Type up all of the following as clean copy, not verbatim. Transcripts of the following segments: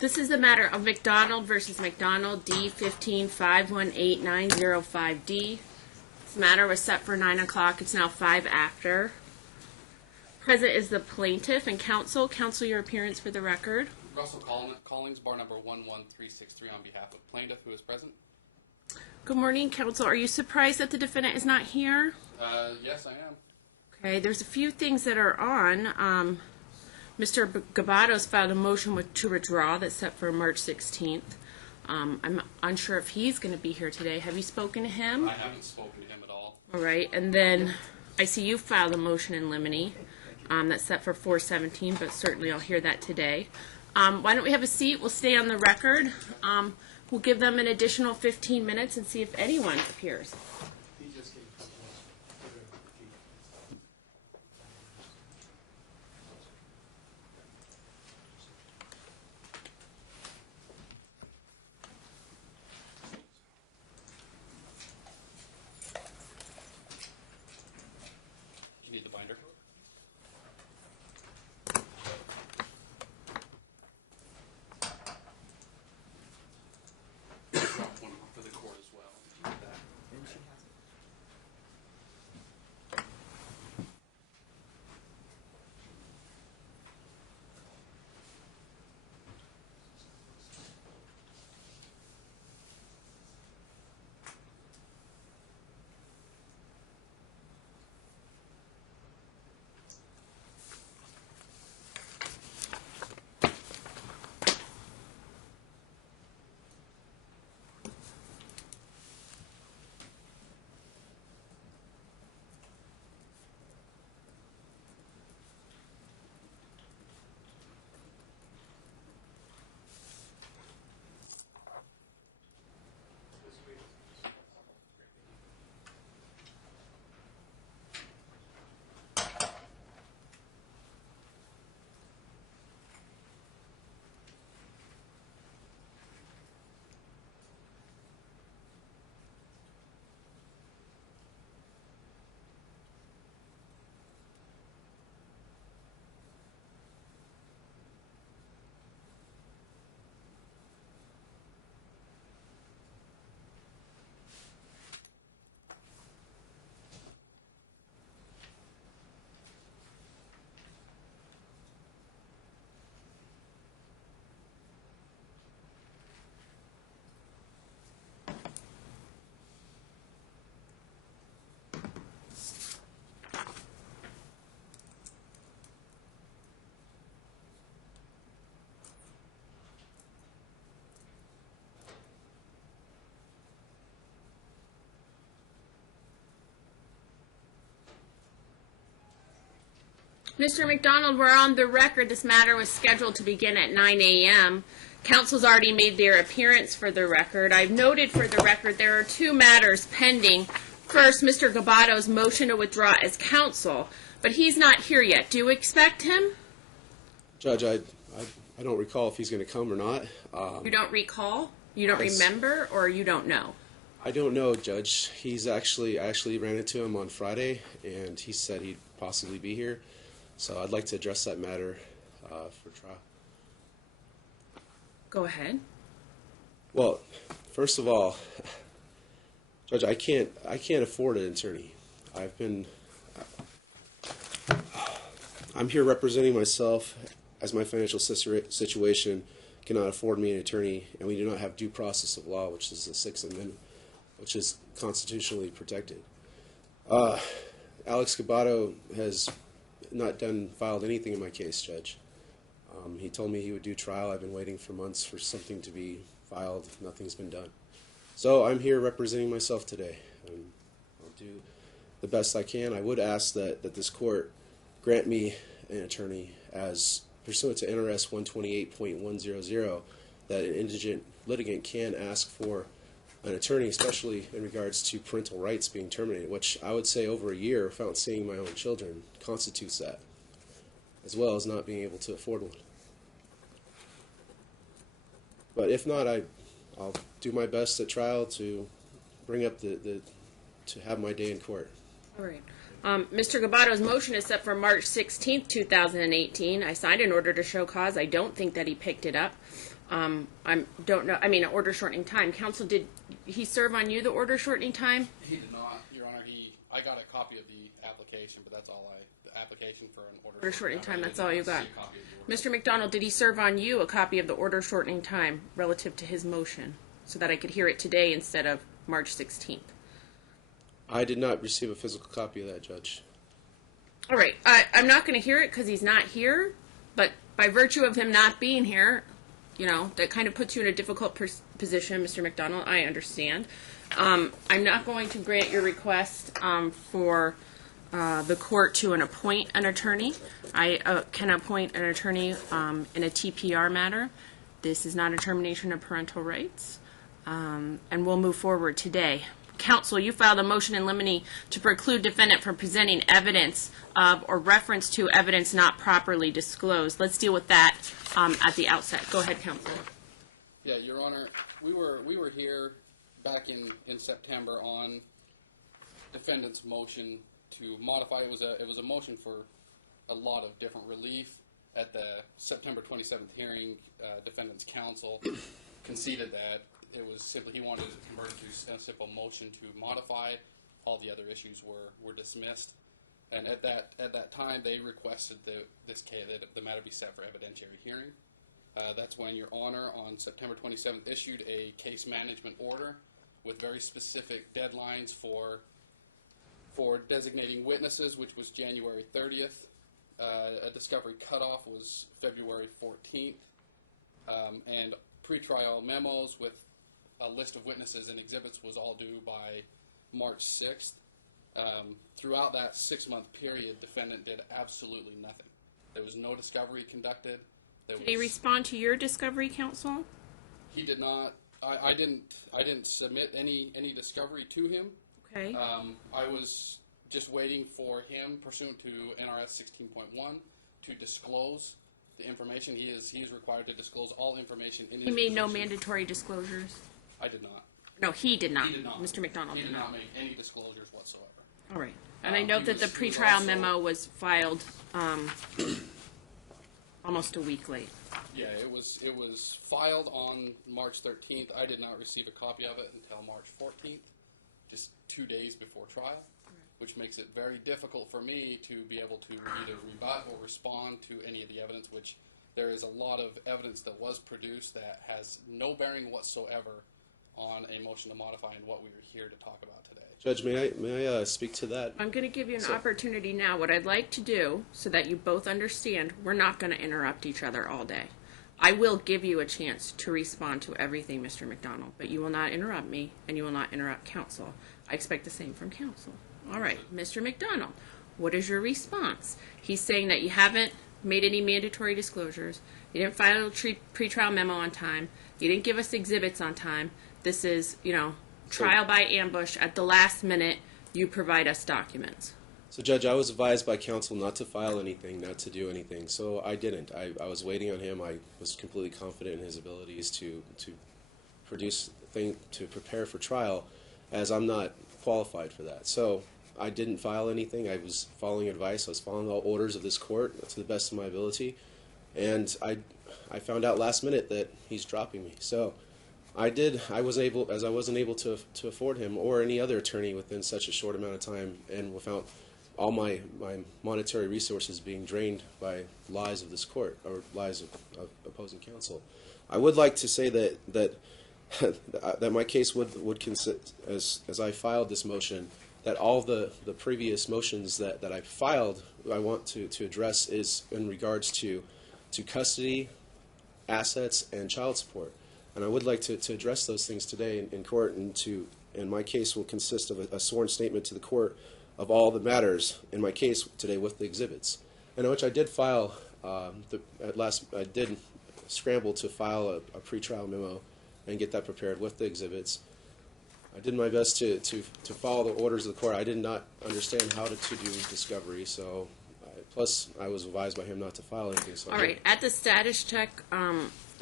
This is the matter of McDonald versus McDonald, D15518905D. This matter was set for 9 o'clock. It's now 5 after. Present is the plaintiff and counsel. Counsel, your appearance for the record. Russell Collings, bar number 11363 on behalf of plaintiff, who is present. Good morning, counsel. Are you surprised that the defendant is not here? Yes, I am. Okay, there's a few things that are on. Mr. Gabado's filed a motion to withdraw that's set for March 16th. I'm unsure if he's going to be here today. Have you spoken to him? I haven't spoken to him at all. All right, and then I see you filed a motion in limine that's set for 4/17, but certainly I'll hear that today. Why don't we have a seat? We'll stay on the record. We'll give them an additional 15 minutes and see if anyone appears. You need the binder? Drop one for the court as well. Mr. McDonald, we're on the record. This matter was scheduled to begin at 9 a.m. Counsel's already made their appearance for the record. I've noted for the record there are 2 matters pending. First, Mr. Gabado's motion to withdraw as counsel, but he's not here yet. Do you expect him? Judge, I don't recall if he's going to come or not. You don't recall? You don't remember, or you don't know? I don't know, Judge. I actually ran into him on Friday, and he said he'd possibly be here. So I'd like to address that matter for trial. Go ahead. Well, first of all, Judge, I can't afford an attorney. I'm here representing myself, as my financial situation cannot afford me an attorney, and we do not have due process of law, which is the 6th Amendment, which is constitutionally protected. Alex Gabado has not filed anything in my case, Judge. He told me he would do trial. I've been waiting for months for something to be filed. Nothing's been done. So I'm here representing myself today, and I'll do the best I can. I would ask that this court grant me an attorney, as pursuant to NRS 128.100, that an indigent litigant can ask for an attorney, especially in regards to parental rights being terminated, which I would say over a year without seeing my own children constitutes that, as well as not being able to afford one. But if not, I'll do my best at trial to bring up to have my day in court. All right. Mr. Gabado's motion is set for March 16th, 2018. I signed an order to show cause. I don't think that he picked it up. I don't know, I mean, an order shortening time. Counsel, did he serve on you the order shortening time? He did not, Your Honor. I got a copy of the application, but that's all the application for an order Shortening time, I that's did all not you got. see a copy of the order. Mr. McDonald, did he serve on you a copy of the order shortening time relative to his motion so that I could hear it today instead of March 16th? I did not receive a physical copy of that, Judge. All right, I'm not going to hear it because he's not here, but by virtue of him not being here, you know, that kind of puts you in a difficult position, Mr. McDonald. I understand. I'm not going to grant your request for the court to appoint an attorney. I can appoint an attorney in a TPR matter. This is not a termination of parental rights, and we'll move forward today. Counsel, you filed a motion in limine to preclude defendant from presenting evidence of or reference to evidence not properly disclosed. Let's deal with that at the outset. Go ahead, counsel. Yeah, Your Honor, we were here back in September on defendant's motion to modify. It was a motion for a lot of different relief. At the September 27th hearing, defendant's counsel conceded that it was simply he wanted to convert it to a simple motion to modify. All the other issues were dismissed, and at that time they requested that the matter be set for evidentiary hearing. That's when Your Honor on September 27th issued a case management order with very specific deadlines for designating witnesses, which was January 30th. A discovery cutoff was February 14th, and pretrial memos with a list of witnesses and exhibits was all due by March 6th. Throughout that 6-month period, defendant did absolutely nothing. There was no discovery conducted. Did he respond to your discovery, counsel? He did not. I didn't submit any discovery to him. Okay. I was just waiting for him, pursuant to NRS 16.1, to disclose the information. He is required to disclose all information in his He made no position. mandatory disclosures? I did not. No, he did not. He did not. Mr. McDonald He did not make any disclosures whatsoever. All right. And I He note that the was pretrial also- memo was filed almost a week late. Yeah, it was filed on March 13th. I did not receive a copy of it until March 14th, just 2 days before trial, which makes it very difficult for me to be able to either rebut or respond to any of the evidence, which there is a lot of evidence that was produced that has no bearing whatsoever on a motion to modify and what we were here to talk about today. Judge, may I speak to that? I'm going to give you an opportunity now. What I'd like to do, so that you both understand, we're not going to interrupt each other all day. I will give you a chance to respond to everything, Mr. McDonald, but you will not interrupt me, and you will not interrupt counsel. I expect the same from counsel. All right, Mr. McDonald, what is your response? He's saying that you haven't made any mandatory disclosures, you didn't file a pretrial memo on time, you didn't give us exhibits on time. This is, trial by ambush. At the last minute, you provide us documents. So, Judge, I was advised by counsel not to file anything, not to do anything, so I didn't. I was waiting on him. I was completely confident in his abilities to produce things, to prepare for trial, as I'm not qualified for that. So I didn't file anything. I was following advice. I was following all orders of this court to the best of my ability, and I found out last minute that he's dropping me. So I wasn't able to afford him or any other attorney within such a short amount of time, and without all my monetary resources being drained by lies of this court or lies of opposing counsel. I would like to say that my case would consist, as I filed this motion, that all the previous motions that I filed, I want to address is in regards to custody, assets, and child support. And I would like to address those things today in court, and my case will consist of a sworn statement to the court of all the matters in my case today with the exhibits. And which I did file, I did scramble to file a pretrial memo and get that prepared with the exhibits. I did my best to follow the orders of the court. I did not understand how to do discovery, so plus I was advised by him not to file anything. So All right. At the status check,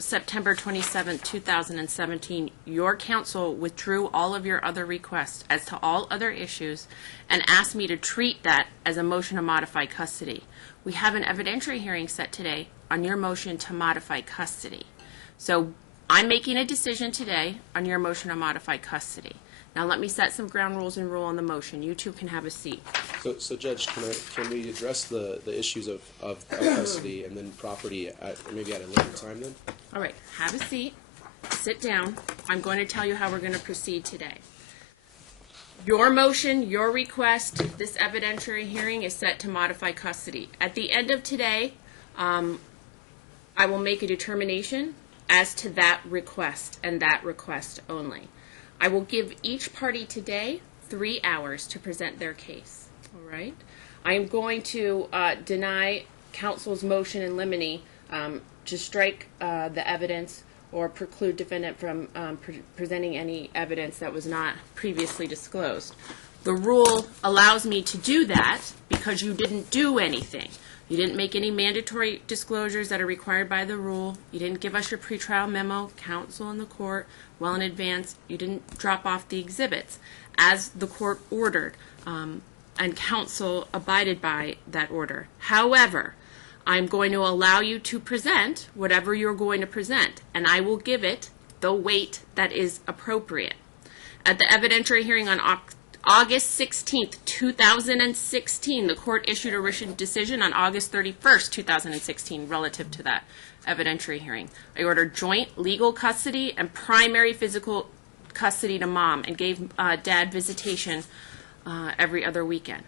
September 27, 2017, your counsel withdrew all of your other requests as to all other issues and asked me to treat that as a motion to modify custody. We have an evidentiary hearing set today on your motion to modify custody. So I'm making a decision today on your motion to modify custody. Now let me set some ground rules and rule on the motion. You two can have a seat. So Judge, can we address the issues of custody and then property maybe at a later time then? All right, have a seat, sit down. I'm going to tell you how we're going to proceed today. Your motion, your request, this evidentiary hearing is set to modify custody. At the end of today, I will make a determination as to that request and that request only. I will give each party today 3 hours to present their case. All right? I am going to deny counsel's motion in limine to strike the evidence or preclude defendant from presenting any evidence that was not previously disclosed. The rule allows me to do that because you didn't do anything. You didn't make any mandatory disclosures that are required by the rule. You didn't give us your pretrial memo, counsel in the court, well in advance. You didn't drop off the exhibits as the court ordered, and counsel abided by that order. However, I'm going to allow you to present whatever you're going to present, and I will give it the weight that is appropriate. At the evidentiary hearing on August 16th, 2016, the court issued a written decision on August 31st, 2016, relative to that evidentiary hearing. I ordered joint legal custody and primary physical custody to mom and gave dad visitation every other weekend.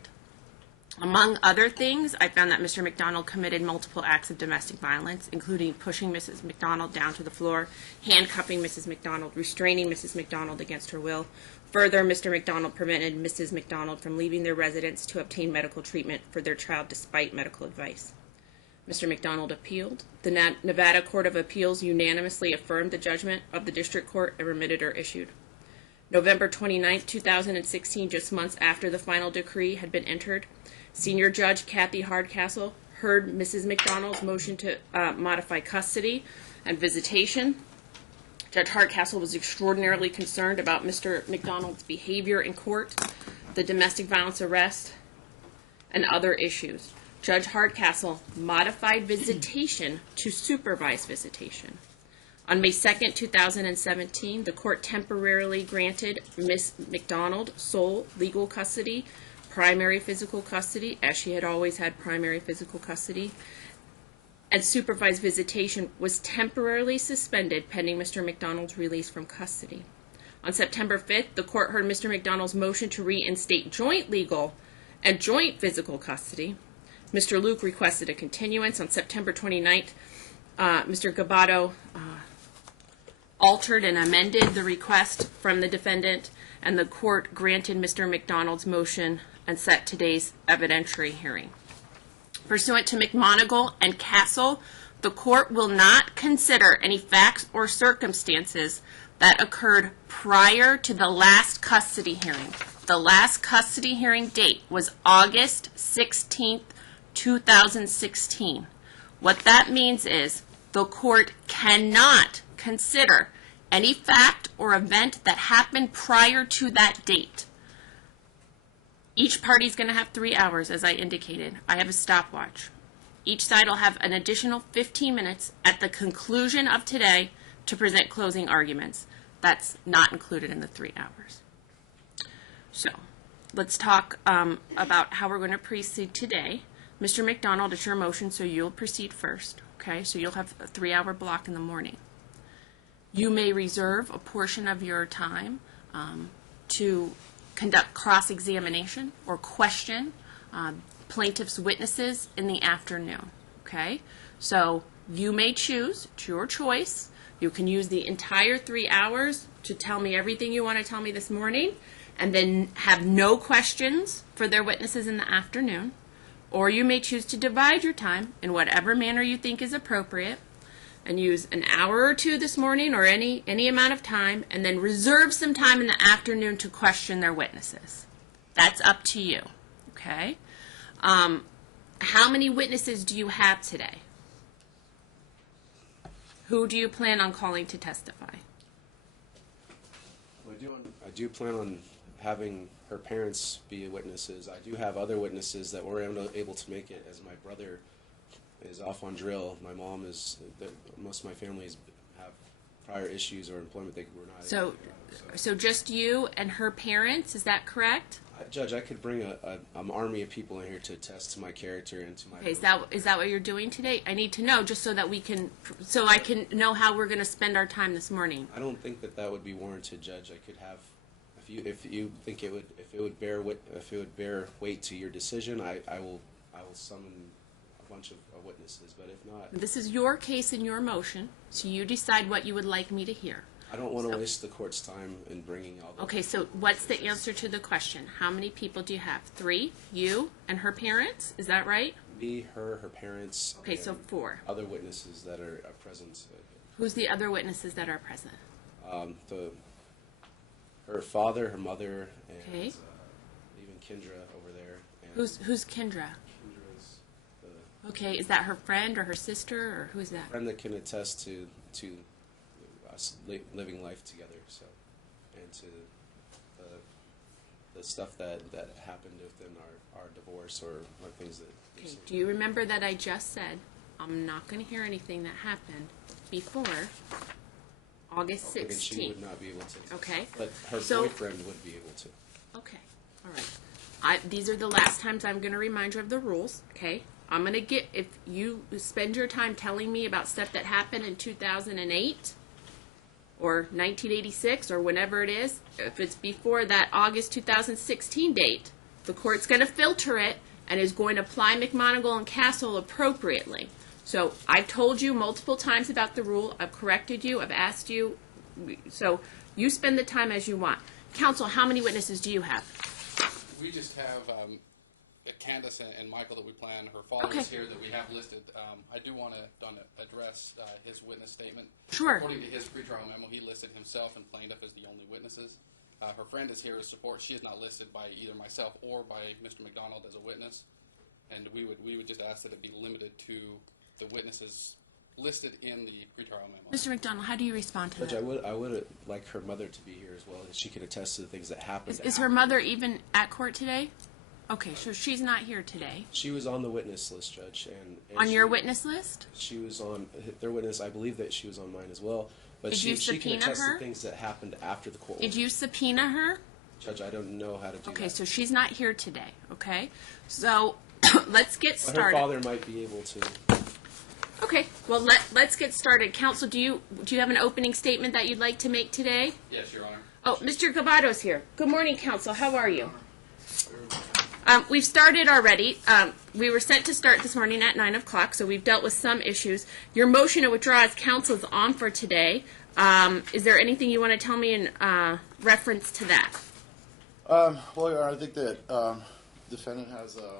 Among other things, I found that Mr. McDonald committed multiple acts of domestic violence, including pushing Mrs. McDonald down to the floor, handcuffing Mrs. McDonald, restraining Mrs. McDonald against her will. Further, Mr. McDonald prevented Mrs. McDonald from leaving their residence to obtain medical treatment for their child despite medical advice. Mr. McDonald appealed. The Nevada Court of Appeals unanimously affirmed the judgment of the district court and remitted or issued. November 29, 2016, just months after the final decree had been entered, Senior Judge Kathy Hardcastle heard Mrs. McDonald's motion to modify custody and visitation. Judge Hardcastle was extraordinarily concerned about Mr. McDonald's behavior in court, the domestic violence arrest, and other issues. Judge Hardcastle modified visitation to supervised visitation. On May 2nd, 2017, the court temporarily granted Ms. McDonald sole legal custody, primary physical custody, as she had always had primary physical custody, and supervised visitation was temporarily suspended pending Mr. McDonald's release from custody. On September 5th, the court heard Mr. McDonald's motion to reinstate joint legal and joint physical custody. Mr. Luke requested a continuance. On September 29th, Mr. Gabato altered and amended the request from the defendant, and the court granted Mr. McDonald's motion and set today's evidentiary hearing. Pursuant to McMonigal and Castle, the court will not consider any facts or circumstances that occurred prior to the last custody hearing. The last custody hearing date was August 16th, 2016. What that means is the court cannot consider any fact or event that happened prior to that date. Each party is going to have 3 hours, as I indicated. I have a stopwatch. Each side will have an additional 15 minutes at the conclusion of today to present closing arguments. That's not included in the 3 hours. So let's talk about how we're going to proceed today. Mr. McDonald, it's your motion, so you'll proceed first. Okay, so you'll have a 3-hour block in the morning. You may reserve a portion of your time to conduct cross-examination or question plaintiff's witnesses in the afternoon. Okay, so you may choose, it's your choice. You can use the entire 3 hours to tell me everything you want to tell me this morning and then have no questions for their witnesses in the afternoon. Or you may choose to divide your time in whatever manner you think is appropriate and use an hour or two this morning or any amount of time and then reserve some time in the afternoon to question their witnesses. That's up to you, okay? How many witnesses do you have today? Who do you plan on calling to testify? I do plan on having her parents be witnesses. I do have other witnesses that were able to make it, as my brother is off on drill. My mom is, most of my families have prior issues or employment they were not. So, so just you and her parents, is that correct? Judge, I could bring an army of people in here to attest to my character and to my. Okay, is that what you're doing today? I need to know just so that so I can know how we're going to spend our time this morning. I don't think that would be warranted, Judge. I could have, if you think if it would bear weight to your decision, I will summon a bunch of witnesses. But if not, This is your case and your motion, so you decide what you would like me to hear. I don't want to waste the court's time in bringing all the. Okay, so what's the answer to the question? How many people do you have? 3? You and her parents? Is that right? Me, her parents. Okay, so 4. Other witnesses that are present. Who's the other witnesses that are present? Her father, her mother, and Okay. even Kendra over there. And Who's Kendra? Kendra's the Okay, is that her friend or her sister or who's that? friend that can attest to us living life together. So, and to the stuff that happened within our divorce or things that. Okay, do you remember that I just said I'm not going to hear anything that happened before August 16th? And she would not be able to. Okay. But her So- boyfriend would be able to. Okay, all right. These are the last times I'm going to remind you of the rules, okay? I'm going to if you spend your time telling me about stuff that happened in 2008 or 1986 or whenever it is, if it's before that August 2016 date, the court's going to filter it and is going to apply McMonigal and Castle appropriately. So I've told you multiple times about the rule. I've corrected you. I've asked you. So you spend the time as you want. Counsel, how many witnesses do you have? We just have Candace and Michael that we plan. Her father Okay. is here that we have listed. I do want to address his witness statement. Sure. According to his pretrial memo, he listed himself and plaintiff as the only witnesses. Her friend is here as support. She is not listed by either myself or by Mr. McDonald as a witness. And we would just ask that it be limited to the witnesses listed in the pretrial memo. Mr. McDonald, how do you respond to Judge, that? I would like her mother to be here as well. She could attest to the things that happened. Is her mother even at court today? Okay, so she's not here today. She was on the witness list, Judge, and On your witness list? She was on their witness. I believe that she was on mine as well. But Did you she can subpoena attest her? to things that happened after the court. Did you subpoena her? Judge, I don't know how to do Okay, that. so she's not here today, okay? So let's get But her started. father might be able to. Okay, well, let's get started. Counsel, do you have an opening statement that you'd like to make today? Yes, Your Honor. Oh, Mr. Gabato's here. Good morning, Counsel. How are you? We've started already. We were sent to start this morning at 9 o'clock, so we've dealt with some issues. Your motion to withdraw as counsel is on for today. Is there anything you want to tell me in reference to that? Well, Your Honor, I think that defendant has a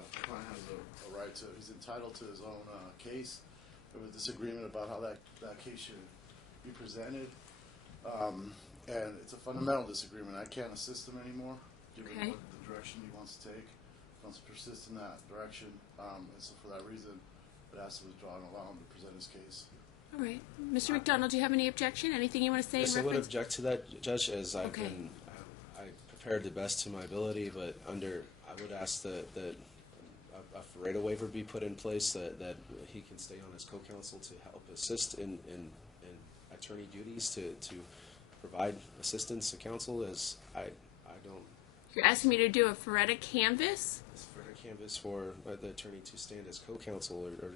right to. He's entitled to his own case. There was disagreement about how that case should be presented, and it's a fundamental disagreement. I can't assist him anymore, given Okay. what the direction he wants to take. He wants to persist in that direction, and so for that reason, it has to withdraw and allow him to present his case. All right. Mr. McDonald, do you have any objection? Anything you want to say Yes, in I would reference? object to that, Judge, as I've Okay. been. I prepared the best to my ability, but I would ask that a Parental waiver be put in place that he can stay on as co-counsel to help assist in attorney duties to provide assistance to counsel, as I don't. You're asking me to do a phoretic canvas? It's for a canvas for the attorney to stand as co-counsel or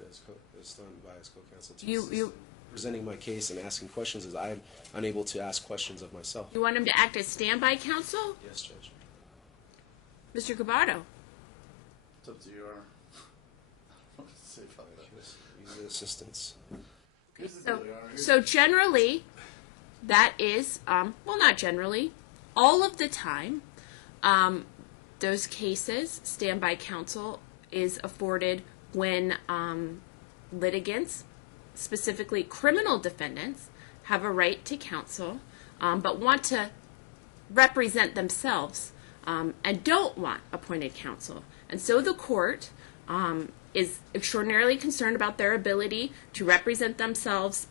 as done by his co-counsel to assist in presenting my case and asking questions, as I am unable to ask questions of myself. You want him to act as standby counsel? Yes, Judge. Mr. Gabato? It's up to you, Your Honor. What to say about that? You need assistance. Here's the So, deal, Your Honor. so generally, that is, well, not generally, all of the time, those cases, standby counsel is afforded when litigants, specifically criminal defendants, have a right to counsel, but want to represent themselves and don't want appointed counsel. And so the court is extraordinarily concerned about their ability to represent themselves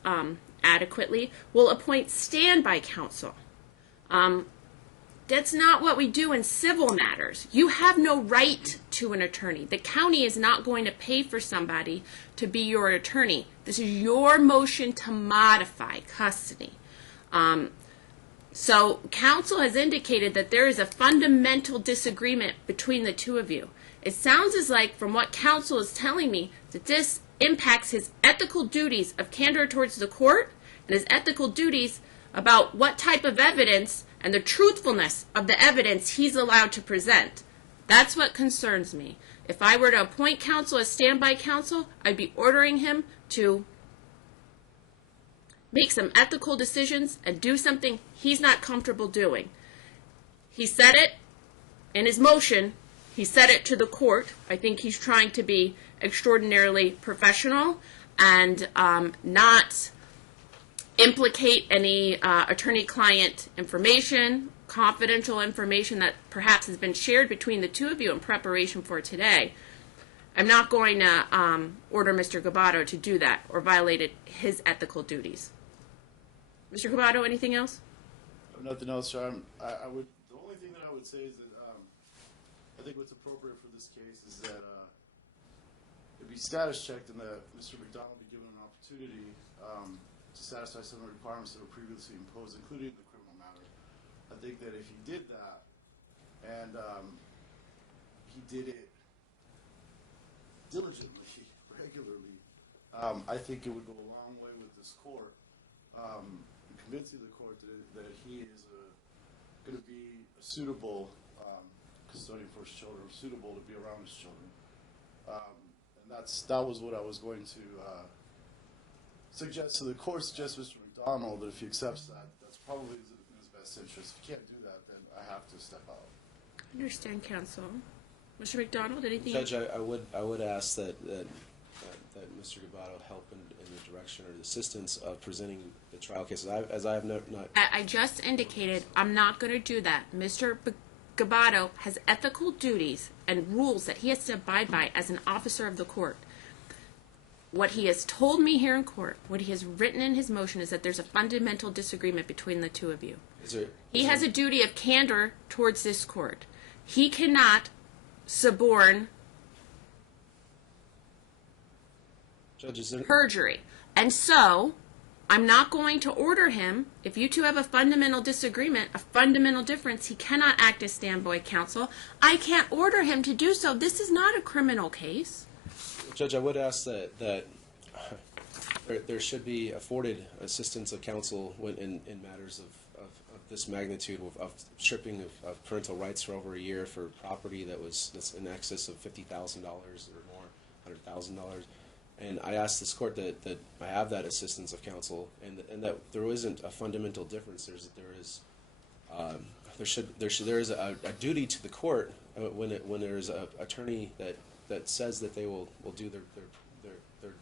adequately, will appoint standby counsel. That's not what we do in civil matters. You have no right to an attorney. The county is not going to pay for somebody to be your attorney. This is your motion to modify custody. So counsel has indicated that there is a fundamental disagreement between the two of you. It sounds as like, from what counsel is telling me, that this impacts his ethical duties of candor towards the court and his ethical duties about what type of evidence and the truthfulness of the evidence he's allowed to present. That's what concerns me. If I were to appoint counsel as standby counsel, I'd be ordering him to make some ethical decisions and do something he's not comfortable doing. He said it in his motion. He said it to the court. I think he's trying to be extraordinarily professional and not implicate any attorney-client information, confidential information that perhaps has been shared between the two of you in preparation for today. I'm not going to order Mr. Gabato to do that or violate his ethical duties. Mr. Gabato, anything else? Nothing else, sir. I would. The only thing that I would say is that I think what's appropriate for this case is that it be status checked and that Mr. McDonald be given an opportunity to satisfy some of the requirements that were previously imposed, including the criminal matter. I think that if he did that and he did it diligently, regularly, I think it would go a long way with this court, convincing the court that he is going to be a suitable custodian for his children, suitable to be around his children. And that was what I was going to suggest to the court, suggest Mr. McDonald that if he accepts that, that's probably in his best interest. If he can't do that, then I have to step out. I understand, counsel. Mr. McDonald, anything? Judge, I would ask that Mr. Gabato help in the direction or the assistance of presenting the trial cases. As I have not. I just indicated I'm not going to do that. Mr. Gabato has ethical duties and rules that he has to abide by as an officer of the court. What he has told me here in court, what he has written in his motion, is that there's a fundamental disagreement between the two of you. He has a duty of candor towards this court. He cannot suborn perjury. And so, I'm not going to order him, if you two have a fundamental disagreement, a fundamental difference, he cannot act as standby counsel. I can't order him to do so. This is not a criminal case. Judge, I would ask that there should be afforded assistance of counsel in matters of this magnitude of stripping of parental rights for over a year for property that's in excess of $50,000 or more, $100,000. And I ask this court that I have that assistance of counsel, and that there isn't a fundamental difference. There is a duty to the court when there is an attorney that says that they will do their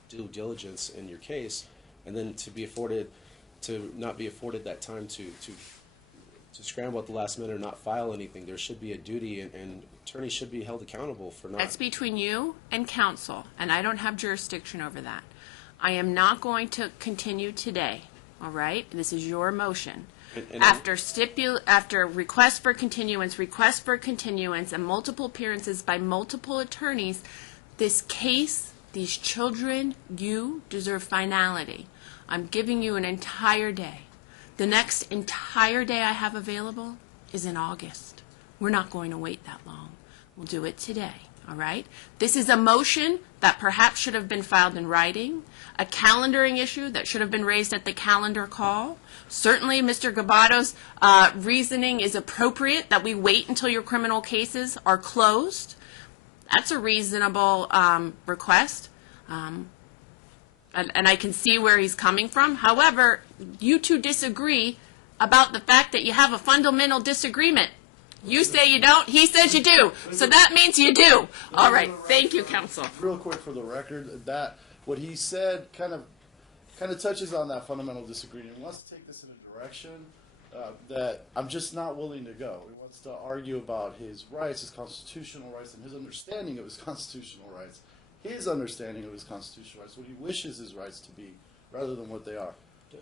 due diligence in your case, and then to not be afforded that time to scramble at the last minute or not file anything. There should be a duty, and attorneys should be held accountable for not. That's between you and counsel, and I don't have jurisdiction over that. I am not going to continue today, all right? This is your motion. After request for continuance, and multiple appearances by multiple attorneys, this case, these children, you deserve finality. I'm giving you an entire day. The next entire day I have available is in August. We're not going to wait that long. We'll do it today, all right? This is a motion that perhaps should have been filed in writing, a calendaring issue that should have been raised at the calendar call. Certainly, Mr. Gabato's reasoning is appropriate, that we wait until your criminal cases are closed. That's a reasonable request. And I can see where he's coming from. However, you two disagree about the fact that you have a fundamental disagreement. You say you don't, he says you do. So that means you do. All right. Thank you, counsel. Real quick for the record, that what he said kind of touches on that fundamental disagreement. He wants to take this in a direction that I'm just not willing to go. He wants to argue about his rights, his constitutional rights, and his understanding of his constitutional rights. His understanding of his constitutional rights, what he wishes his rights to be, rather than what they are.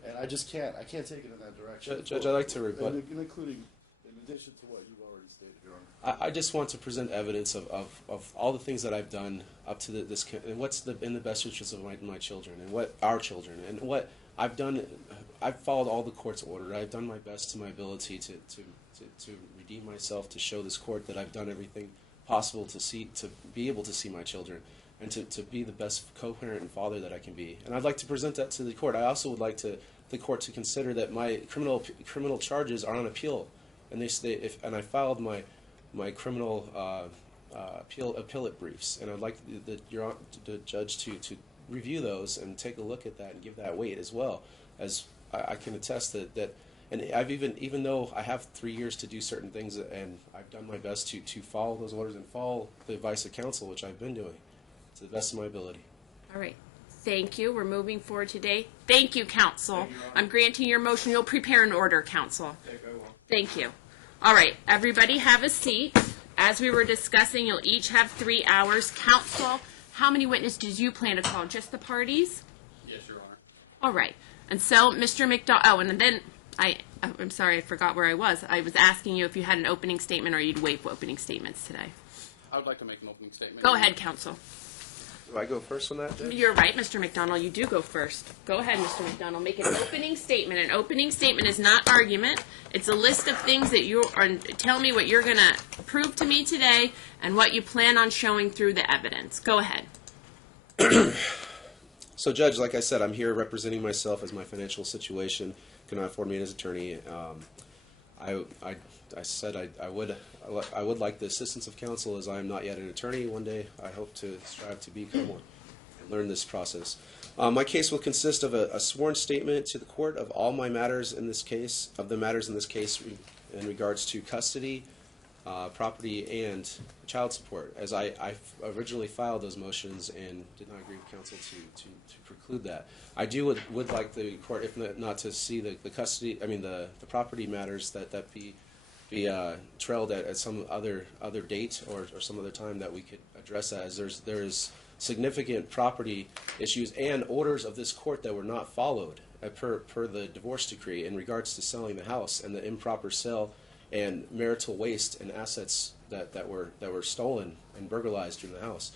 And I just can't. I can't take it in that direction. Judge, I'd like to rebut. Including, in addition to what you've already stated, Your Honor. I just want to present evidence of all the things that I've done up to this, and what's in the best interest of my children, and what our children, and what I've followed all the court's order. I've done my best to my ability to redeem myself, to show this court that I've done everything possible to be able to see my children, and to be the best co-parent and father that I can be. And I'd like to present that to the court. I also would like the court to consider that my criminal charges are on appeal, and and I filed my criminal appellate briefs, and I'd like the judge to review those and take a look at that and give that weight, as well as I can attest that and I've even though I have 3 years to do certain things, and I've done my best to follow those orders and follow the advice of counsel, which I've been doing to the best of my ability. All right. Thank you. We're moving forward today. Thank you, counsel. I'm granting your motion. You'll prepare an order, counsel. Thank you. All right. Everybody have a seat. As we were discussing, you'll each have 3 hours. Counsel, how many witnesses did you plan to call? Just the parties? Yes, Your Honor. All right. And so, Mr. McDonald, oh, and then I'm sorry, I forgot where I was. I was asking you if you had an opening statement or you'd waive opening statements today. I would like to make an opening statement. Go ahead, counsel. Do I go first on that, Judge? You're right, Mr. McDonald. You do go first. Go ahead, Mr. McDonald. Make an opening statement. An opening statement is not argument. It's a list of things that you are. Tell me what you're going to prove to me today and what you plan on showing through the evidence. Go ahead. So, Judge, like I said, I'm here representing myself as my financial situation cannot afford me as attorney. I said I would like the assistance of counsel, as I am not yet an attorney. One day I hope to strive to become one and learn this process. My case will consist of a sworn statement to the court of all my matters in this case, in regards to custody, property, and child support, as I originally filed those motions and did not agree with counsel to preclude that. I would like the court, if not to see the custody, the property matters that be trailed at some other date or some other time that we could address that, as there's significant property issues and orders of this court that were not followed per the divorce decree in regards to selling the house and the improper sale and marital waste and assets that were stolen and burglarized in the house.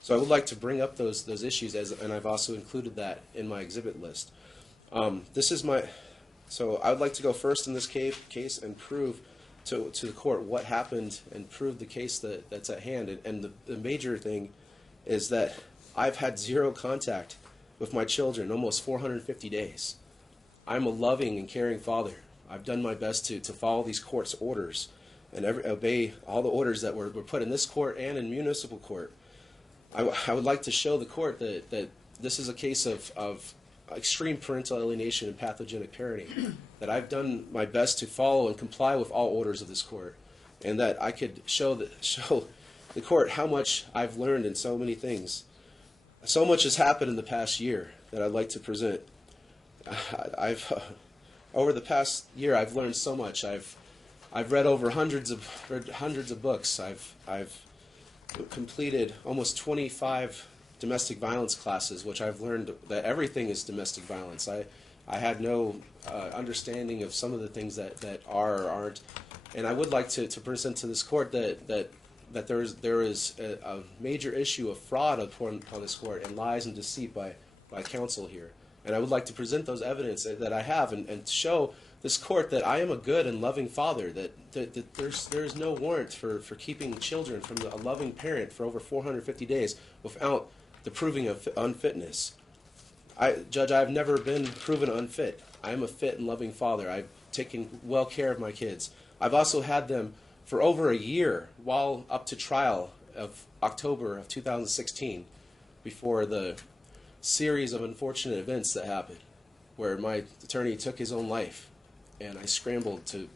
So I would like to bring up those issues, and I've also included that in my exhibit list. So I would like to go first in this case and prove to the court what happened and prove the case that's at hand. And the major thing is that I've had zero contact with my children almost 450 days. I'm a loving and caring father. I've done my best to follow these court's orders and obey all the orders that were put in this court and in municipal court. I would like to show the court that this is a case of extreme parental alienation and pathogenic parenting, that I've done my best to follow and comply with all orders of this court, and that I could show the court how much I've learned in so many things. So much has happened in the past year that I'd like to present. Over the past year, I've learned so much. I've read over hundreds of books. I've completed almost 25 domestic violence classes, which I've learned that everything is domestic violence. I had no understanding of some of the things that are or aren't, and I would like to present to this court that there is a major issue of fraud upon this court and lies and deceit by counsel here. And I would like to present those evidence that I have and show this court that I am a good and loving father, that there's no warrant for keeping children from a loving parent for over 450 days without the proving of unfitness. Judge, I've never been proven unfit. I am a fit and loving father. I've taken well care of my kids. I've also had them for over a year while up to trial of October of 2016 before the series of unfortunate events that happened where my attorney took his own life, and I scrambled to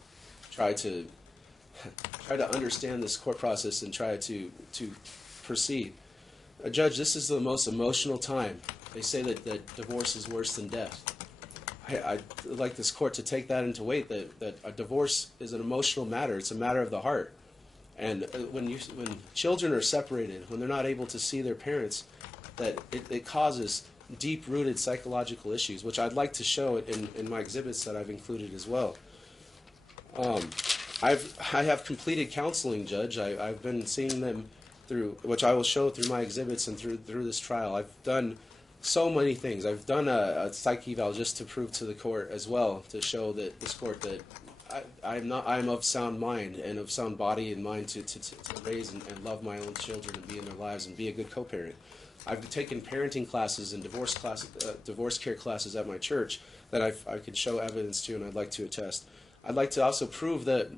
try to understand this court process and try to proceed. Judge, this is the most emotional time. They say that divorce is worse than death. I'd like this court to take that into weight, that a divorce is an emotional matter. It's a matter of the heart. And when children are separated, when they're not able to see their parents, that it causes deep-rooted psychological issues, which I'd like to show in my exhibits that I've included as well. I have completed counseling, Judge. I've been seeing them through, which I will show through my exhibits and through this trial. I've done so many things. I've done a psych eval just to prove to the court as well, to show that this court that I'm of sound mind and of sound body and mind to raise and love my own children and be in their lives and be a good co-parent. I've taken parenting classes and divorce care classes at my church that I can show evidence to, and I'd like to attest. I'd like to also prove the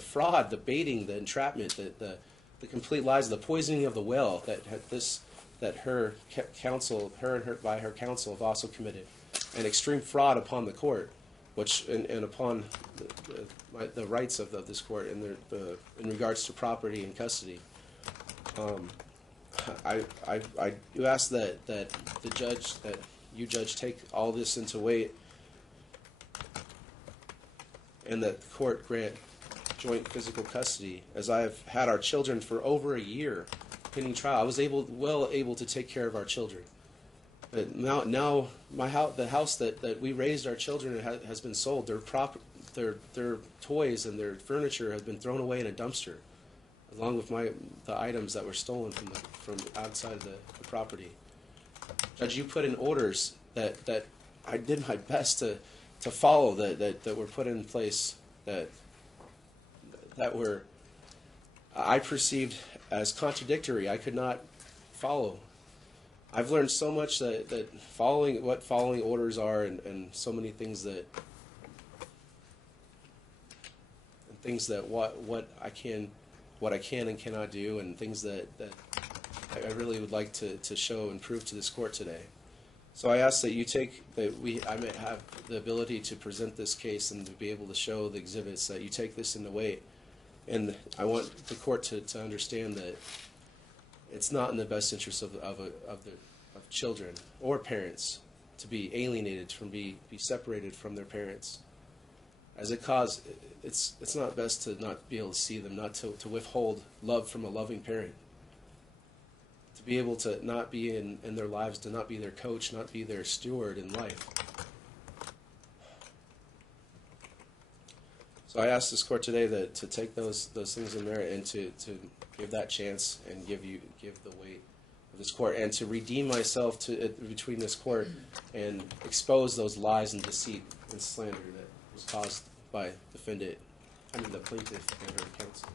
fraud, the baiting, the entrapment, the complete lies, the poisoning of the well that her counsel have also committed, and extreme fraud upon the court, which and upon the rights of this court in regards to property and custody. I do ask that you judge take all this into weight, and that the court grant joint physical custody, as I have had our children for over a year pending trial. I was well able to take care of our children. But now the house that we raised our children in has been sold. Their toys and their furniture has been thrown away in a dumpster, along with the items that were stolen from outside the property. Judge, you put in orders that I did my best to follow, that were put in place, that were I perceived as contradictory. I could not follow. I've learned so much that following orders are, and so many things that what I can and cannot do, and things that I really would like to show and prove to this court today. So I ask that you I may have the ability to present this case and to be able to show the exhibits, that you take this into weight. And I want the court to understand that it's not in the best interest of children or parents to be alienated, be separated from their parents. As it's not best to not be able to see them, not to withhold love from a loving parent. To be able to not be in their lives, to not be their coach, not be their steward in life. So I ask this court today to take those things in there and to give that chance and give the weight of this court, and to redeem myself between this court and expose those lies and deceit and slander that was caused by the plaintiff and her counsel.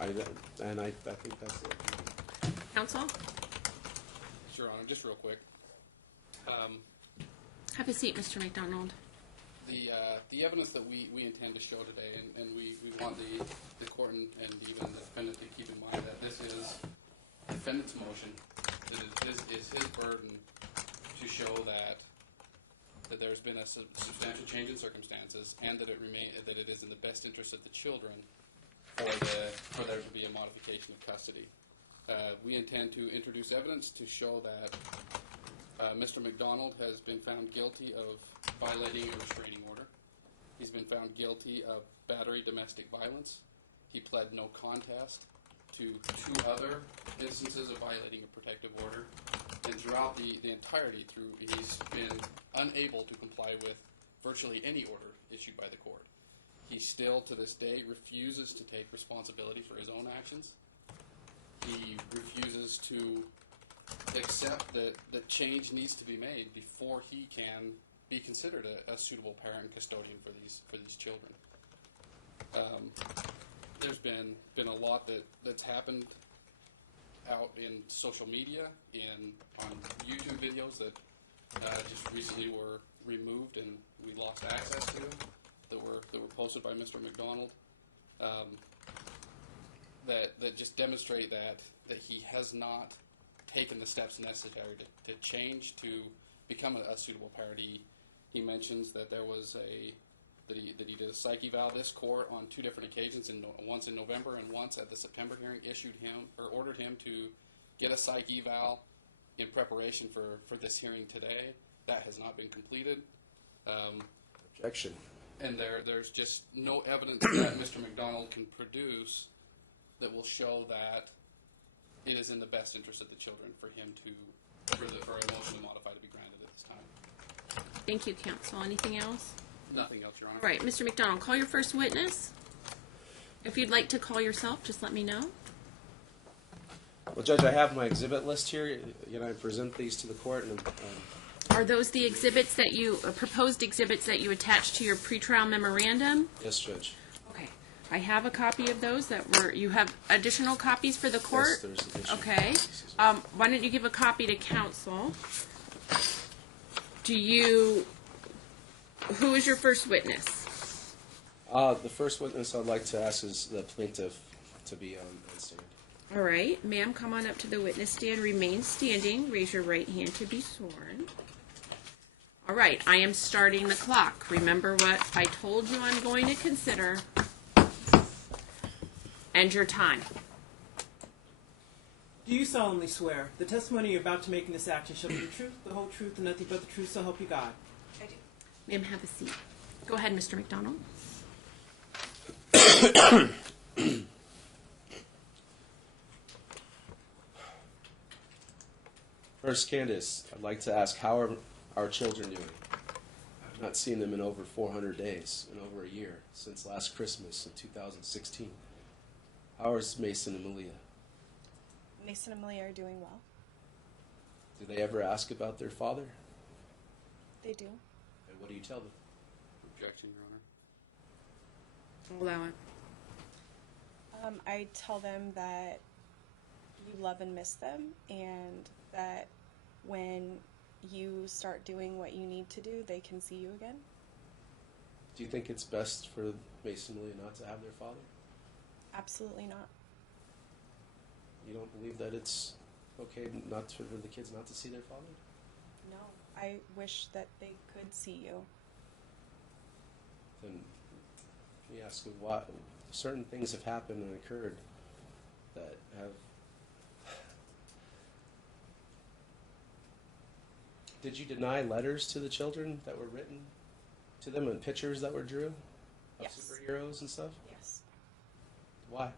I think that's it. Counsel? Your Honor, just real quick. Have a seat, Mr. McDonald. The evidence that we intend to show today, and we want the court and even the defendant to keep in mind that this is the defendant's motion. It is his burden to show that there's been a substantial change in circumstances, and that it is in the best interest of the children for there to be a modification of custody. We intend to introduce evidence to show that Mr. McDonald has been found guilty of violating a restraining order. He's been found guilty of battery domestic violence. He pled no contest to 2 other instances of violating a protective order. And throughout the entirety he's been unable to comply with virtually any order issued by the court. He still, to this day, refuses to take responsibility for his own actions. He refuses to accept that change needs to be made before he can be considered a suitable parent and custodian for these children. There's been a lot that's happened out in social media, on YouTube videos that just recently were removed and we lost access to, that were posted by Mr. McDonald, that just demonstrate that he has not taken the steps necessary to change, to become a suitable parent. He mentions that there was that he did a psych eval this court on 2 different occasions, once in November and once at the September hearing, ordered him to get a psych eval in preparation for this hearing today. That has not been completed. Objection. And there's just no evidence that Mr. McDonald can produce that will show that it is in the best interest of the children for him for a motion to modify to be granted at this time. Thank you, counsel. Anything else? Nothing else, Your Honor. All right, Mr. McDonald, call your first witness. If you'd like to call yourself, just let me know. Well, Judge, I have my exhibit list here. You know, I present these to the court, and Are those the exhibits that you, proposed exhibits that you attached to your pretrial memorandum? yes, Judge. Okay. I have a copy of those that were, you have additional copies for the court? Yes, there's additional. Okay. Why don't you give a copy to counsel? Who is your first witness? The first witness I'd like to ask is the plaintiff to be on stand. All right. Ma'am, come on up to the witness stand. Remain standing. Raise your right hand to be sworn. All right. I am starting the clock. Remember what I told you I'm going to consider. And your time. Do you solemnly swear the testimony you're about to make in this action shall be the truth, the whole truth, and nothing but the truth, so help you God? I do. Ma'am, have a seat. Go ahead, Mr. McDonald. First, Candace, I'd like to ask, how are our children doing? I've not seen them in over 400 days, in over a year, since last Christmas in 2016. How is Mason and Malia? Mason and Malia are doing well. Do they ever ask about their father? They do. And what do you tell them? Objection, Your Honor. Allow it. I tell them that you love and miss them, and that when you start doing what you need to do, they can see you again. Do you think it's best for Mason and Malia not to have their father? Absolutely not. You don't believe that it's okay not for the kids not to see their father? No. I wish that they could see you. Then let me ask you, why certain things have happened and occurred that have. Did you deny letters to the children that were written to them and pictures that were drew of Yes. superheroes and stuff? Yes. Why?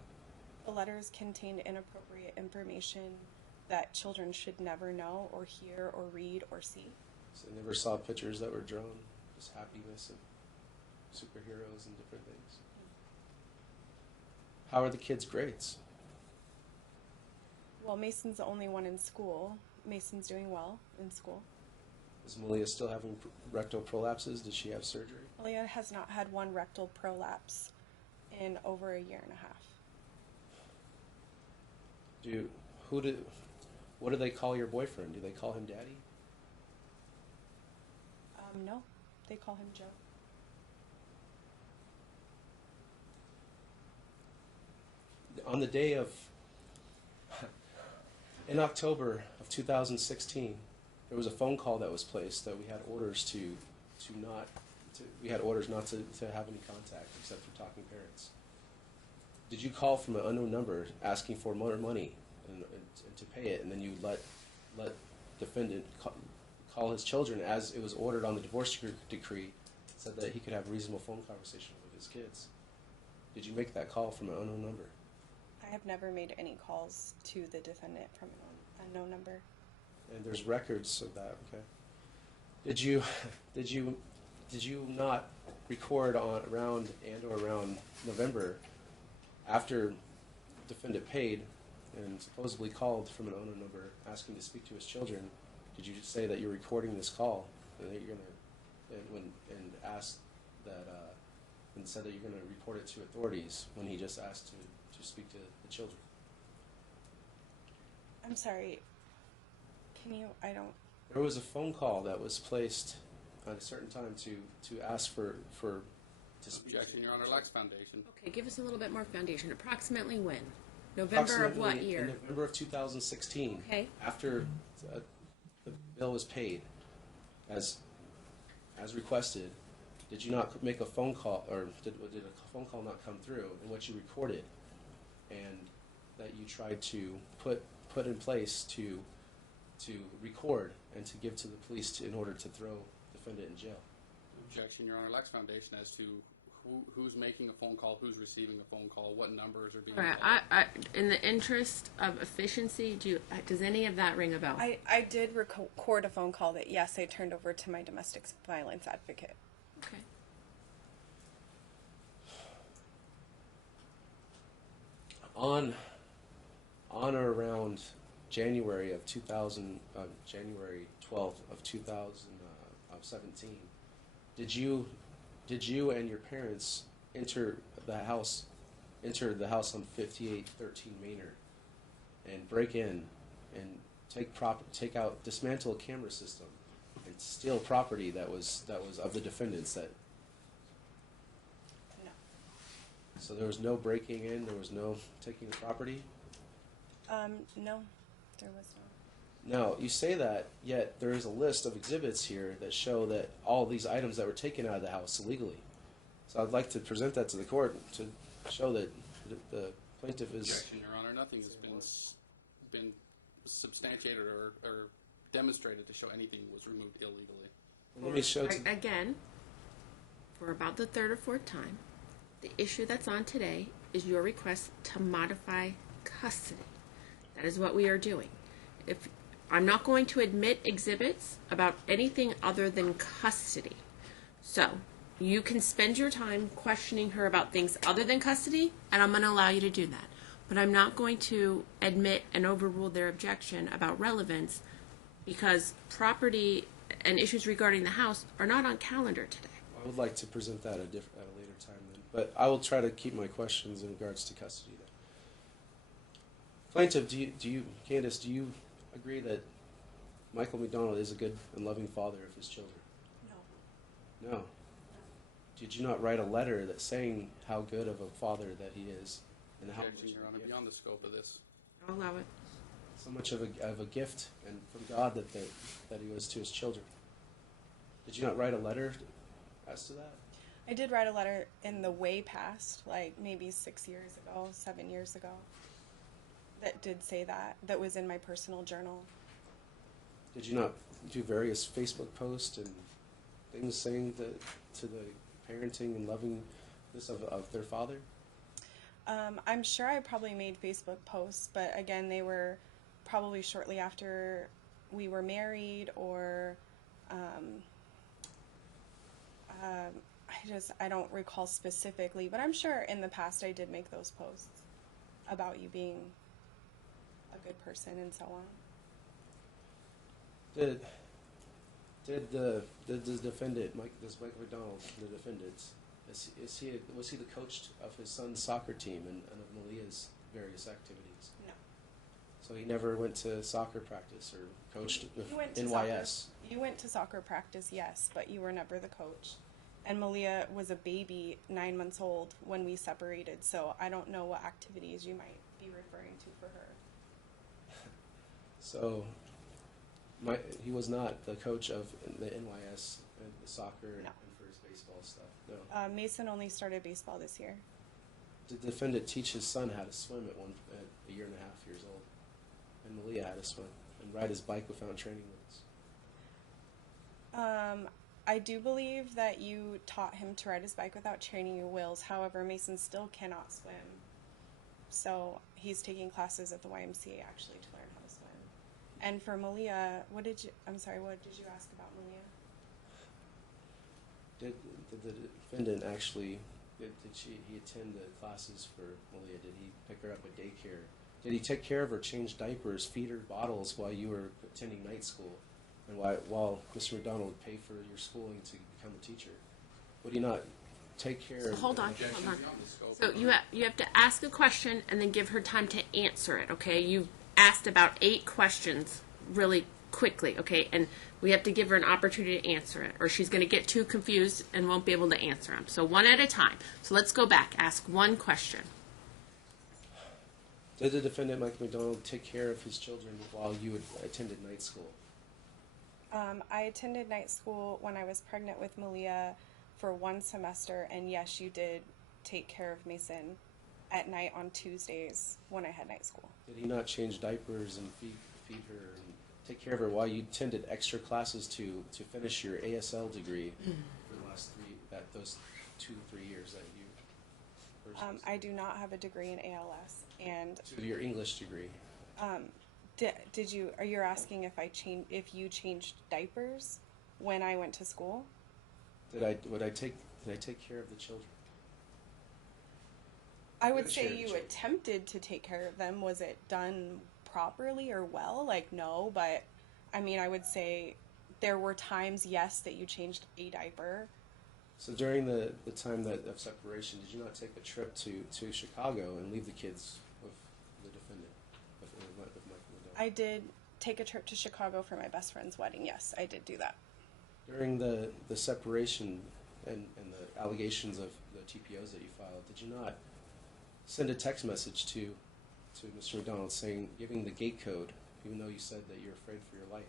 The letters contained inappropriate information that children should never know or hear or read or see. So they never saw pictures that were drawn, just happiness of superheroes and different things. How are the kids' grades? Well, Mason's the only one in school. Mason's doing well in school. Is Malia still having rectal prolapses? Did she have surgery? Malia has not had one rectal prolapse in over a year and a half. What do they call your boyfriend? Do they call him Daddy? No, they call him Joe. On the day of, in October of 2016, there was a phone call that was placed that we had orders we had orders not to have any contact except for talking parents. Did you call from an unknown number asking for more money and to pay it, and then you let defendant call his children as it was ordered on the divorce decree, said that he could have reasonable phone conversation with his kids? Did you make that call from an unknown number? I have never made any calls to the defendant from an unknown number. And there's records of that. Okay. Did you not record around November, after defendant paid and supposedly called from an unknown number asking to speak to his children? Did you say that you're recording this call and that you're gonna and said that you're gonna report it to authorities when he just asked to speak to the children? I'm sorry. I don't. There was a phone call that was placed at a certain time to ask to speak. Objection, Your Honor. Lacks foundation. Okay, give us a little bit more foundation. Approximately when? November of what Approximately year? In November of 2016. Okay. After the bill was paid, as requested, did you not make a phone call, or did a phone call not come through in which you recorded, and that you tried to put in place to record and to give to the police in order to throw defendant in jail? Objection, Your Honor. Lacks foundation as to who's making a phone call, who's receiving a phone call, what numbers are being All right. called. In the interest of efficiency, does any of that ring a bell? I did record a phone call that, yes, I turned over to my domestic violence advocate. Okay. on or around January 12th of 2017, did you and your parents enter the house on 5813 Maynard and break in and dismantle a camera system and steal property that was of the defendants? No. So there was no breaking in, there was no taking the property? No, there was not. Now, you say that, yet there is a list of exhibits here that show that all these items that were taken out of the house illegally. So I'd like to present that to the court to show that the plaintiff is... Objection, Your Honor. Nothing has been substantiated or demonstrated to show anything was removed illegally. Let me show to... Again, for about the third or fourth time, the issue that's on today is your request to modify custody. That is what we are doing. If I'm not going to admit exhibits about anything other than custody. So, you can spend your time questioning her about things other than custody, and I'm going to allow you to do that. But I'm not going to admit and overrule their objection about relevance because property and issues regarding the house are not on calendar today. I would like to present that at a later time then. But I will try to keep my questions in regards to custody then. Plaintiff, Candace, do you agree that Michael McDonald is a good and loving father of his children? No. No. Did you not write a letter that saying how good of a father that he is and how Objection, much Your Honor. Beyond the scope of this. I'll allow it. so much of a gift and from God that he was to his children? Did you not write a letter as to that? I did write a letter in the way past, like maybe 6 years ago, 7 years ago, that did say that. That was in my personal journal. Did you not do various Facebook posts and things saying to the parenting and lovingness of their father? I'm sure I probably made Facebook posts, but again, they were probably shortly after we were married, or I don't recall specifically, but I'm sure in the past I did make those posts about you being a good person and so on. Did the defendant, Michael McDonald, the defendant, was he the coach of his son's soccer team and of Malia's various activities? No. So he never went to soccer practice or coached with You went to NYS? You went to soccer practice, yes, but you were never the coach. And Malia was a baby, 9 months old, when we separated, so I don't know what activities you might be referring to for her. So he was not the coach of the NYS and the soccer No. and for his baseball stuff? No. Mason only started baseball this year. Did the defendant teach his son how to swim at a year and a half years old? And Malia how to swim and ride his bike without training wheels? I do believe that you taught him to ride his bike without training wheels. However, Mason still cannot swim. So he's taking classes at the YMCA actually to learn how to swim. And for Malia, what did you ask about Malia? Did the defendant actually, he attend the classes for Malia? Did he pick her up at daycare? Did he take care of her, change diapers, feed her bottles while you were attending night school? And while Mr. McDonald would pay for your schooling to become a teacher? Would he not take care of... Hold on. Objection beyond the scope. So you have to ask a question and then give her time to answer it, okay? You've asked about 8 questions really quickly, okay? And we have to give her an opportunity to answer it, or she's going to get too confused and won't be able to answer them. So one at a time. So let's go back. Ask one question. Did the defendant, Michael McDonald, take care of his children while you attended night school? I attended night school when I was pregnant with Malia for 1 semester, and yes, you did take care of Mason at night on Tuesdays when I had night school. Did he not change diapers and feed her and take care of her while you attended extra classes to finish your ASL degree for the last those 2-3 years that you purchased? I do not have a degree in ALS, and To your English degree. are you asking if you changed diapers when I went to school? Did I take care of the children? I would Good say shared you children. attempted to take care of them. Was it done properly or well? Like, no, but I mean, I would say there were times, yes, that you changed a diaper. So during the time of separation, did you not take a trip to Chicago and leave the kids with the defendant, with Michael McDonald? I did take a trip to Chicago for my best friend's wedding. Yes, I did do that. During the separation and the allegations of the TPOs that you filed, did you not send a text message to Mr. McDonald saying, giving the gate code, even though you said that you're afraid for your life?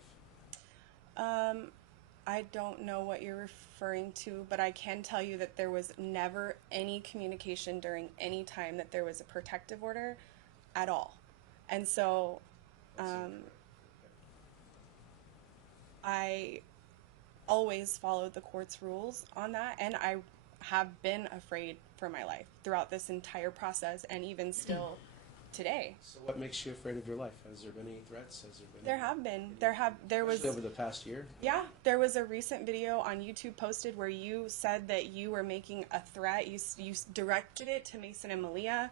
I don't know what you're referring to, but I can tell you that there was never any communication during any time that there was a protective order at all. And so I always followed the court's rules on that, and I have been afraid for my life throughout this entire process and even still today. So what makes you afraid of your life? Has there been any threats? Has there been? There have been. There was. Especially over the past year? Yeah, there was a recent video on YouTube posted where you said that you were making a threat. You directed it to Mason and Malia.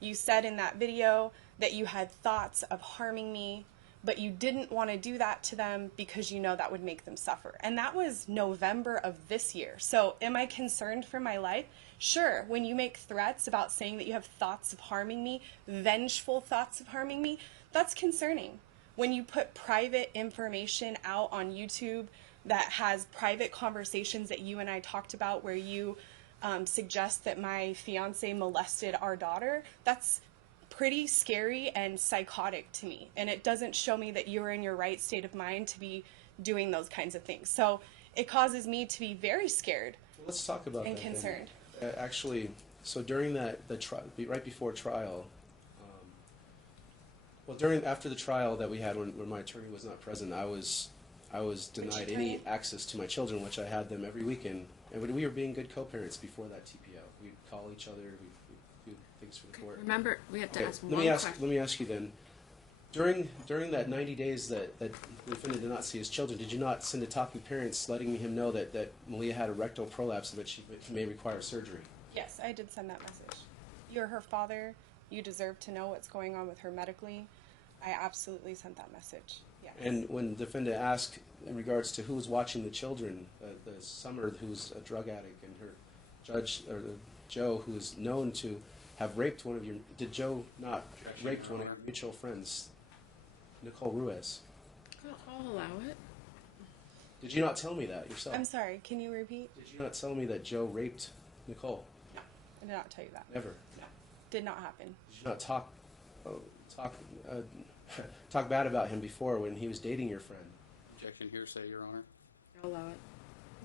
You said in that video that you had thoughts of harming me, but you didn't want to do that to them because you know that would make them suffer. And that was November of this year. So am I concerned for my life? Sure, when you make threats about saying that you have thoughts of harming me, vengeful thoughts of harming me, that's concerning. When you put private information out on YouTube that has private conversations that you and I talked about where you suggest that my fiance molested our daughter, that's pretty scary and psychotic to me. And it doesn't show me that you're in your right state of mind to be doing those kinds of things. So it causes me to be very scared. Well, let's talk about And that then. concerned. Actually, so during the trial, right before trial, after the trial that we had when my attorney was not present, I was denied any attorney? access to my children, which I had them every weekend, and we were being good co-parents before that TPO. We'd call each other, we'd do things for the court. Remember, we have to Okay, ask let one me ask. question. Let me ask you then. During that 90 days that the defendant did not see his children, did you not send a talking parents letting him know that Malia had a rectal prolapse and that she may require surgery? Yes, I did send that message. You're her father. You deserve to know what's going on with her medically. I absolutely sent that message. Yes. And when the defendant asked in regards to who was watching the children, the Summer who's a drug addict and her judge, or Joe, who's known to have raped one of your, did Joe not rape one of your mutual friends, Nicole Ruiz? I'll allow it. Did you not tell me that yourself? I'm sorry, can you repeat? Did you not tell me that Joe raped Nicole? No, I did not tell you that. Never. No, did not happen. Did you not talk bad about him before when he was dating your friend? Objection hearsay, Your Honor. I'll allow it.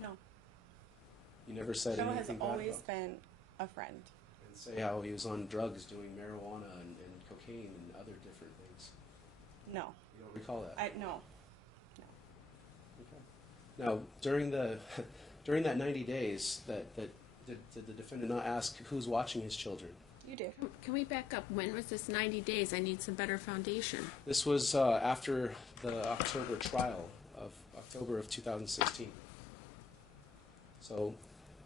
No. You never said Joe has anything bad always about been a friend. and say how he was on drugs, doing marijuana and cocaine and other different things. No. You don't recall that? No. Okay. Now, during that 90 days, did the defendant not ask who's watching his children? You did. Can we back up? When was this 90 days? I need some better foundation. This was after the October trial of October of 2016. So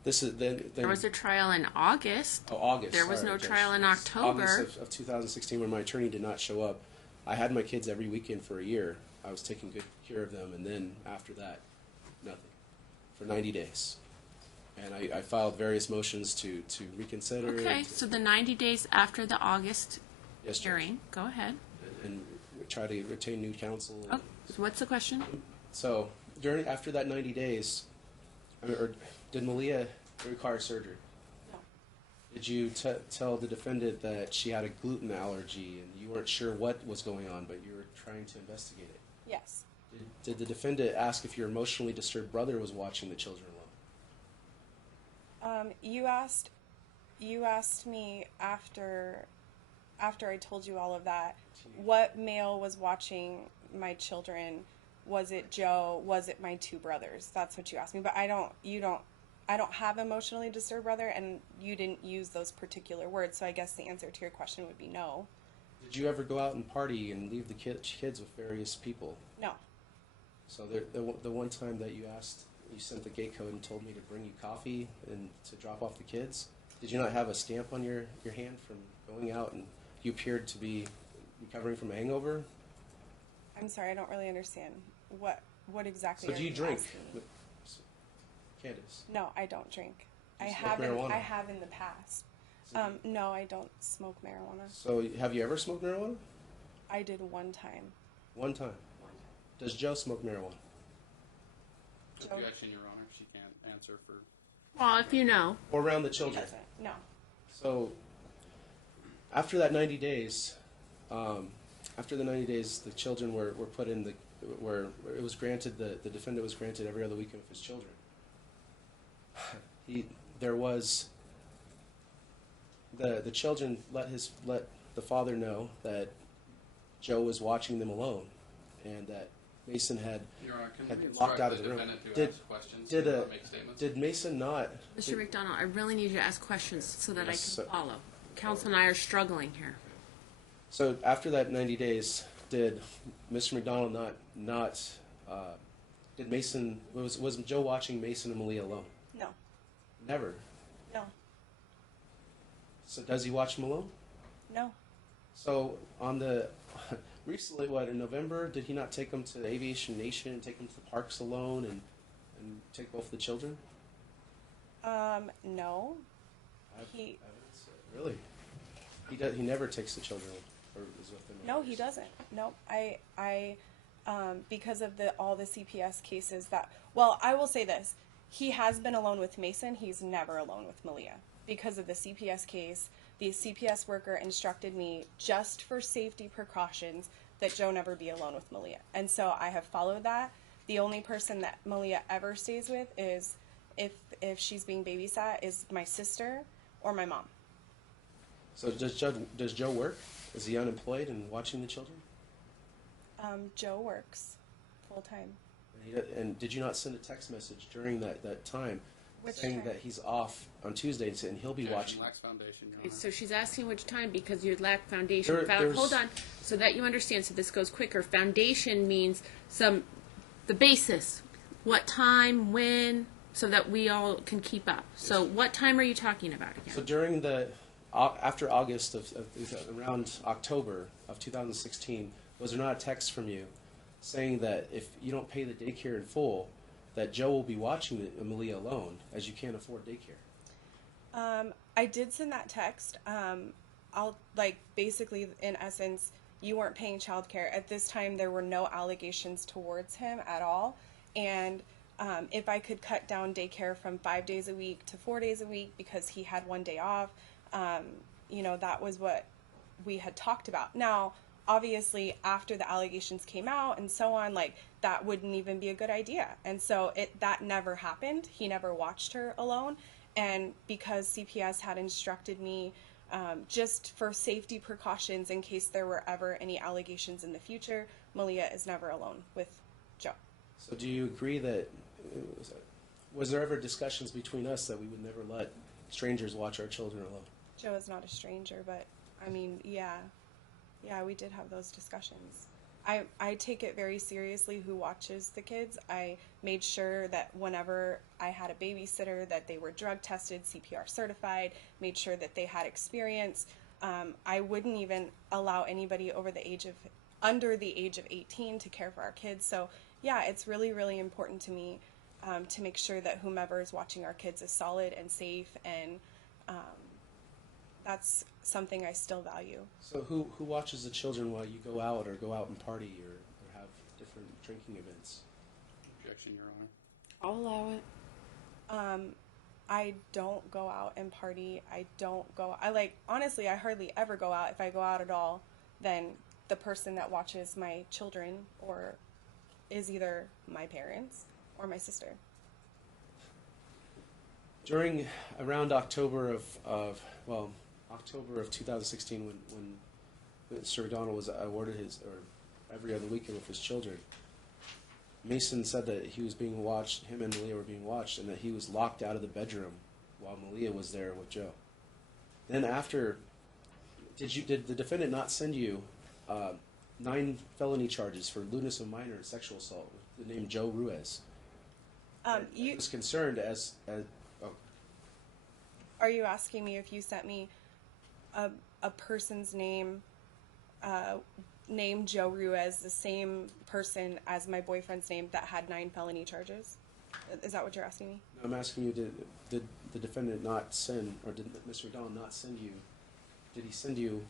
this is then There was a trial in August. August. There was sorry, no Judge. trial in October. August of 2016 when my attorney did not show up. I had my kids every weekend for a year. I was taking good care of them, and then after that, nothing for 90 days. And I filed various motions to reconsider. Okay, and so the 90 days after the August yes, Judge. hearing. Go ahead. And try to retain new counsel. Oh, what's the question? So after that 90 days, or did Malia require surgery? No. Did you tell the defendant that she had a gluten allergy and you weren't sure what was going on, but you were trying to investigate it? Yes. Did the defendant ask if your emotionally disturbed brother was watching the children alone? You asked me after I told you all of that, what male was watching my children? Was it Joe? Was it my two brothers? That's what you asked me. But I don't have emotionally disturbed brother, and you didn't use those particular words. So I guess the answer to your question would be no. Did you ever go out and party and leave the kids with various people? No. So the one time that you sent the gate code and told me to bring you coffee and to drop off the kids, Did you not have a stamp on your hand from going out, and you appeared to be recovering from a hangover? I'm sorry, I don't really understand. What exactly So are do you you drink, asking? Candace? No, I don't drink. Do you I smoke have marijuana? I have in the past. No, I don't smoke marijuana. So have you ever smoked marijuana? I did one time. One time. Does Joe smoke marijuana? Joe, Objection, Your Honor. She can't answer for. Well, if you know. Or around the he children? doesn't. No. So after that 90 days, the children were put in the where it was granted the defendant was granted every other weekend with his children. There was the children let the father know that Joe was watching them alone, and that Mason had Your Honor, can had we locked instruct out of the the room. defendant to Did- ask questions did, and not make statements? Did Mason not? Mr. McDonald, I really need you to ask questions so that Yes, I can follow. Counsel and I are struggling here. So after that 90 days, did Mr. McDonald did Mason, was Joe watching Mason and Malia alone? No. Never. No. So does he watch them alone? No. So recently, in November, did he not take them to Aviation Nation and take them to the parks alone and take both the children? No. He really? He never takes the children or is with them. No, he doesn't. No, I because of all the CPS cases I will say this. He has been alone with Mason. He's never alone with Malia. Because of the CPS case, the CPS worker instructed me, just for safety precautions, that Joe never be alone with Malia. And so I have followed that. The only person that Malia ever stays with is, if she's being babysat, is my sister or my mom. So does Joe work? Is he unemployed and watching the children? Joe works full time. And did you not send a text message during that time Which saying time? that he's off on Tuesday and he'll be Objection, watching? lacks foundation, Your Okay, Honor. so she's asking which time because you lack foundation. There's- Hold on, so that you understand, so this goes quicker. Foundation means the basis. What time, when, so that we all can keep up. So what time are you talking about again? So during after August around October of 2016, was there not a text from you saying that if you don't pay the daycare in full, that Joe will be watching Malia alone as you can't afford daycare? I did send that text. Basically, in essence, you weren't paying childcare. At this time, there were no allegations towards him at all. And if I could cut down daycare from 5 days a week to 4 days a week because he had one day off, that was what we had talked about. Now, obviously, after the allegations came out and so on, that wouldn't even be a good idea. And so that never happened. He never watched her alone. And because CPS had instructed me, just for safety precautions in case there were ever any allegations in the future, Malia is never alone with Joe. So do you agree that, was there ever discussions between us that we would never let strangers watch our children alone? Joe is not a stranger, but I mean, yeah, we did have those discussions. I take it very seriously who watches the kids. I made sure that whenever I had a babysitter that they were drug tested, CPR certified, made sure that they had experience. I wouldn't even allow anybody under the age of 18 to care for our kids. So yeah, it's really, really important to me to make sure that whomever is watching our kids is solid and safe, and that's something I still value. So who watches the children while you go out and party or have different drinking events? Objection, Your Honor. I'll allow it. I don't go out and party. Honestly, I hardly ever go out. If I go out at all, then the person that watches my children is either my parents or my sister. Around October of 2016, when Mr. McDonald was awarded every other weekend with his children, Mason said that he was being watched, him and Malia were being watched, and that he was locked out of the bedroom while Malia was there with Joe. Then after, did the defendant not send you 9 felony charges for lewdness of minor and sexual assault with the name Joe Ruiz? I was concerned Are you asking me if you sent me a person's name, named Joe Ruiz, the same person as my boyfriend's name that had 9 felony charges? Is that what you're asking me? I'm asking you, did the defendant not send, or did Mr. McDonald not send you, did he send you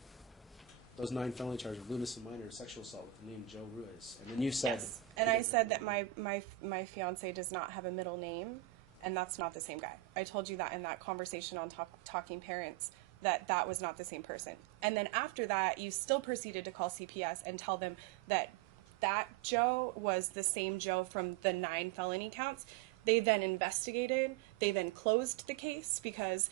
those 9 felony charges of lewdness and minor sexual assault with the name Joe Ruiz? And then you said... Yes. And I said that my fiance does not have a middle name, and that's not the same guy. I told you that in that conversation on Talking Parents, that was not the same person. And then after that, you still proceeded to call CPS and tell them that Joe was the same Joe from the 9 felony counts. They then investigated. They then closed the case because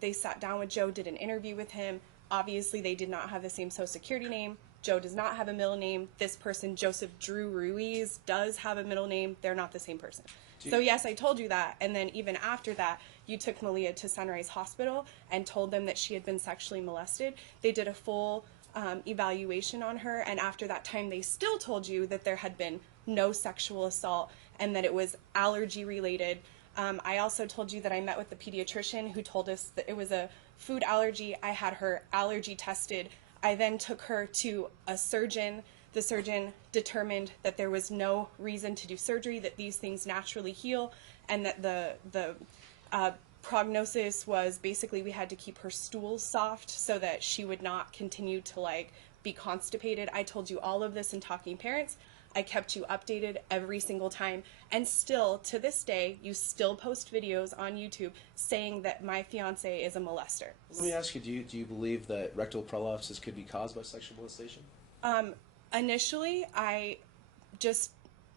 they sat down with Joe, did an interview with him. Obviously, they did not have the same Social Security name. Joe does not have a middle name. This person, Joseph Drew Ruiz, does have a middle name. They're not the same person. So yes, I told you that. And then even after that, you took Malia to Sunrise Hospital and told them that she had been sexually molested. They did a full evaluation on her. And after that time, they still told you that there had been no sexual assault and that it was allergy related. I also told you that I met with the pediatrician who told us that it was a food allergy. I had her allergy tested. I then took her to a surgeon. The surgeon determined that there was no reason to do surgery, that these things naturally heal, and that the prognosis was basically we had to keep her stools soft so that she would not continue to be constipated. I told you all of this in Talking Parents. I kept you updated every single time, and still to this day you still post videos on YouTube saying that my fiance is a molester. Let me ask you, do you believe that rectal prolapses could be caused by sexual molestation? Initially, I just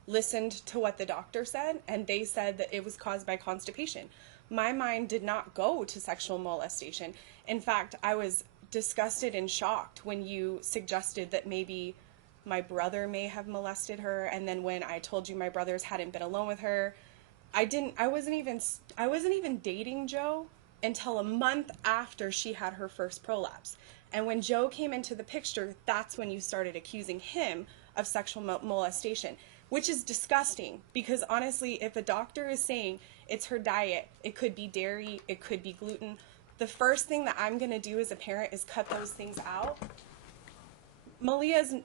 listened to what the doctor said, and they said that it was caused by constipation. My mind did not go to sexual molestation. In fact, I was disgusted and shocked when you suggested that maybe my brother may have molested her, and then when I told you my brothers hadn't been alone with her, I wasn't even dating Joe until a month after she had her first prolapse. And when Joe came into the picture, that's when you started accusing him of sexual molestation, which is disgusting because honestly, if a doctor is saying it's her diet, it could be dairy, it could be gluten, the first thing that I'm going to do as a parent is cut those things out.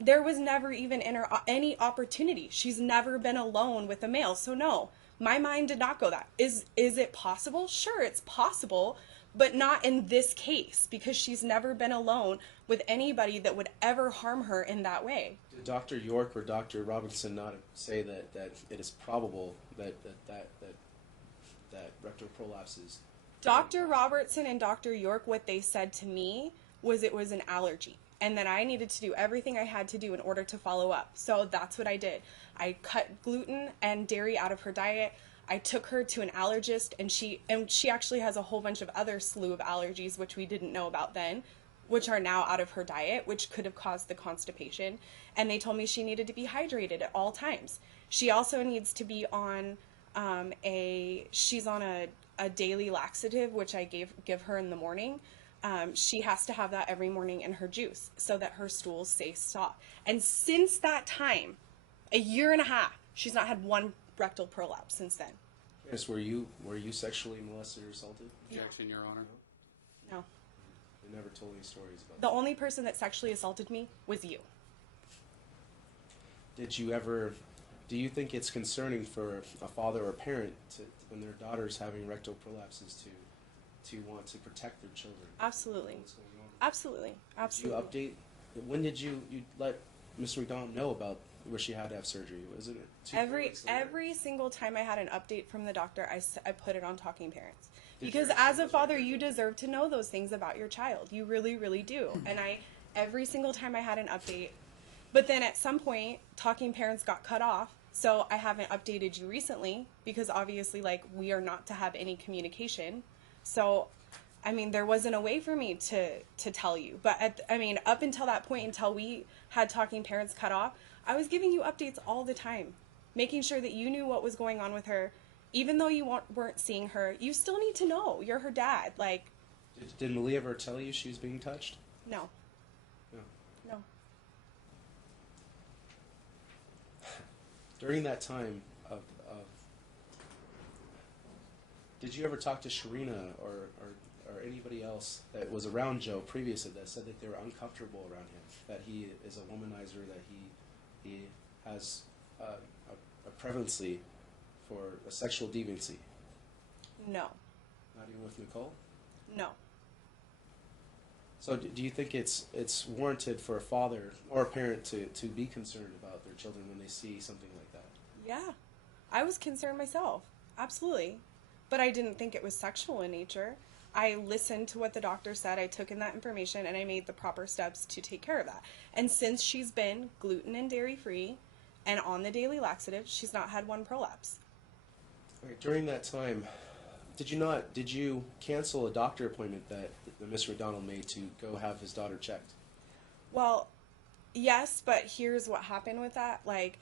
There was never even any opportunity. She's never been alone with a male, so no, my mind did not go that. Is it possible? Sure, it's possible, but not in this case because she's never been alone with anybody that would ever harm her in that way. Did Dr. York or Dr. Robinson not say that it is probable that rectal prolapses? Dr. Robertson and Dr. York, what they said to me was it was an allergy, and that I needed to do everything I had to do in order to follow up. So that's what I did. I cut gluten and dairy out of her diet. I took her to an allergist, and she actually has a whole bunch of other slew of allergies, which we didn't know about then, which are now out of her diet, which could have caused the constipation. And they told me she needed to be hydrated at all times. She also needs to be on she's on a daily laxative, which I give her in the morning. She has to have that every morning in her juice so that her stools stay soft. And since that time, a year and a half, she's not had one rectal prolapse since then. Yes, were you sexually molested or assaulted? Objection, Your Honor. No. You never told any stories about The only person that sexually assaulted me was you. Do you think it's concerning for a father or parent when their daughter's having rectal prolapses to want to protect their children? Absolutely. What's going on? Absolutely. Absolutely. Did you update? When did you let Mr. McDonald know about where she had to have surgery? Wasn't it Every single time I had an update from the doctor, I put it on Talking Parents. Because as a father, you deserve to know those things about your child. You really, really do. And every single time I had an update, but then at some point, Talking Parents got cut off, so I haven't updated you recently, because obviously, we are not to have any communication. So, there wasn't a way for me to tell you. But, up until that point, until we had Talking Parents cut off, I was giving you updates all the time, making sure that you knew what was going on with her. Even though you weren't seeing her, you still need to know. You're her dad. Did Malia ever tell you she was being touched? No. No. No. During that time did you ever talk to Sharina or or anybody else that was around Joe previously that said that they were uncomfortable around him, that he is a womanizer, that he has a prevalency for a sexual deviancy? No. Not even with Nicole? No. So do you think it's warranted for a father or a parent to be concerned about their children when they see something like that? Yeah. I was concerned myself. Absolutely. But I didn't think it was sexual in nature. I listened to what the doctor said, I took in that information, and I made the proper steps to take care of that. And since she's been gluten and dairy free and on the daily laxative, she's not had one prolapse. Okay, during that time, did you cancel a doctor appointment that Mr. McDonald made to go have his daughter checked? Well, yes, but here's what happened with that. Like,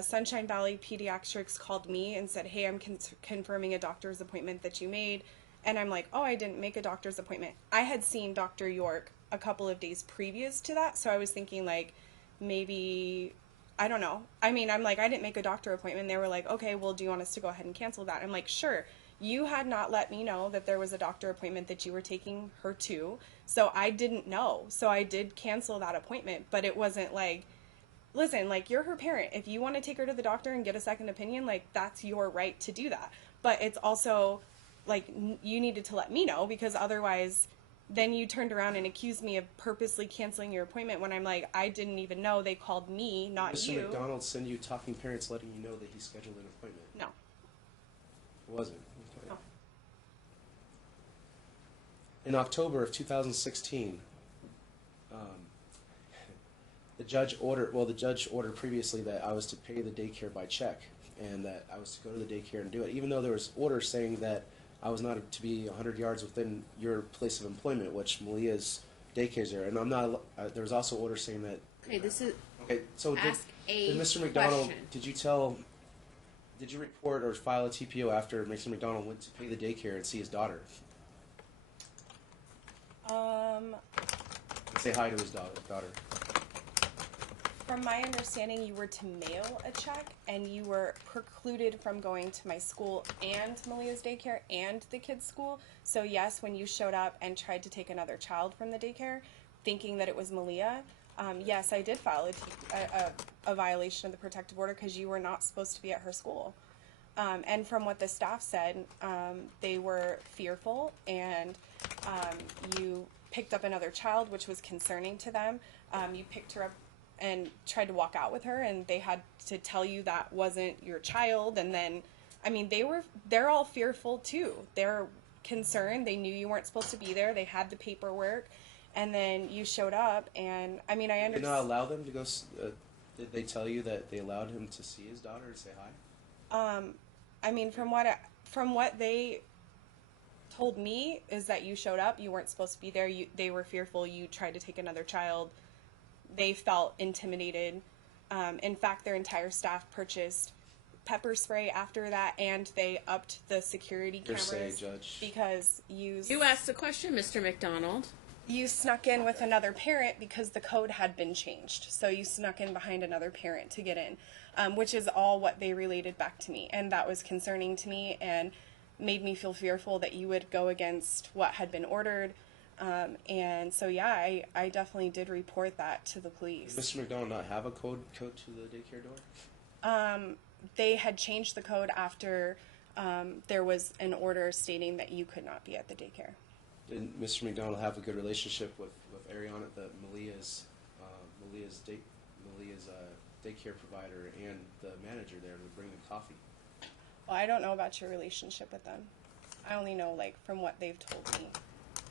Sunshine Valley Pediatrics called me and said, hey, I'm confirming a doctor's appointment that you made. And I'm like, oh, I didn't make a doctor's appointment. I had seen Dr. York a couple of days previous to that, so I was thinking, like, maybe, I don't know. I mean, I'm like, I didn't make a doctor appointment. They were like, okay, well, do you want us to go ahead and cancel that? I'm like, sure. You had not let me know that there was a doctor appointment that you were taking her to, so I didn't know. So I did cancel that appointment, but it wasn't like, listen, like, you're her parent. If you want to take her to the doctor and get a second opinion, like, that's your right to do that. But it's also, like, you needed to let me know, because otherwise then you turned around and accused me of purposely canceling your appointment when I'm like, I didn't even know. They called me, not Mr. you. McDonald send you talking parents letting you know that he scheduled an appointment? No. It wasn't? Okay. No. In October of 2016, the judge ordered previously that I was to pay the daycare by check and that I was to go to the daycare and do it, even though there was orders saying that I was not to be 100 yards within your place of employment, which Malia's daycare is there. And I'm not, there was also orders saying that. Okay, this is, Okay, so ask did a Mr. McDonald, question. did you report or file a TPO after Mr. McDonald went to pay the daycare and see his daughter? Say hi to his daughter. From my understanding, you were to mail a check, and you were precluded from going to my school and Malia's daycare and the kids' school. So yes, when you showed up and tried to take another child from the daycare, thinking that it was Malia, yes, I did file a violation of the protective order because you were not supposed to be at her school. And from what the staff said, they were fearful, and you picked up another child, which was concerning to them. You picked her up and tried to walk out with her, and they had to tell you that wasn't your child. And then, I mean, they're all fearful too. They're concerned. They knew you weren't supposed to be there. They had the paperwork, and then you showed up, and I mean, I understand. Did not allow them to go? Did they tell you that they allowed him to see his daughter and say hi? I mean, from what they told me is that you showed up. You weren't supposed to be there. They were fearful. You tried to take another child. They felt intimidated. In fact, their entire staff purchased pepper spray after that, and they upped the security cameras Judge. because You asked the question, Mr. McDonald. you snuck in with another parent because the code had been changed. So you snuck in behind another parent to get in, which is all what they related back to me, and that was concerning to me and made me feel fearful that you would go against what had been ordered. And so, yeah, I definitely did report that to the police. Did Mr. McDonald not have a code to the daycare door? They had changed the code after there was an order stating that you could not be at the daycare. Did Mr. McDonald have a good relationship with Ariana, Malia's daycare provider, and the manager there to bring them coffee? Well, I don't know about your relationship with them. I only know, like, from what they've told me,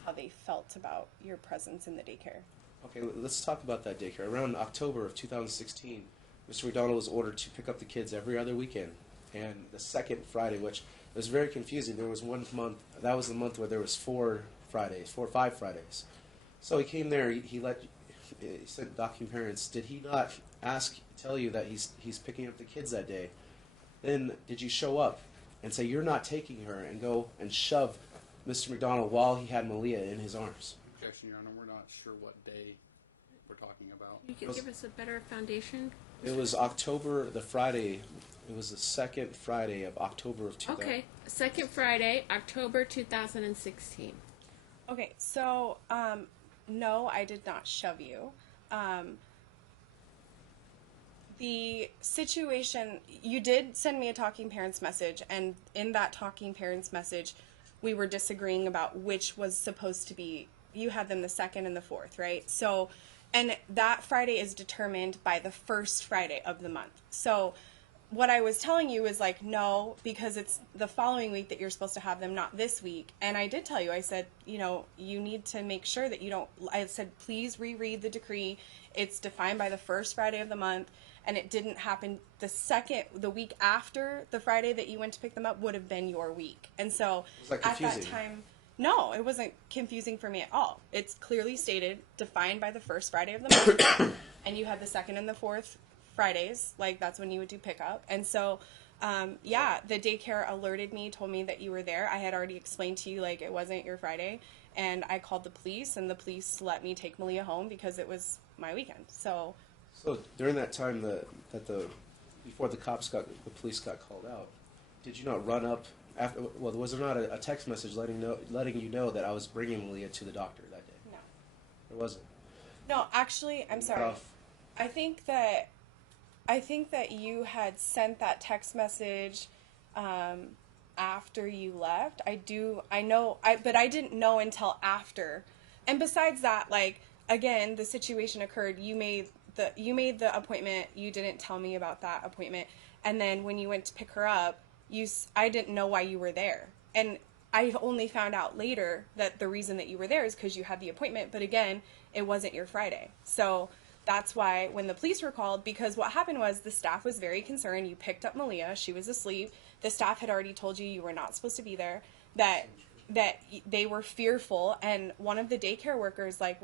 how they felt about your presence in the daycare. Okay, let's talk about that daycare. Around October of 2016, Mr. McDonald was ordered to pick up the kids every other weekend, and the second Friday, which was very confusing. There was one month, that was the month where there was 4 or 5 Fridays. So he came there, he said, docking parents, did he not tell you that he's picking up the kids that day? Then did you show up and say you're not taking her and go and shove Mr. McDonald while he had Malia in his arms? Objection, Your Honor. We're not sure what day we're talking about. You can give us a better foundation. It was October, the Friday. It was the second Friday of October of 2000. Okay, second Friday, October 2016. Okay, so no, I did not shove you. The situation, you did send me a talking parents message, and in that talking parents message, we were disagreeing about which was supposed to be, you had them the 2nd and the 4th, right? So, and that Friday is determined by the first Friday of the month. So, what I was telling you is like, no, because it's the following week that you're supposed to have them, not this week. And I did tell you, I said, you know, you need to make sure that you don't, I said, please reread the decree. It's defined by the first Friday of the month. And it didn't happen the week after the Friday that you went to pick them up would have been your week. And so Was that at that confusing? time, no, it wasn't confusing for me at all. It's clearly stated, defined by the first Friday of the month. And you had the 2nd and the 4th Fridays, like that's when you would do pickup. And so, yeah, the daycare alerted me, told me that you were there. I had already explained to you, like, it wasn't your Friday. And I called the police, and the police let me take Malia home because it was my weekend. So during that time before the police got called out, did you not run up after? Well, was there not a text message letting you know that I was bringing Malia to the doctor that day? no. There wasn't. No, actually, I'm sorry. I think that you had sent that text message after you left. But I didn't know until after. And besides that, like, again, the situation occurred. You made the appointment. You didn't tell me about that appointment. And then when you went to pick her up, I didn't know why you were there. And I only found out later that the reason that you were there is because you had the appointment. But again, it wasn't your Friday. So that's why when the police were called, because what happened was the staff was very concerned. You picked up Malia. She was asleep. The staff had already told you were not supposed to be there, that they were fearful. And one of the daycare workers, like,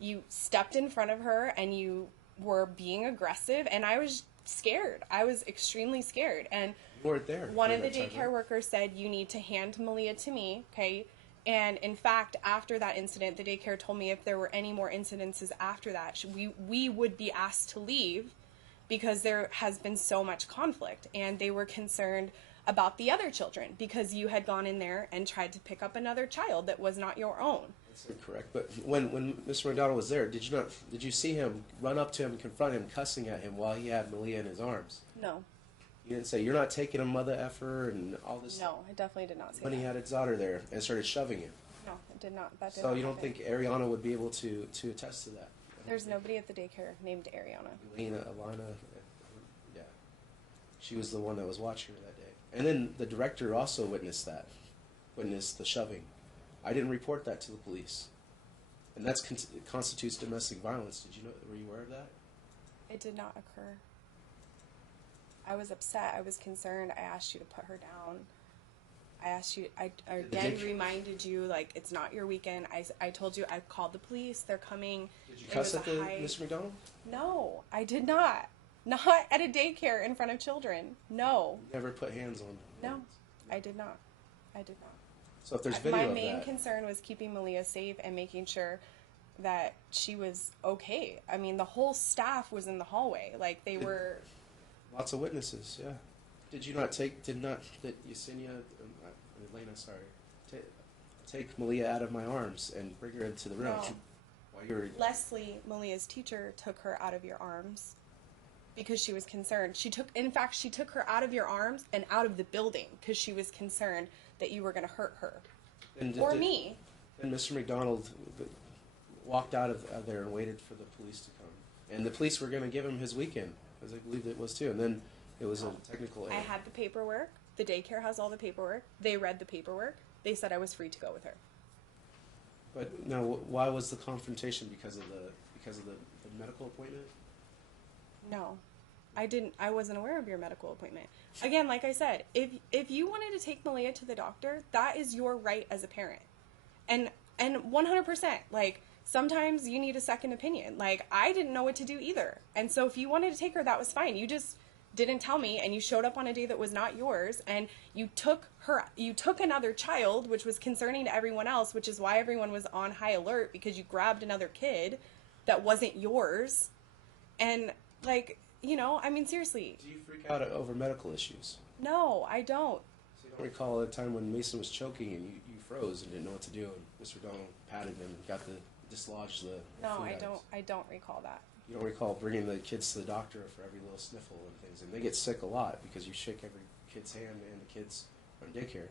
you stepped in front of her and you were being aggressive. And I was scared. I was extremely scared. And You weren't there. one of the during that time, daycare right? workers said, you need to hand Malia to me, okay? And in fact, after that incident, the daycare told me if there were any more incidences after that, we would be asked to leave because there has been so much conflict. And they were concerned about the other children because you had gone in there and tried to pick up another child that was not your own. That's incorrect. But when Mr. McDonald was there, did you see him run up to him and confront him, cussing at him while he had Malia in his arms? No. You didn't say, "You're not taking a mother effer," and all this. No, I definitely did not say When that. he had his daughter there and started shoving him. No, it did not. That did So not you don't happen. think Ariana would be able to attest to that? There's nobody at the daycare named Ariana. Alana, yeah. She was the one that was watching her that day. And then the director also witnessed the shoving. I didn't report that to the police. And that constitutes domestic violence. Were you aware of that? It did not occur. I was upset. I was concerned. I asked you to put her down. I again reminded you, like, it's not your weekend. I told you I called the police. They're coming. Did you It cuss was at a high- Mr. McDonald? No, I did not. Not at a daycare in front of children. No. You never put hands on. No, I did not. I did not. So if there's video My of main that, concern was keeping Malia safe and making sure that she was okay. I mean, the whole staff was in the hallway. Like, they were... lots of witnesses, yeah. Did Yesenia, Elena, sorry, take Malia out of my arms and bring her into the room? No. While you were... Leslie, Malia's teacher, took her out of your arms because she was concerned. She took her out of your arms and out of the building because she was concerned that you were going to hurt her. Or me. And Mr. McDonald walked out of there and waited for the police to come. And the police were going to give him his weekend, as I believe it was too. And then it was a technical error. I had the paperwork. The daycare has all the paperwork. They read the paperwork. They said I was free to go with her. But now, why was the confrontation? Because of the medical appointment? No, I didn't. I wasn't aware of your medical appointment. Again, like I said, if you wanted to take Malia to the doctor, that is your right as a parent. And 100%, like, sometimes you need a second opinion. Like, I didn't know what to do either. And so if you wanted to take her, that was fine. You just didn't tell me, and you showed up on a day that was not yours, and you took another child, which was concerning to everyone else, which is why everyone was on high alert, because you grabbed another kid that wasn't yours. And, like, you know, I mean, seriously. Do you freak out over medical issues? No, I don't. So you don't recall a time when Mason was choking and you froze and didn't know what to do, and Mr. Donald patted him and got the dislodged the No, fluid I out. don't. I don't recall that. You don't recall bringing the kids to the doctor for every little sniffle and things, and they get sick a lot because you shake every kid's hand and the kids on daycare.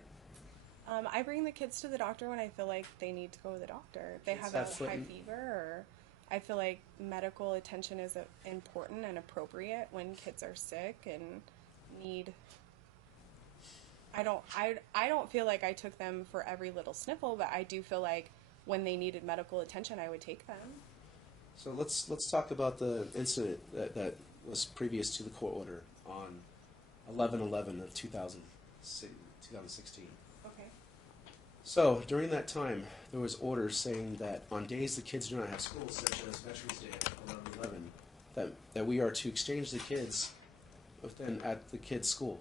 I bring the kids to the doctor when I feel like they need to go to the doctor. They Kids have have a foot high and- fever, or I feel like medical attention is important and appropriate when kids are sick and need. I don't feel like I took them for every little sniffle, but I do feel like when they needed medical attention, I would take them. So let's talk about the incident that was previous to the court order on 11/11 of 2016. Okay. So during that time, there was orders saying that on days the kids do not have school, such as Veterans Day at 11/11, that we are to exchange the kids at the kids' school.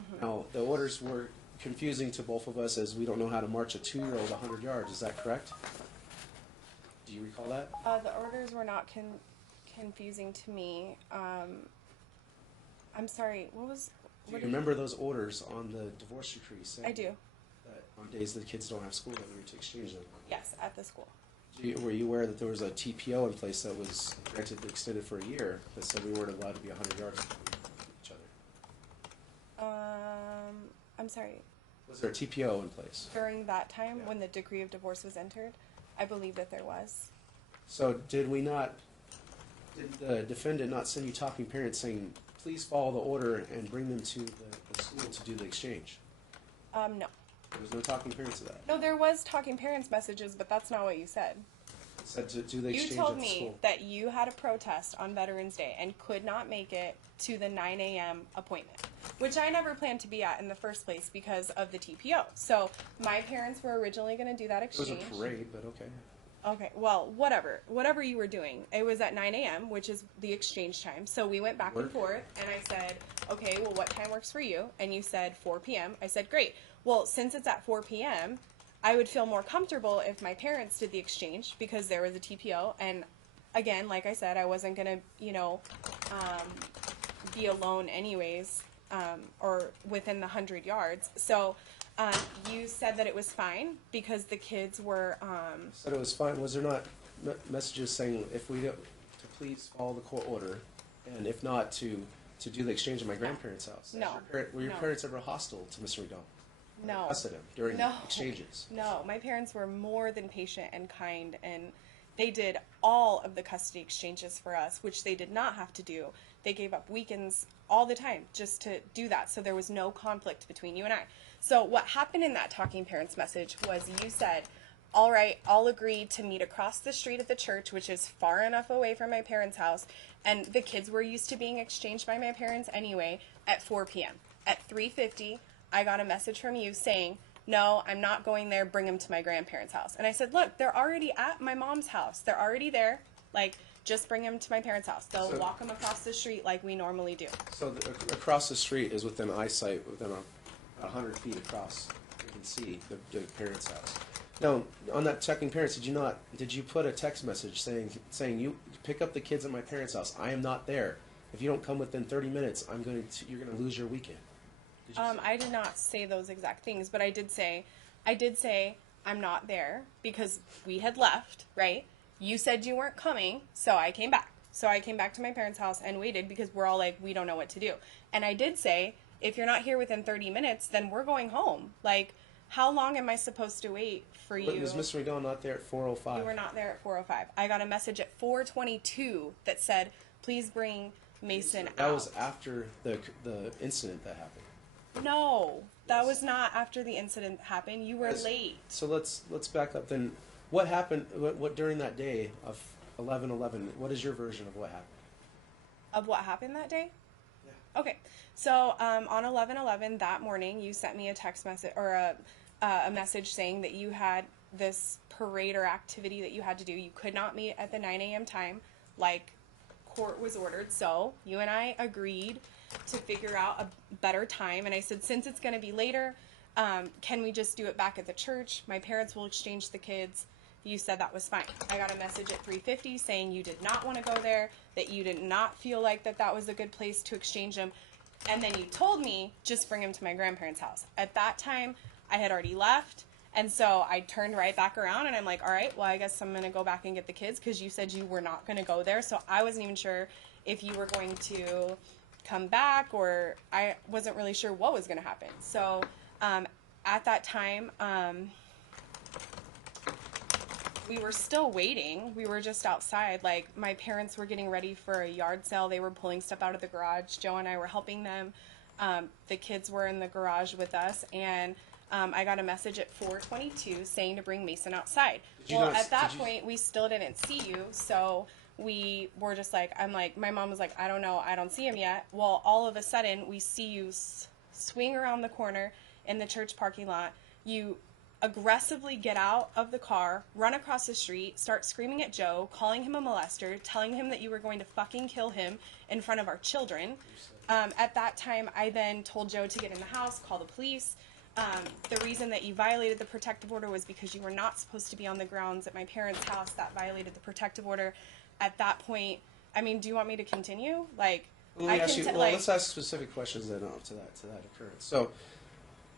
Mm-hmm. Now the orders were confusing to both of us as we don't know how to march a 2-year-old 100 yards. Is that correct? Do you recall that? The orders were not confusing to me. I'm sorry. Do you remember those orders on the divorce decree saying I do. that on days the kids don't have school that we were to exchange them? Yes, at the school. Were you aware that there was a TPO in place that was granted extended for a year that said we weren't allowed to be 100 yards from each other? I'm sorry. Was there a TPO in place? During that time, Yeah. when the decree of divorce was entered, I believe that there was. So did the defendant not send you talking parents saying, please follow the order and bring them to the school to do the exchange? No. There was no talking parents of that. No, there was talking parents messages, but that's not what you said. It said to do the You exchange told at the me school. that you had a protest on Veterans Day and could not make it to the 9 a.m. appointment, which I never planned to be at in the first place because of the TPO. So my parents were originally going to do that It was exchange. a parade, but okay. Okay, well, whatever you were doing. It was at 9 a.m., which is the exchange time. So we went back and Work. forth, and I said, okay, well, what time works for you? And you said 4 p.m. I said, great. Well, since it's at 4 p.m., I would feel more comfortable if my parents did the exchange because there was a TPO. And again, like I said, I wasn't going to, be alone anyways, or within the 100 yards. So you said that it was fine because the kids were... Said it was fine. Was there not messages saying if we don't, to please follow the court order, and if not, to do the exchange at my grandparents' house? No. Were your No. parents ever hostile to Mr. McDonald? No. Fussed at him during No. exchanges? No, my parents were more than patient and kind, and they did all of the custody exchanges for us, which they did not have to do. They gave up weekends all the time just to do that, so there was no conflict between you and I. So what happened in that talking parents message was you said, all right, I'll agree to meet across the street at the church, which is far enough away from my parents' house, and the kids were used to being exchanged by my parents anyway, at 4 p.m. At 3:50, I got a message from you saying, no, I'm not going there, bring them to my grandparents' house. And I said, look, they're already at my mom's house. They're already there. Like, just bring them to my parents' house. They'll So- walk them across the street like we normally do. So across the street is within eyesight, within 100 feet across. You can see the parents' house. Now, on that checking parents, did you put a text message saying you pick up the kids at my parents' house? I am not there. If you don't come within 30 minutes, you're going to lose your weekend. Did you say- I did not say those exact things, but I did say I'm not there because we had left, right? You said you weren't coming, so I came back. So I came back to my parents' house and waited because we're all like, we don't know what to do. And I did say, if you're not here within 30 minutes, then we're going home. Like, how long am I supposed to wait for you? Was Mr. McDonald not there at 4:05? You were not there at 4:05. I got a message at 4:22 that said, please bring Mason out. That was after the incident that happened. No, that was not after the incident happened. You were Yes. late. So let's back up then. What happened? What during that day of 11/11? What is your version of what happened? Of what happened that day? Yeah. Okay, so on 11/11 that morning, you sent me a text message or a message saying that you had this parade or activity that you had to do. You could not meet at the 9 a.m. time, like court was ordered. So you and I agreed to figure out a better time, and I said, since it's going to be later, can we just do it back at the church? My parents will exchange the kids. You said that was fine. I got a message at 3:50 saying you did not want to go there, that you did not feel like that was a good place to exchange them. And then you told me, just bring him to my grandparents' house. At that time, I had already left, And so I turned right back around and I'm like, all right, well, I guess I'm going to go back and get the kids because you said you were not going to go there. So I wasn't even sure if you were going to come back, or I wasn't really sure what was going to happen. So at that time, we were still waiting. We were just outside. Like, my parents were getting ready for a yard sale. They were pulling stuff out of the garage. Joe and I were helping them. The kids were in the garage with us, and I got a message at 4:22 saying to bring Mason outside. Well, at that point, we still didn't see you, so we were just like, my mom was like, I don't know, I don't see him yet. Well, all of a sudden, we see you swing around the corner in the church parking lot. You aggressively get out of the car, run across the street, start screaming at Joe, calling him a molester, telling him that you were going to fucking kill him in front of our children. At that time, I then told Joe to get in the house, call the police. The reason that you violated the protective order was because you were not supposed to be on the grounds at my parents' house. That violated the protective order. At that point, I mean, do you want me to continue? Like, let's ask specific questions then to that occurrence.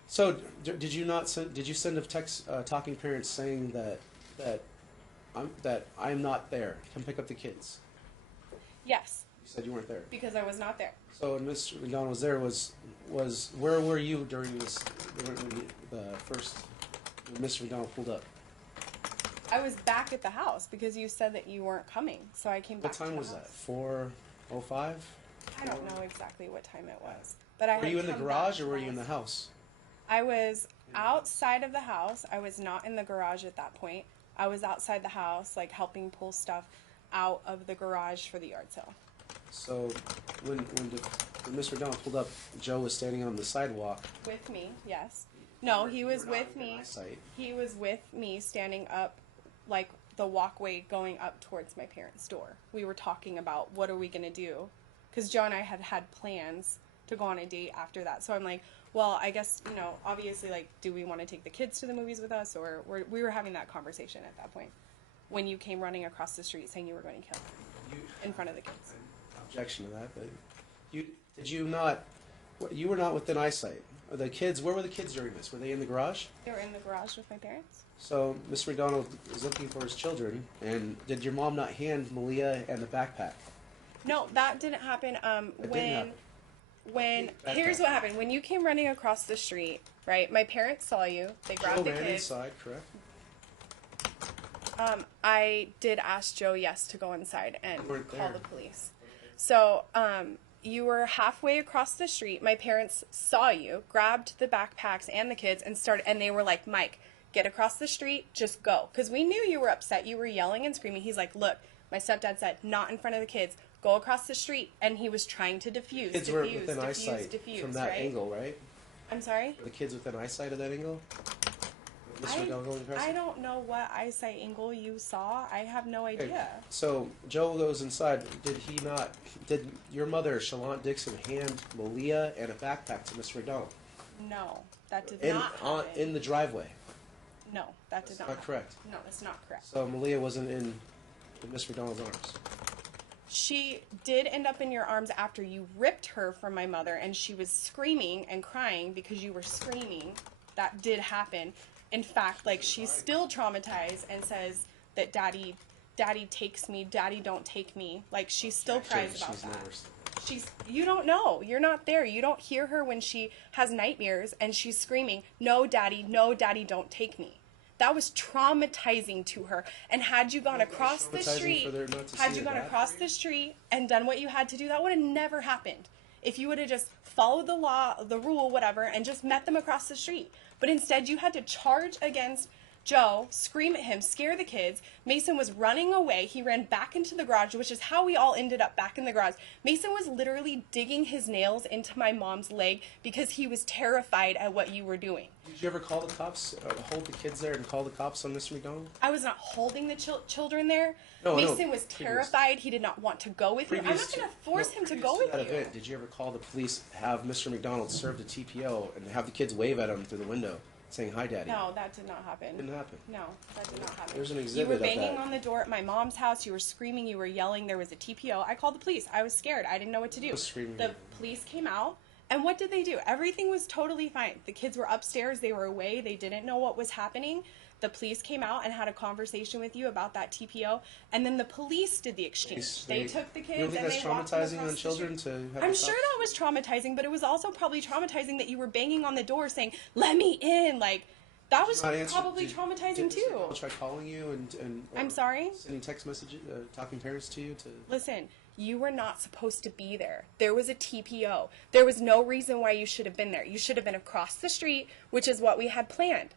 So did you send a text talking parents saying that I'm not there? Come pick up the kids. Yes. You said you weren't there because I was not there. So when Mr. McDonald was there, was where were you during the first when Mr. McDonald pulled up? I was back at the house because you said that you weren't coming, so I came back. What time was that? 4:05. I don't know exactly what time it was, but I. Were you in the garage or were you in the house? I was outside of the house. I was not in the garage at that point. I was outside the house, like helping pull stuff out of the garage for the yard sale. So when Mr. McDonald pulled up, Joe was standing on the sidewalk. With me, yes. No, he was with me. He was with me standing up, like the walkway going up towards my parents' door. We were talking about what are we going to do, because Joe and I had plans to go on a date after that. So I'm like, well, I guess, obviously, like, do we want to take the kids to the movies with us? Or we were having that conversation at that point when you came running across the street saying you were going to kill him in front of the kids. Objection to that, but you were not within eyesight. The kids, where were the kids during this? Were they in the garage? They were in the garage with my parents. So Mr. McDonald is looking for his children, and did your mom not hand Malia and the backpack? No, that didn't happen. Here's what happened. When you came running across the street, right, my parents saw you. They grabbed the kids. Inside, correct? I did ask Joe, yes, to go inside and call the police. Okay. So, you were halfway across the street. My parents saw you, grabbed the backpacks and the kids, and they were like, Mike, get across the street, just go. Because we knew you were upset. You were yelling and screaming. He's like, look, my stepdad said, not in front of the kids. Go across the street. And he was trying to diffuse. Kids were within eyesight from that angle, right? I'm sorry? Were the kids within eyesight of that angle? I don't know what eyesight angle you saw. I have no idea. Okay. So Joe goes inside. Did your mother, Shallant Dixon, hand Malia and a backpack to Mr. McDonald? No, that did not happen. In the driveway? No, that did not happen. Correct. No, that's not correct. So Malia wasn't in Mr. McDonald's arms? She did end up in your arms after you ripped her from my mother, and she was screaming and crying because you were screaming. That did happen. In fact, like, she's still traumatized and says that daddy takes me, daddy don't take me. Like, she still cries about that. You don't know. You're not there. You don't hear her when she has nightmares and she's screaming, no, daddy, don't take me. That was traumatizing to her. And had you gone across the street, and done what you had to do, that would have never happened. If you would have just followed the law, the rule, whatever, and just met them across the street. But instead, you had to charge against Joe, scream at him, scare the kids. Mason was running away. He ran back into the garage, which is how we all ended up back in the garage. Mason was literally digging his nails into my mom's leg because he was terrified at what you were doing. Did you ever call the cops, hold the kids there and call the cops on Mr. McDonald? I was not holding the children there. No, Mason was terrified. He did not want to go with me. I'm not going to force him to go with you. Event, did you ever call the police, have Mr. McDonald served a TPO, and have the kids wave at him through the window, saying, hi, Daddy? No, that did not happen. Didn't happen? No, that did not happen. There's an You exhibit were of that. banging on the door at my mom's house. You were screaming. You were yelling. There was a TPO. I called the police. I was scared. I didn't know what to do. I was screaming. The police came out, And what did they do? Everything was totally fine. The kids were upstairs. They were away. They didn't know what was happening. The police came out and had a conversation with you about that TPO, and then the police did the exchange. They took the kids. You don't think and that's they walked them traumatizing across on the children street. to have I'm a sure cop? that was traumatizing, but it was also probably traumatizing that you were banging on the door saying, "Let me in." Like, that was Not answer- probably did- traumatizing did Mr. too. McDonald try calling you and I'm or sorry? sending text messages, talking parents to you to. Listen, you were not supposed to be there. There was a TPO. There was no reason why you should have been there. You should have been across the street, which is what we had planned.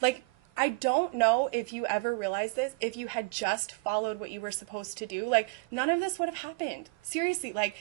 Like, I don't know if you ever realized this, if you had just followed what you were supposed to do, like, none of this would have happened. Seriously, like,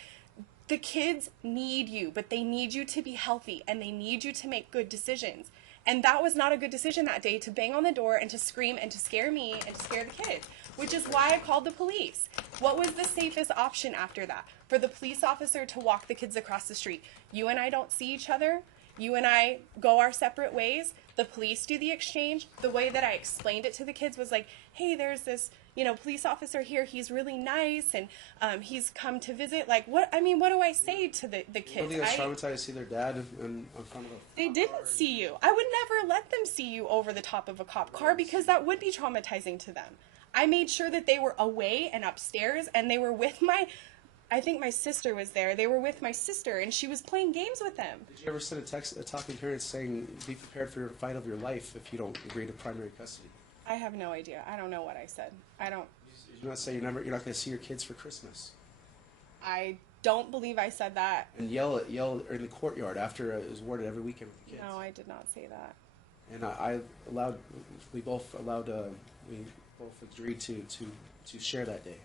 the kids need you, but they need you to be healthy, and they need you to make good decisions. And that was not a good decision that day, to bang on the door and to scream and to scare me and to scare the kids, which is why I called the police. What was the safest option after that? For the police officer to walk the kids across the street. You and I don't see each other. You and I go our separate ways. The police do the exchange. The way that I explained it to the kids was like, hey, there's this, police officer here. He's really nice, and he's come to visit. Like, what do I say to the I kids? don't think that's traumatized to see their dad in front of a. They didn't see you. I would never let them see you over the top of a cop car because that would be traumatizing to them. I made sure that they were away and upstairs, and they were with I think my sister was there. They were with my sister, and she was playing games with them. Did you ever send a text talking parents saying, be prepared for your fight of your life if you don't agree to primary custody? I have no idea. I don't know what I said. I don't. Did you not say you're not going to see your kids for Christmas? I don't believe I said that. And yell in the courtyard after it was warded every weekend with the kids. No, I did not say that. And we both agreed to share that day.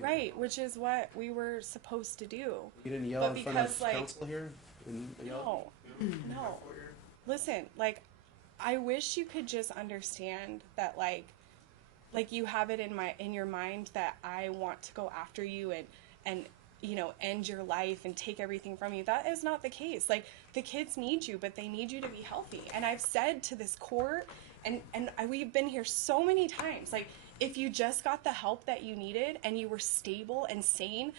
Right, which is what we were supposed to do. You didn't yell But in front of because, like, counsel here? And yell? No. Listen, like, I wish you could just understand that, like you have it in your mind that I want to go after you and end your life and take everything from you. That is not the case. Like, the kids need you, but they need you to be healthy. And I've said to this court, and we've been here so many times, like, if you just got the help that you needed and you were stable and sane,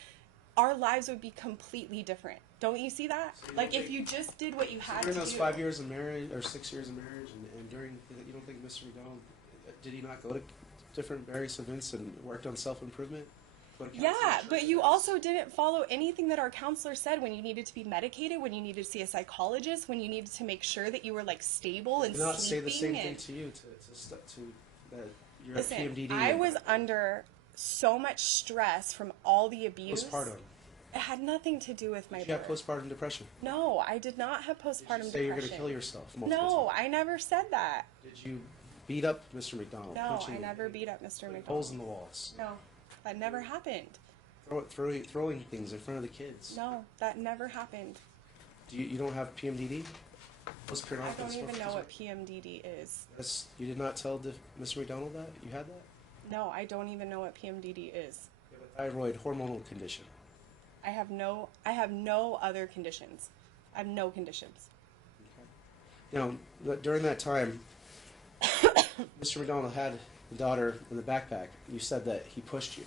our lives would be completely different. Don't you see that? So like, if you just did what you had to do. During those 5 years of marriage, or 6 years of marriage, and during, you don't think Mr. McDonald, did he not go to different various events and worked on self-improvement? Yeah, but you also didn't follow anything that our counselor said when you needed to be medicated, when you needed to see a psychologist, when you needed to make sure that you were, like, stable and Did not say sleeping. the same thing to you, to that you're Listen, at PMDD. I was under so much stress from all the abuse. Postpartum. It had nothing to do with my Did you have birth. postpartum depression? No, I did not have postpartum Did you say depression. you're going to kill yourself multiple No, times? I never said that. Did you beat up Mr. McDonald? No, punching I him, never beat up Mr. putting McDonald. holes in the walls? No, that never happened. Throwing things in front of the kids? No, that never happened. You don't have PMDD? I don't even know what PMDD is. You did not tell Mr. McDonald that? You had that? No, I don't even know what PMDD is. You have a thyroid hormonal condition. I have no other conditions. I have no conditions. Now, during that time, Mr. McDonald had a daughter in the backpack. You said that he pushed you.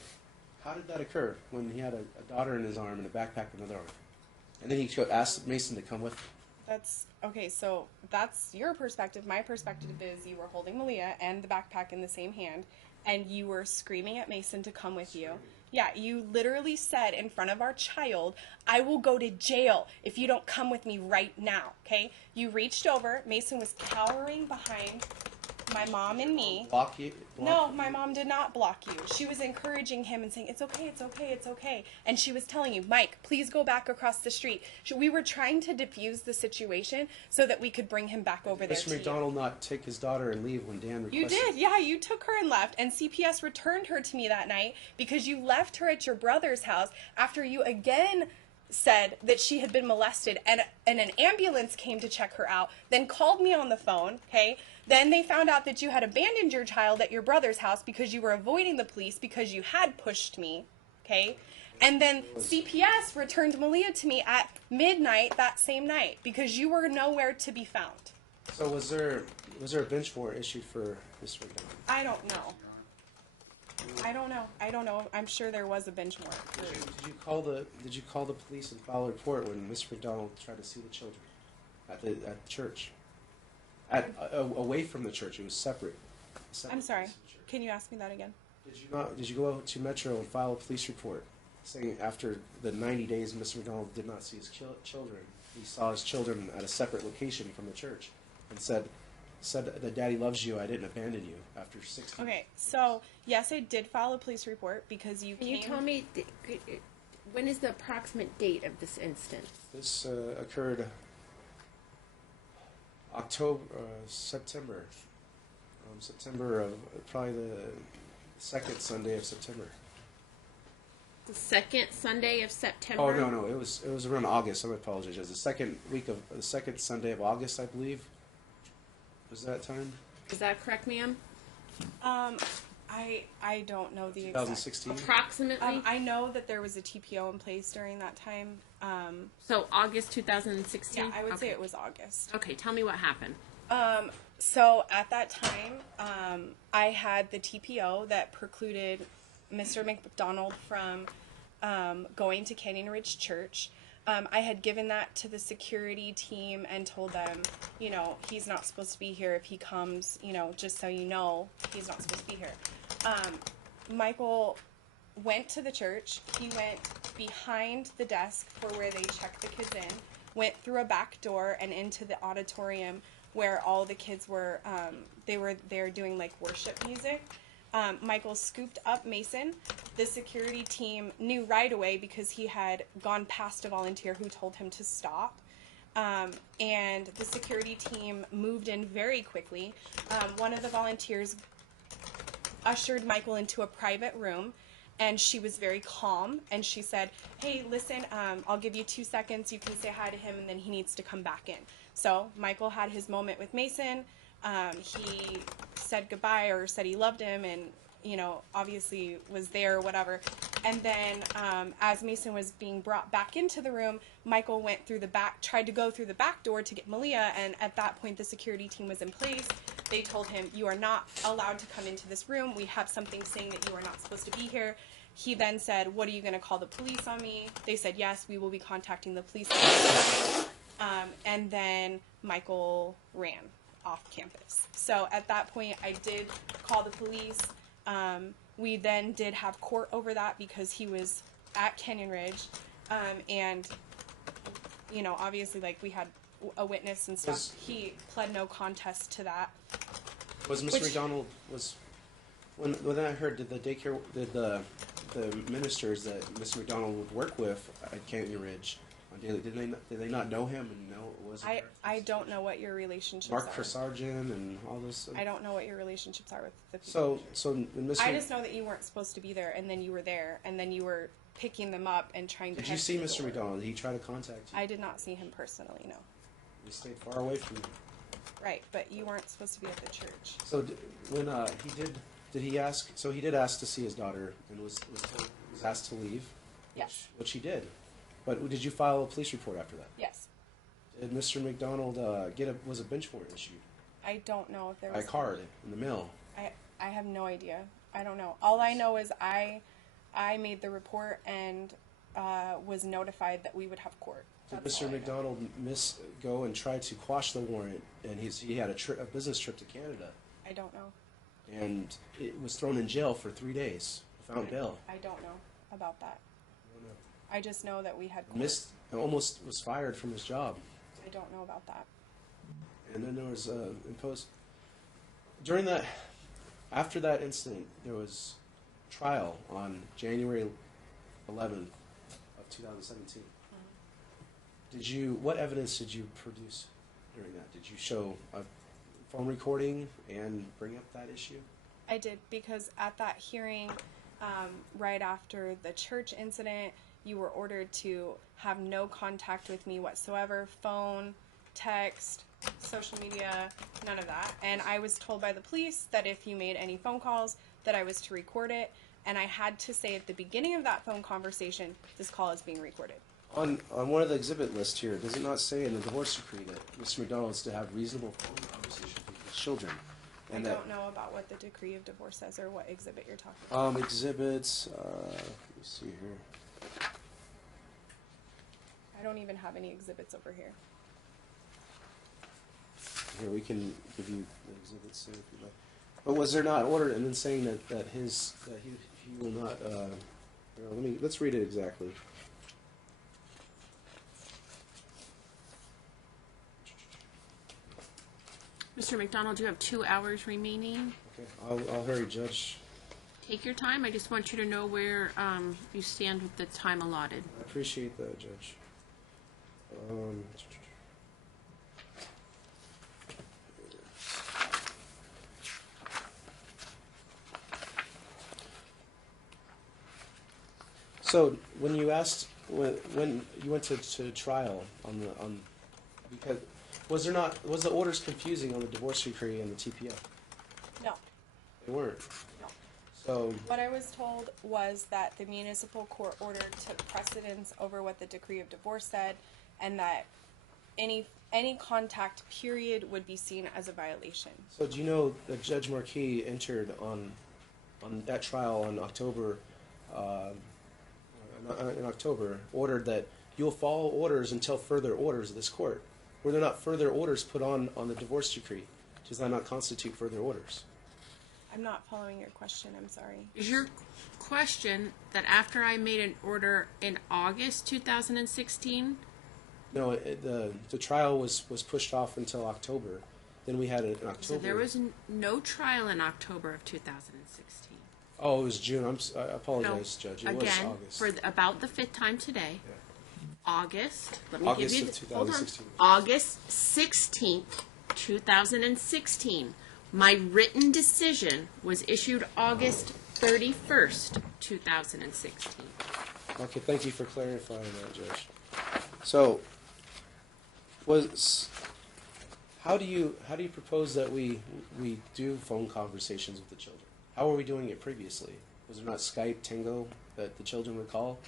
How did that occur when he had a daughter in his arm and a backpack in another arm? And then he asked Mason to come with him. That's okay. So that's your perspective. My perspective is you were holding Malia and the backpack in the same hand, and you were screaming at Mason to come with you. Yeah, you literally said in front of our child, "I will go to jail if you don't come with me right now." Okay? You reached over. Mason was cowering behind my mom and me. Block you? No, my mom did not block you. She was encouraging him and saying, "It's okay, it's okay, it's okay." And she was telling you, "Mike, please go back across the street." We were trying to diffuse the situation so that we could bring him back over there Mr. to you. McDonald not take his daughter and leave when Dan requested? You did, yeah. You took her and left, and CPS returned her to me that night because you left her at your brother's house after you again said that she had been molested, and an ambulance came to check her out, then called me on the phone, okay? Then they found out that you had abandoned your child at your brother's house because you were avoiding the police because you had pushed me, okay? And then CPS returned Malia to me at midnight that same night because you were nowhere to be found. So was there a bench warrant issued for Mr. McDonald? I don't know. I don't know. I don't know. I'm sure there was a benchmark. Did you call the police and file a report when Mr. McDonald tried to see the children at the church? Away from the church, it was separate. I'm sorry. place in the church. Can you ask me that again? Did you go to Metro and file a police report saying after the 90 days Mr. McDonald did not see his children, he saw his children at a separate location from the church, and said that Daddy loves you, I didn't abandon you after 16 Okay, so yes, I did file a police report because you Can came. you tell me, when is the approximate date of this instance? This occurred September. September of probably the second Sunday of September. The second Sunday of September? Oh no, it was around August. I apologize. The second Sunday of August, I believe. Was that time? Is that correct, ma'am? I don't know the exact. 2016. Approximately? I know that there was a TPO in place during that time. So August 2016? Yeah, I would say Okay. it was August. Okay, tell me what happened. So at that time, I had the TPO that precluded Mr. McDonald from going to Canyon Ridge Church. I had given that to the security team and told them, you know, he's not supposed to be here. If he comes, you know, just so you know, he's not supposed to be here. Michael went to the church. He went behind the desk for where they check the kids in, went through a back door and into the auditorium where all the kids were, they were there doing like worship music. Michael scooped up Mason. The security team knew right away because he had gone past a volunteer who told him to stop. And the security team moved in very quickly. One of the volunteers ushered Michael into a private room, and she was very calm, and she said, hey, listen, I'll give you 2 seconds. You can say hi to him, and then he needs to come back in. So Michael had his moment with Mason. He said goodbye or said he loved him and, you know, obviously was there or whatever. And then as Mason was being brought back into the room, Michael went through the back, tried to go through the back door to get Malia, and at that point the security team was in place. They told him, you are not allowed to come into this room. We have something saying that you are not supposed to be here. He then said, what are you going to call the police on me? They said, yes, we will be contacting the police. And then Michael ran off campus. So at that point, I did call the police. We then did have court over that because he was at Canyon Ridge. And, you know, obviously, like, we had a witness and stuff. He pled no contest to that. Was Mr. McDonald when I heard did the ministers that Mr. McDonald would work with at CanyonRidge on daily, did they not know him and know it wasn't I don't know what your relationships Mark are. Sargent and all this? I don't know what your relationships are with the people. So when Mr. I just know that you weren't supposed to be there, and then you were there, and then you were picking them up and trying to. Did you head see to the Mr. door. McDonald? Did he try to contact you? I did not see him personally, no. He stayed far away from you. Right, but you weren't supposed to be at the church. So when did he ask? So he did ask to see his daughter and was asked to leave. Yes. Which he did. But did you file a police report after that? Yes. Did Mr. McDonald was a bench warrant issued? I don't know if there By was. card in the mail. I have no idea. I don't know. All I know is I made the report and was notified that we would have court. Did That's all Mr. I know. McDonald go and try to quash the warrant, and he had a business trip to Canada, I don't know. and it was thrown in jail for 3 days without bail. I don't know about that. I just know that we had court. Almost was fired from his job. I don't know about that. And then there was imposed after that incident, there was trial on January 11th of 2017. What evidence did you produce during that? Did you show a phone recording and bring up that issue? I did, because at that hearing, right after the church incident, you were ordered to have no contact with me whatsoever, phone, text, social media, none of that. And I was told by the police that if you made any phone calls, that I was to record it. And I had to say at the beginning of that phone conversation, this call is being recorded. On one of the exhibit lists here, does it not say in the divorce decree that Mr. McDonald is to have reasonable phone conversations with his children? I And don't know about what the decree of divorce says or what exhibit you're talking about. exhibits, let me see here. I don't even have any exhibits over here. Here, we can give you the exhibits if you like. But was there not order, and then saying that he will not, let's read it exactly. Mr. McDonald, you have 2 hours remaining. Okay, I'll hurry, Judge. Take your time. I just want you to know where you stand with the time allotted. I appreciate that, Judge. So when you asked when you went to trial on because was the orders confusing on the divorce decree and the TPO? No. They weren't. No. So What I was told was that the municipal court order took precedence over what the decree of divorce said, and that any contact period would be seen as a violation. So do you know that Judge Marquis entered on that trial in October, ordered that you'll follow orders until further orders of this court? Were there not further orders put on the divorce decree? Does that not constitute further orders? I'm not following your question. I'm sorry. Is your question that after I made an order in August 2016? No, the trial was pushed off until October. Then we had an October. So there was no trial in October of 2016. Oh, it was June. I apologize, Judge. It was Again, August. for about the 5th time today. Yeah. August. Let me August give you of the, hold on. 2016. August 16th, 2016. My written decision was issued August 31st, 2016. Okay, thank you for clarifying that, Judge. So, how do you propose that we do phone conversations with the children? How were we doing it previously? Was there not Skype, Tango that the children would call?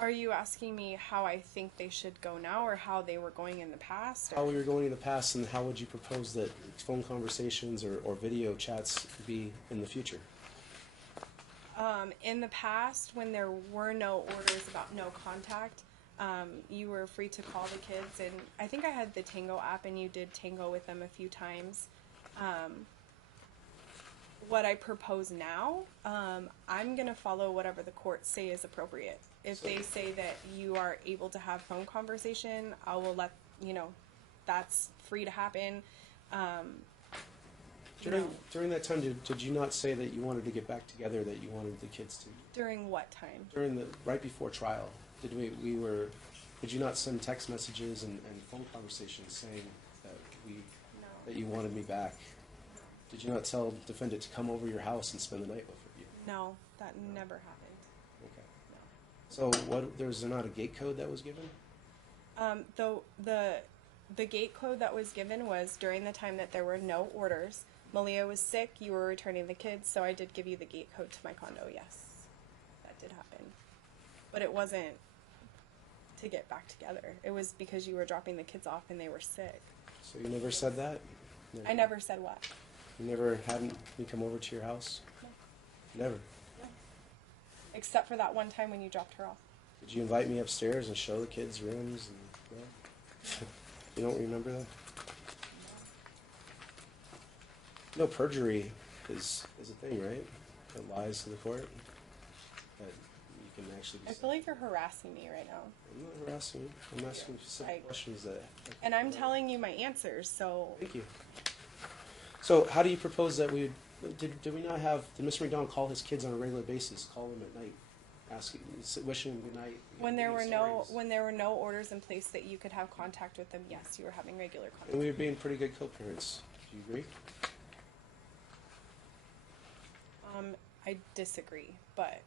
Are you asking me how I think they should go now, or how they were going in the past? How we were going in the past, and how would you propose that phone conversations or video chats be in the future? In the past, when there were no orders about no contact, you were free to call the kids, and I think I had the Tango app, and you did Tango with them a few times. What I propose now, I'm going to follow whatever the courts say is appropriate. If they say that you are able to have phone conversation, I will let, that's free to happen. During that time, did you not say that you wanted to get back together, that you wanted the kids to? During what time? Right before trial, did you not send text messages and phone conversations saying that you wanted me back? Did you not tell defendant to come over your house and spend the night with you? No, that never happened. Okay. So was there not a gate code that was given? The gate code that was given was during the time that there were no orders. Malia was sick, you were returning the kids, so I did give you the gate code to my condo, yes. That did happen. But it wasn't to get back together. It was because you were dropping the kids off and they were sick. So you never said that? I never said what? You never had me come over to your house? No. Never? No. Except for that one time when you dropped her off. Did you invite me upstairs and show the kids rooms? No? You don't remember that? No, perjury is a thing, right? That lies to the court. That you can actually be. I feel like you're harassing me right now. I'm not harassing you. I'm asking simple questions that. And I'm telling you my answers, so. Thank you. So, how do you propose that we did we not have? Did Mr. McDonald call his kids on a regular basis? Call them at night, wishing them good night. When there were no orders in place that you could have contact with them, yes, you were having regular contact. And we were being pretty good co-parents. Do you agree? I disagree, but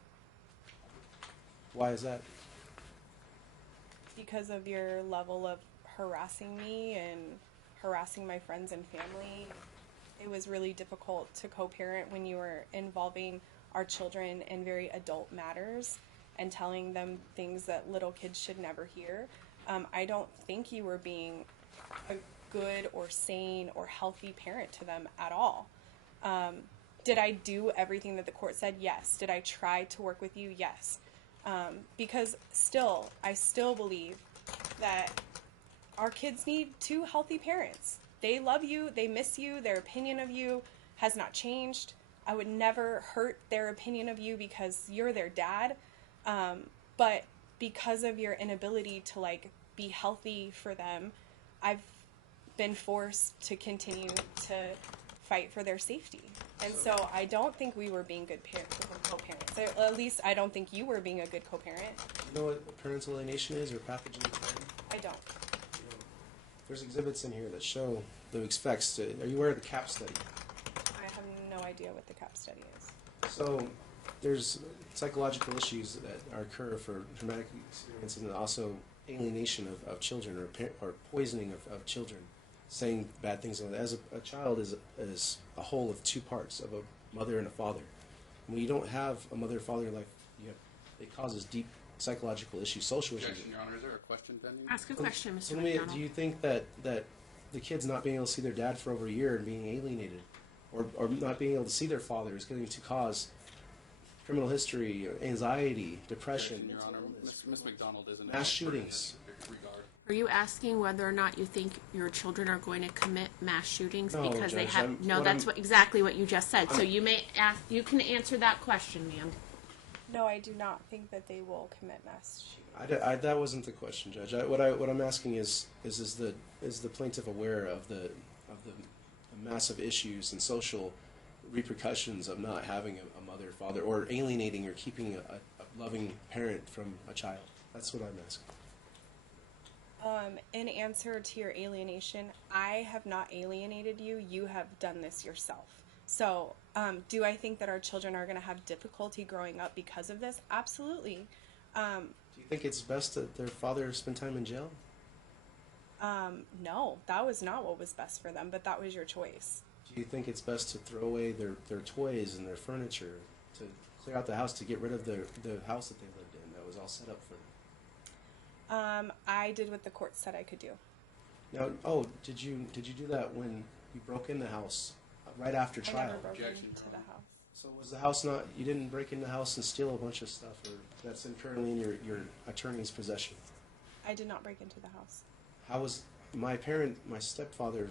Why is that? because of your level of harassing me and harassing my friends and family, it was really difficult to co-parent when you were involving our children in very adult matters and telling them things that little kids should never hear. I don't think you were being good or sane or healthy parent to them at all. Did I do everything that the court said? Yes. Did I try to work with you? Yes. Because I still believe that our kids need two healthy parents. They love you, they miss you, their opinion of you has not changed. I would never hurt their opinion of you because you're their dad. But because of your inability to like be healthy for them, I've been forced to continue to fight for their safety. And so I don't think we were being good co-parents. At least I don't think you were being a good co-parent. You know what parental alienation is, or pathogenic parenting? I don't. There's exhibits in here that show the effects. Are you aware of the CAP study? I have no idea what the CAP study is. So there's psychological issues that occur for traumatic experience, and also alienation of children, or poisoning of children, saying bad things. As a child is a whole of two parts, of a mother and a father. When you don't have a mother or father life, it causes deep psychological issues, social issues. Objection, Your Honor. Is there a question pending? Ask a question, Mr. Do McDonald. you think that the kids not being able to see their dad for over a year and being alienated, or not being able to see their father, is going to cause criminal history, anxiety, depression? Objection, Your Honor. Ms. McDonald isn't Mass shootings. in this regard. Are you asking whether or not you think your children are going to commit mass shootings No, because they Judge, have? No, what that's I'm- exactly what you just said. So you may ask. You can answer that question, ma'am. No, I do not think that they will commit mass shootings. That wasn't the question, Judge. What I'm asking is the plaintiff aware of the massive issues and social repercussions of not having a mother, father, or alienating or keeping a loving parent from a child? That's what I'm asking. In answer to your alienation, I have not alienated you. You have done this yourself. So, do I think that our children are going to have difficulty growing up because of this? Absolutely. Do you think it's best that their father spend time in jail? No, that was not what was best for them, but that was your choice. Do you think it's best to throw away their toys and their furniture, to clear out the house, to get rid of the house that they lived in that was all set up for them? I did what the court said I could do. Now, did you do that when you broke in the house right after I trial? never broke Objection, into Your the Honor. house. So was the house not? You didn't break in the house and steal a bunch of stuff, or that's currently in your attorney's possession? I did not break into the house. How was my stepfather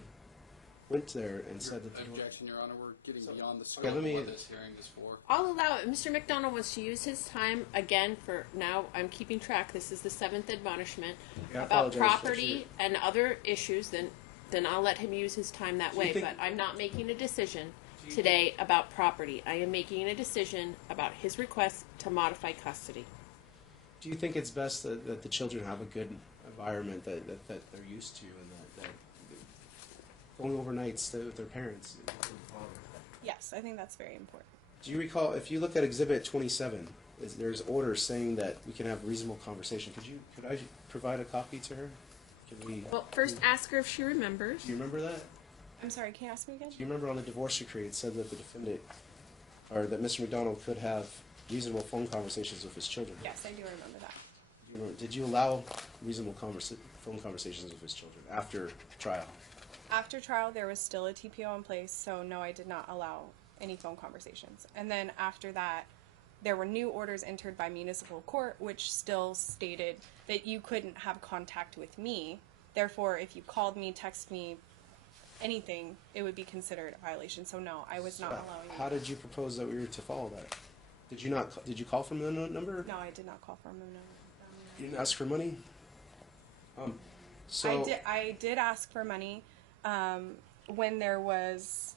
went there and said that the door. Objection, Your Honor. We're getting beyond the scope let of me- what this hearing is for. I'll allow it. Mr. McDonald wants to use his time again for now. I'm keeping track. This is the 7th admonishment Yeah, I about apologize, property and other issues. Then I'll let him use his time that Do you way. think- But I'm not making a decision today about property. I am making a decision about his request to modify custody. Do you think it's best that the children have a good environment that they're used to, and that going overnights with their parents? With their father? Yes, I think that's very important. Do you recall, if you look at Exhibit 27, there's orders saying that we can have reasonable conversation. Could I provide a copy to her? Could we? Well, first ask her if she remembers. Do you remember that? I'm sorry, can you ask me again? Do you remember on the divorce decree it said that the defendant, or that Mr. McDonald could have reasonable phone conversations with his children? Yes, I do remember that. Did you allow reasonable phone conversations with his children after trial? After trial, there was still a TPO in place, so no, I did not allow any phone conversations. And then after that, there were new orders entered by municipal court, which still stated that you couldn't have contact with me. Therefore, if you called me, texted me, anything, it would be considered a violation. So no, I was not allowing How you. did you propose that we were to follow that? Did you not? Did you call from the number? No, I did not call from him. No. You didn't ask for money. So I did ask for money when there was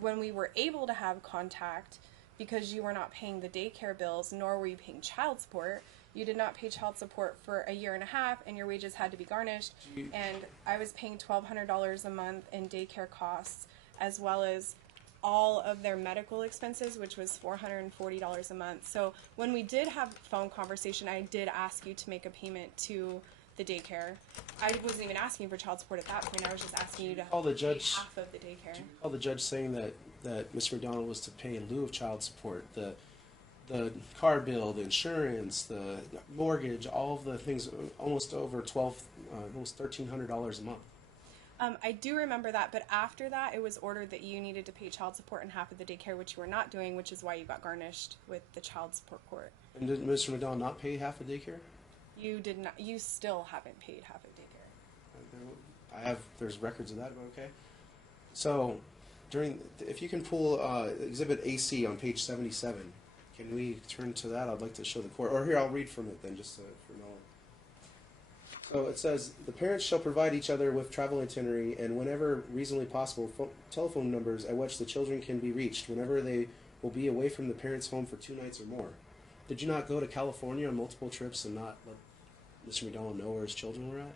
when we were able to have contact, because you were not paying the daycare bills, nor were you paying child support. You did not pay child support for a year and a half, and your wages had to be garnished. And I was paying $1,200 a month in daycare costs, as well as all of their medical expenses, which was $440 a month. So when we did have phone conversation, I did ask you to make a payment to the daycare. I wasn't even asking for child support at that point. I was just asking you to call the judge. pay half of the daycare. Did you call the judge saying that Mr. McDonald was to pay in lieu of child support the car bill, the insurance, the mortgage, all of the things, almost over almost $1,300 a month. I do remember that, but after that, it was ordered that you needed to pay child support and half of the daycare, which you were not doing, which is why you got garnished with the child support court. And did Mr. McDonald not pay half a daycare? You did not. You still haven't paid half of daycare. There's records of that, okay? So, if you can pull Exhibit AC on page 77, can we turn to that? I'd like to show the court. Or here, I'll read from it then, just for knowledge. So it says, the parents shall provide each other with travel itinerary and whenever reasonably possible, telephone numbers at which the children can be reached whenever they will be away from the parents' home for 2 nights or more. Did you not go to California on multiple trips and not let Mr. McDonald know where his children were at?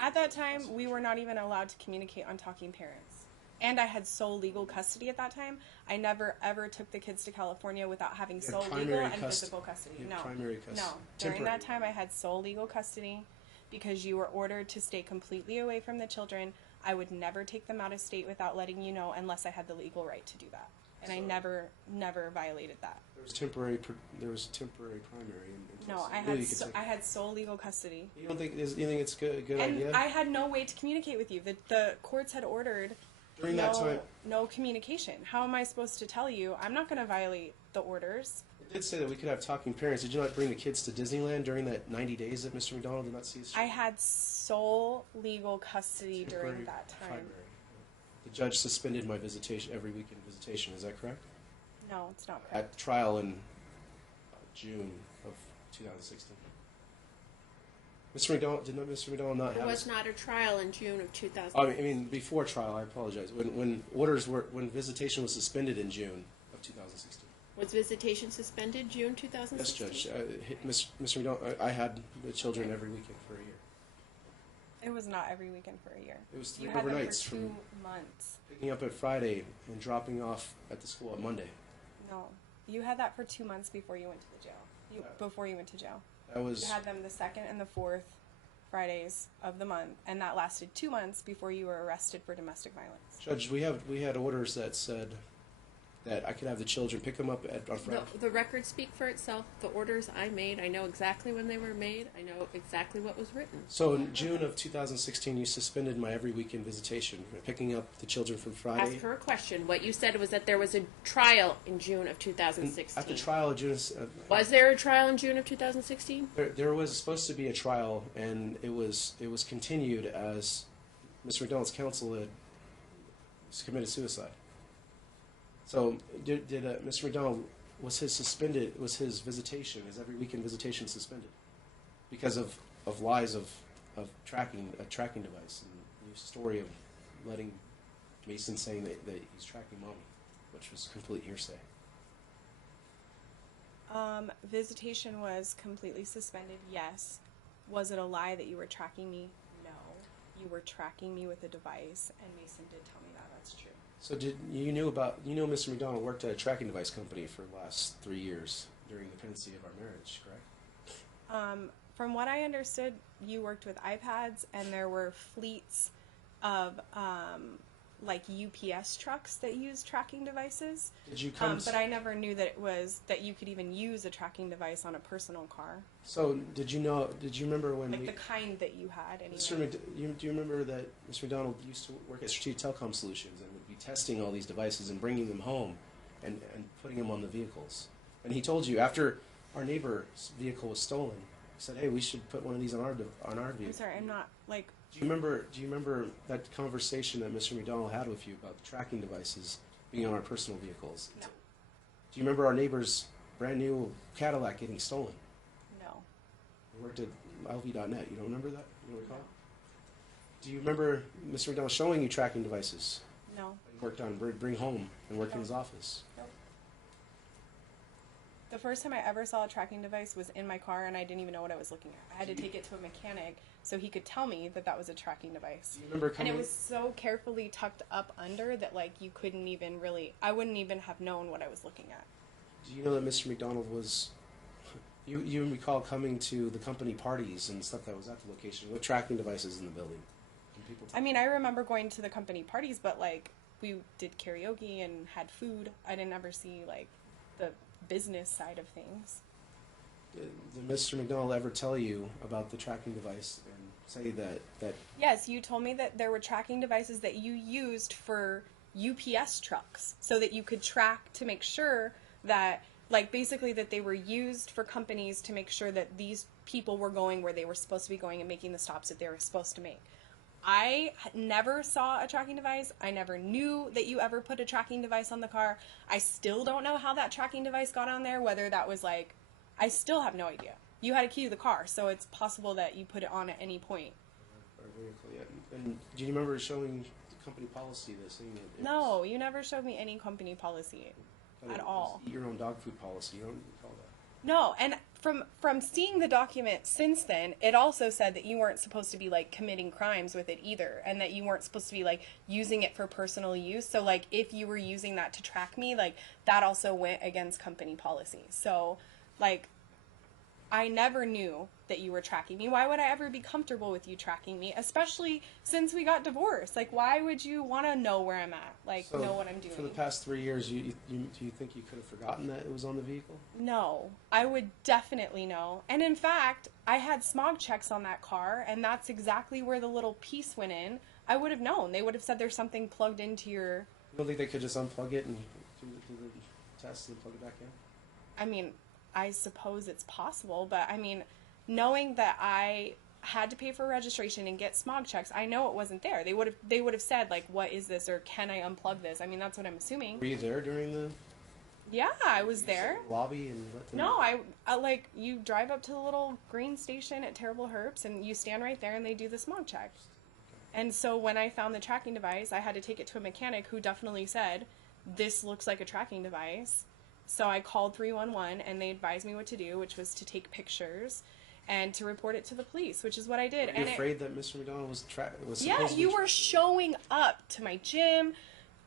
At that time, we were not even allowed to communicate on talking parents. And I had sole legal custody at that time. I never ever took the kids to California without having sole legal and physical custody. No. Primary custody. No. During that time, I had sole legal custody because you were ordered to stay completely away from the children. I would never take them out of state without letting you know unless I had the legal right to do that. And I never violated that. There was temporary primary. No, I had sole legal custody. You don't think it's a good And idea? I had no way to communicate with you. The courts had ordered During that time, no communication. How am I supposed to tell you? I'm not going to violate the orders. it did say that we could have talking parents. Did you not bring the kids to Disneyland during that 90 days that Mr. McDonald did not see his I had sole legal custody during temporary that time. primary? The judge suspended my visitation, every weekend visitation. Is that correct? No, it's not correct. At trial in June of 2016. Mr. McDonald, did not Mr. McDonald not There have was not a trial in June of 2000. I mean, before trial, I apologize. When visitation was suspended in June of 2016. Was visitation suspended June 2016? Yes, Judge. Mr. McDonald, I had the children every weekend for a year. It was not every weekend for a year. It was 3 You had them overnights for 2 from months. picking up at Friday and dropping off at the school on Monday. No, you had that for 2 months before you went to the jail. Before you went to jail. That was You had them the 2nd and the 4th Fridays of the month, and that lasted 2 months before you were arrested for domestic violence. Judge. We had orders that said that I could have the children pick them up on Friday. The records speak for itself. The orders I made, I know exactly when they were made. I know exactly what was written. So in June of 2016, you suspended my every weekend visitation, picking up the children from Friday. Ask her a question. What you said was that there was a trial in June of 2016. At the trial of June, Was there a trial in June of 2016? there was supposed to be a trial, and it was continued as Mr. McDonald's counsel had committed suicide. So did Mr. McDonald, was his visitation, his every weekend visitation suspended because of lies of a tracking device and the story of letting Mason saying that he's tracking mommy, which was complete hearsay. Visitation was completely suspended, yes. Was it a lie that you were tracking me? No. You were tracking me with a device, and Mason did tell me that. That's true. So you know Mr. McDonald worked at a tracking device company for the last 3 years during the pendency of our marriage, correct? From what I understood, you worked with iPads, and there were fleets of like UPS trucks that used tracking devices. Did you come? But I never knew that that you could even use a tracking device on a personal car. So did you remember when Like the kind that you had, anyway. do you remember that Mr. McDonald used to work at Strategic Telecom Solutions and would be testing all these devices and bringing them home and putting them on the vehicles? And he told you after our neighbor's vehicle was stolen, he said, "Hey, we should put one of these on our vehicle." I'm sorry, I'm not like. Do you remember that conversation that Mr. McDonald had with you about the tracking devices being on our personal vehicles? No. Do you remember our neighbor's brand new Cadillac getting stolen? No. You worked at LV.net. You don't remember that? You don't recall? Do you remember Mr. McDonald showing you tracking devices? No. He worked on bring home and worked in his office. Nope. The first time I ever saw a tracking device was in my car, and I didn't even know what I was looking at. I had to take it to a mechanic so he could tell me that was a tracking device. Do you remember And coming? it was so carefully tucked up under that, like, you couldn't even really, I wouldn't even have known what I was looking at. Do you know that Mr. McDonald was? You recall coming to the company parties and stuff that was at the location with tracking devices in the building. And people I mean, I remember going to the company parties, but, like, we did karaoke and had food. I didn't ever see, like, the business side of things. Did Mr. McDonald ever tell you about the tracking device and say that Yes, you told me that there were tracking devices that you used for UPS trucks so that you could track to make sure that, like, basically that they were used for companies to make sure that these people were going where they were supposed to be going and making the stops that they were supposed to make. I never saw a tracking device. I never knew that you ever put a tracking device on the car. I still don't know how that tracking device got on there, whether that was like, I still have no idea. You had a key to the car, so it's possible that you put it on at any point. And do you remember showing the company policy this saying that it No, you never showed me any company policy was- at all. Eat your own dog food policy. You don't recall that. No, and from seeing the document since then, it also said that you weren't supposed to be like committing crimes with it either, and that you weren't supposed to be like using it for personal use. So like if you were using that to track me, like that also went against company policy. So like I never knew that you were tracking me. Why would I ever be comfortable with you tracking me, especially since we got divorced? Like, why would you want to know where I'm at? Like, So, know what I'm doing? For the past 3 years, do you think you could have forgotten that it was on the vehicle? No, I would definitely know. And in fact, I had smog checks on that car, and that's exactly where the little piece went in. I would have known. They would have said there's something plugged into your... You don't think they could just unplug it and do the test and plug it back in? I mean, I suppose it's possible, but I mean, knowing that I had to pay for registration and get smog checks, I know it wasn't there. They would have said like, "What is this?" or "Can I unplug this?" I mean, that's what I'm assuming. Were you there during the Yeah, I was there. lobby and let them? No, I like you drive up to the little green station at Terrible Herbs and you stand right there and they do the smog check. And so when I found the tracking device, I had to take it to a mechanic who definitely said, "This looks like a tracking device." So I called 311 and they advised me what to do, which was to take pictures and to report it to the police, which is what I did. Were you And afraid that Mr. McDonald was yeah, supposed to you be were showing up to my gym,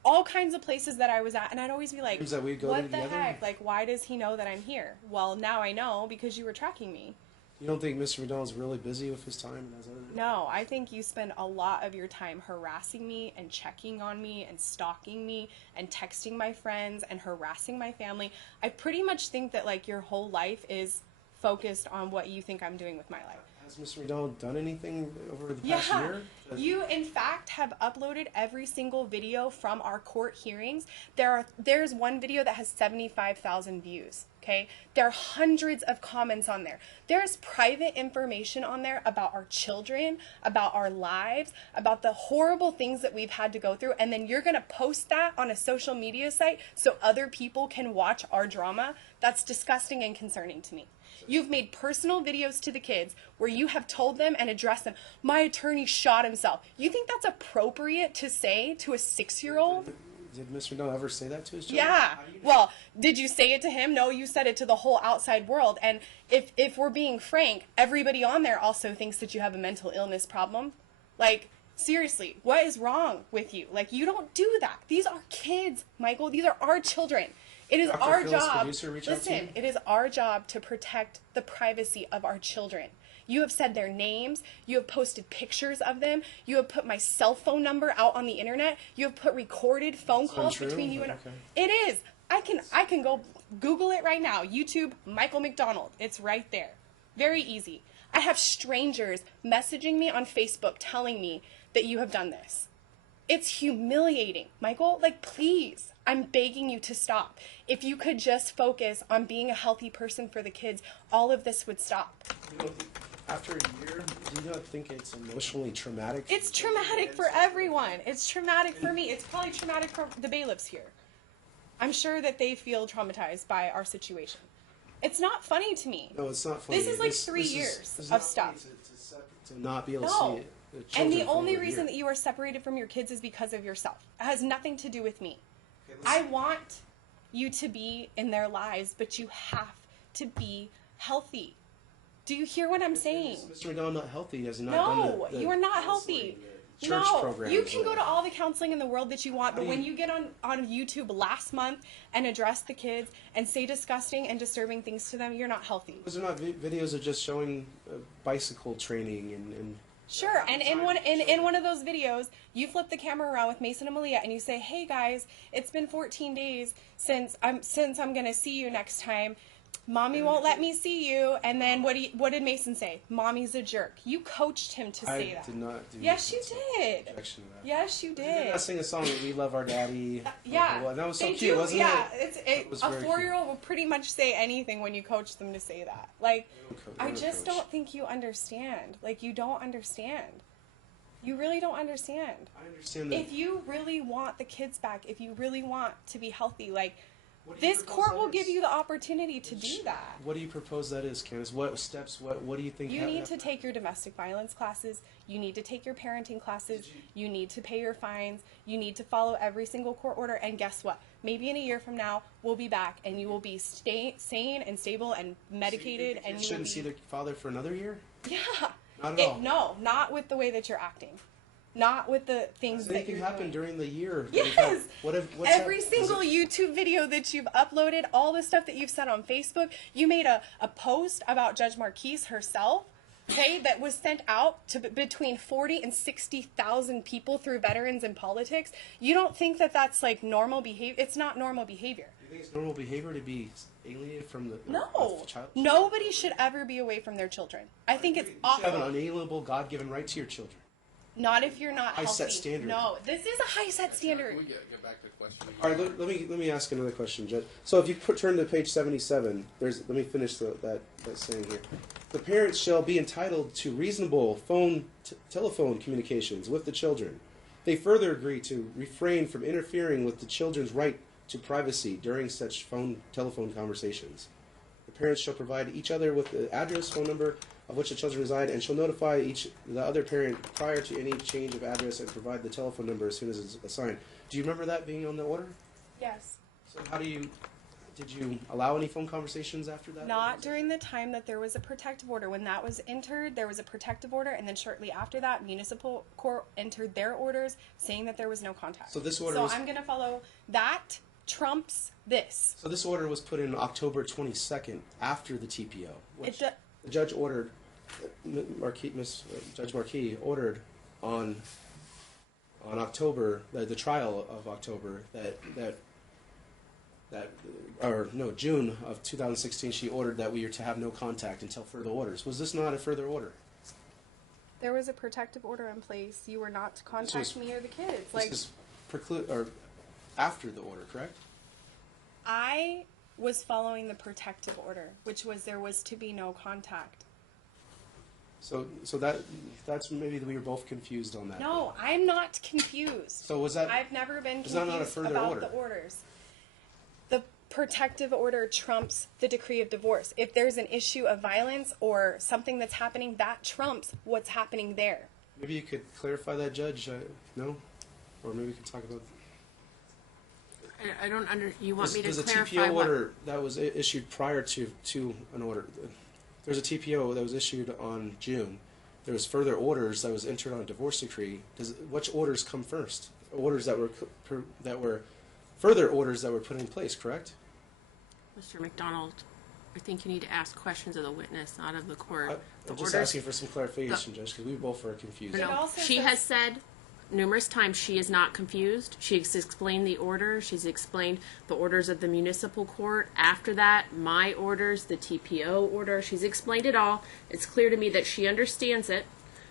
all kinds of places that I was at, and I'd always be like, Gyms that we'd go to what the together? heck? Like, why does he know that I'm here? Well, now I know because you were tracking me. You don't think Mr. McDonald's really busy with his time and has other? No, I think you spend a lot of your time harassing me and checking on me and stalking me and texting my friends and harassing my family. I pretty much think that like your whole life is focused on what you think I'm doing with my life. Has Mr. McDonald done anything over the past Yeah, year? you in fact have uploaded every single video from our court hearings. There's one video that has 75,000 views. Okay, there are hundreds of comments on there. There's private information on there about our children, about our lives, about the horrible things that we've had to go through, and then you're gonna post that on a social media site so other people can watch our drama. That's disgusting and concerning to me. You've made personal videos to the kids where you have told them and addressed them, "My attorney shot himself." You think that's appropriate to say to a 6-year-old? Did Mr. McDonald ever say that to his children? Yeah. Well, did you say it to him? No, you said it to the whole outside world. And if we're being frank, everybody on there also thinks that you have a mental illness problem. Like, seriously, what is wrong with you? Like, you don't do that. These are kids, Michael. These are our children. It is Dr. our Phil's job. producer reach out to Listen, you? it is our job to protect the privacy of our children. You have said their names. You have posted pictures of them. You have put my cell phone number out on the internet. You have put recorded phone calls untrue, between you and but okay. It is. I can go Google it right now. YouTube Michael McDonald. It's right there. Very easy. I have strangers messaging me on Facebook telling me that you have done this. It's humiliating. Michael, like, please, I'm begging you to stop. If you could just focus on being a healthy person for the kids, all of this would stop. You know, after a year, do you not think it's emotionally traumatic? It's traumatic for everyone. It's traumatic for me. It's probably traumatic for the bailiffs here. I'm sure that they feel traumatized by our situation. It's not funny to me. No, it's not funny. This is like 3 years this is of not stuff. funny to not be able to No. see it. And the only reason that you are separated from your kids is because of yourself. It has nothing to do with me. I want you to be in their lives, but you have to be healthy. Do you hear what I'm saying? Mr. McDonald not healthy? Has he not done No, the you are not counseling, healthy. the church No, programs, you can or- go to all the counseling in the world that you want, but do when you- you get on YouTube last month and address the kids and say disgusting and disturbing things to them, you're not healthy. Was there not videos of just showing bicycle training and Sure, and in one of those videos, you flip the camera around with Mason and Malia, and you say, "Hey guys, it's been 14 days since I'm gonna see you next time. Mommy won't let me see you." And then what did Mason say? "Mommy's a jerk." You coached him to say that. I did not do Yes, you that. did. Objection to that. Yes, you They did did. not sing a song that "We Love Our Daddy." Yeah, Well, that was so they cute, do, wasn't yeah, it? it was a very 4-year-old will pretty much say anything when you coach them to say that. Like, They I don't just coach. don't think you understand. Like, you don't understand. You really don't understand. I understand that. If you really want the kids back, if you really want to be healthy, like, What do you this propose court will that give is? you the opportunity to do that. What do you propose that is, Candace? What steps? What do you think? You need to take your domestic violence classes. You need to take your parenting classes. You need to pay your fines. You need to follow every single court order. And guess what? Maybe in a year from now, we'll be back and you will be sane and stable and medicated. And you shouldn't will see be... their father for another year. Yeah. Not at all. No, not with the way that you're acting. Not with the things Has that anything you're happened doing. during the year? Yes. What's Every hap- single is it- YouTube video that you've uploaded, all the stuff that you've said on Facebook, you made a post about Judge Marquise herself, okay, that was sent out to between 40 and 60,000 people through Veterans in Politics. You don't think that that's like normal behavior? It's not normal behavior. You think it's normal behavior to be alienated from the No. child? Nobody should ever be away from their children. I think it's You should have an awful. unalienable, God-given right to your children. Not if you're not High healthy. set standard. No, this is a high set Can standard. we get back to the question? All right, let me ask another question, Judge. So if you turn to page 77, let me finish that saying here. The parents shall be entitled to reasonable telephone communications with the children. They further agree to refrain from interfering with the children's right to privacy during such telephone conversations. The parents shall provide each other with the address, phone number of which the children reside, and shall notify the other parent prior to any change of address and provide the telephone number as soon as it's assigned. Do you remember that being on the order? Yes. So did you allow any phone conversations after that? Not during the time that there was a protective order. When that was entered, there was a protective order, and then shortly after that, municipal court entered their orders saying that there was no contact. So this order So was- I'm going to follow that trumps this. So this order was put in October 22nd after the TPO, which It the judge ordered, Judge Marquis ordered on October, the trial of October, June of 2016, she ordered that we are to have no contact until further orders. Was this not a further order? There was a protective order in place. You were not to contact was- me or the kids. This is after the order, correct? I was following the protective order, which was there was to be no contact. So that's maybe we were both confused on that. No, I'm not confused. So was that? I've never been Is that not a confused further about order? the orders. The protective order trumps the decree of divorce. If there's an issue of violence or something that's happening, that trumps what's happening there. Maybe you could clarify that, Judge. No, or maybe we could talk about. I don't you want me to There's a clarify TPO what? order that was issued prior to an order. There's a TPO that was issued on June. There was further orders that was entered on a divorce decree. Which orders come first? Orders that were further orders that were put in place, correct? Mr. McDonald, I think you need to ask questions of the witness, not of the court. I'm The just orders- asking for some clarification, Judge, because we both are confused. It No, also she says- has said numerous times she is not confused. She's explained the order. She's explained the orders of the municipal court. After that, my orders, the TPO order. She's explained it all. It's clear to me that she understands it.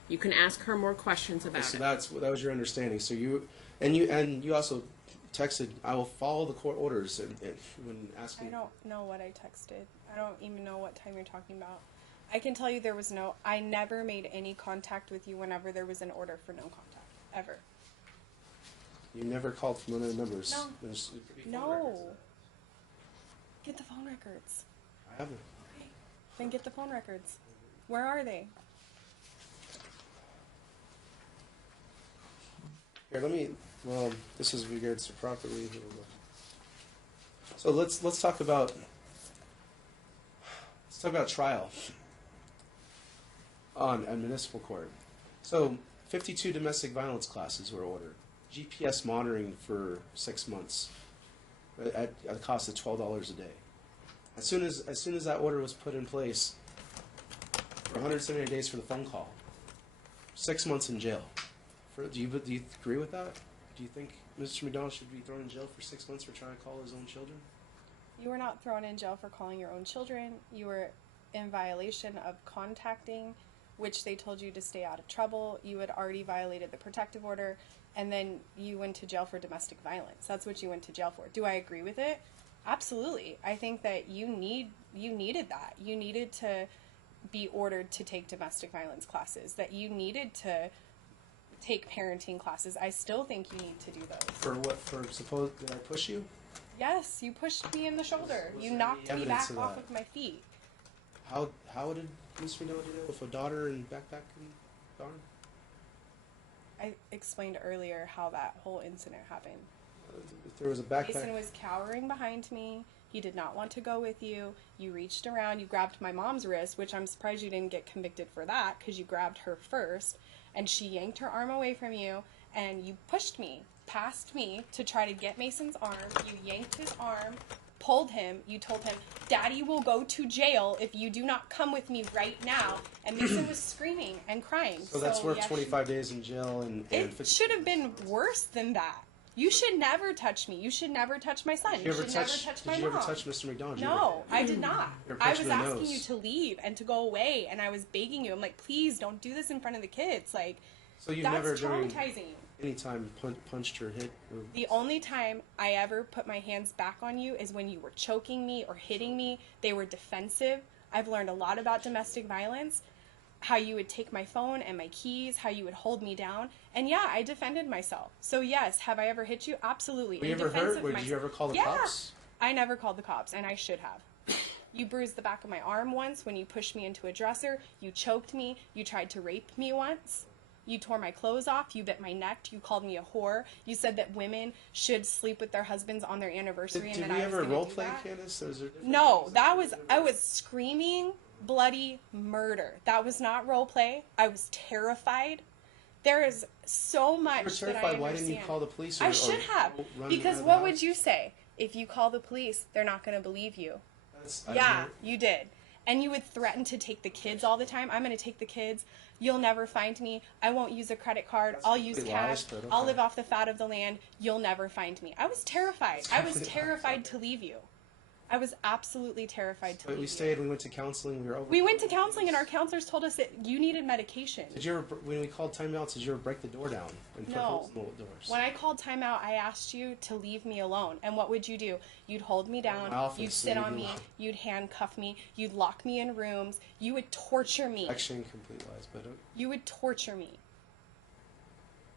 You can ask her more questions about So it. that was your understanding. So you also texted, "I will follow the court orders," and when asking. I don't know what I texted. I don't even know what time you're talking about. I can tell you I never made any contact with you whenever there was an order for no contact. Ever. You never called from one of the numbers. No. There's phone records. No. Get the phone records. I haven't. Okay. Then get the phone records. Where are they? Here, this is regards to property. So let's talk about trial on a municipal court. So 52 domestic violence classes were ordered. GPS monitoring for 6 months at a cost of $12 a day. As soon as that order was put in place, for 178 days for the phone call, 6 months in jail. Do you agree with that? Do you think Mr. McDonald should be thrown in jail for 6 months for trying to call his own children? You were not thrown in jail for calling your own children. You were in violation of contacting, which they told you to stay out of trouble. You had already violated the protective order, and then you went to jail for domestic violence. That's what you went to jail for. Do I agree with it? Absolutely. I think that you needed that. You needed to be ordered to take domestic violence classes, that you needed to take parenting classes. I still think you need to do those. For what? Did I push you? Yes, you pushed me in the shoulder. Was You there knocked any me evidence back of off that? of my feet. How did Mr. McDonald do that with a daughter and backpack and arm? I explained earlier how that whole incident happened. If there was a backpack. Mason was cowering behind me. He did not want to go with you. You reached around, you grabbed my mom's wrist, which I'm surprised you didn't get convicted for that, because you grabbed her first, and she yanked her arm away from you, and you pushed me, past me, to try to get Mason's arm. You yanked his arm, pulled him. You told him, Daddy will go to jail if you do not come with me right now. And Mason was screaming and crying. So that's worth yes, 25 days in jail and It should have been worse than that. You should never touch me. You should never touch my son. You should never touch my Did you mom. ever touch Mr. McDonald? No, I did not. You ever I punched was him in the asking nose? you to leave and to go away, and I was begging you. I'm like, please don't do this in front of the kids. Like, So you that's never during traumatizing. any time punched or hit? Or... The only time I ever put my hands back on you is when you were choking me or hitting me. They were defensive. I've learned a lot about domestic violence. How you would take my phone and my keys, how you would hold me down. And yeah, I defended myself. So yes, have I ever hit you? Absolutely. Were you ever hurt? Did you ever call the cops? I never called the cops, and I should have. You bruised the back of my arm once when you pushed me into a dresser. You choked me. You tried to rape me once. You tore my clothes off. You bit my neck. You called me a whore. You said that women should sleep with their husbands on their anniversary. Did and we that I was ever gonna role do play, that. Candace? Or is there different No, things I was screaming bloody murder. That was not role play. I was terrified. There is so much You were that I terrified. Why didn't you understand. call the police? I should have. Because what would you say? If you call the police, they're not going to believe you. Yeah, you did. And you would threaten to take the kids all the time. I'm going to take the kids. You'll never find me. I won't use a credit card. I'll use complete cash. lies, but okay. I'll live off the fat of the land. You'll never find me. I was terrified. I was terrified to leave you. I was absolutely terrified to But leave we you. stayed. We went to counseling. We were over. We went to counseling, and our counselors told us that you needed medication. Did you ever, when we called timeouts, did you ever break the door down and put No. holes in the doors? When I called timeout, I asked you to leave me alone. And what would you do? You'd hold me down. My office, You'd sit leave on me me. alone. You'd handcuff me. You'd lock me in rooms. You would torture me. Actually, complete lies, but You would torture me.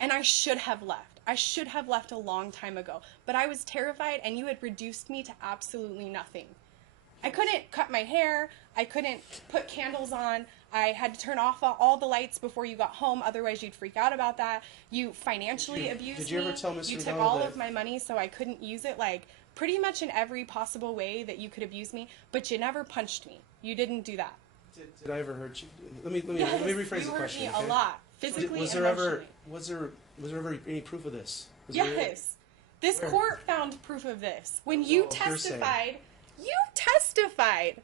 And I should have left. I should have left a long time ago. But I was terrified, and you had reduced me to absolutely nothing. I couldn't cut my hair. I couldn't put candles on. I had to turn off all the lights before you got home. Otherwise, you'd freak out about that. You financially abused me. Did you ever tell Mr. You took McDonald all that- of my money, so I couldn't use it. Like, pretty much in every possible way that you could abuse me. But you never punched me. You didn't do that. did I ever hurt you? Let me rephrase Yes, the you question. hurt me Okay? a lot, physically Was and there ever emotionally. was there ever any proof of this? Was there- Yes. This Where? court found proof of this. When you hearsay. testified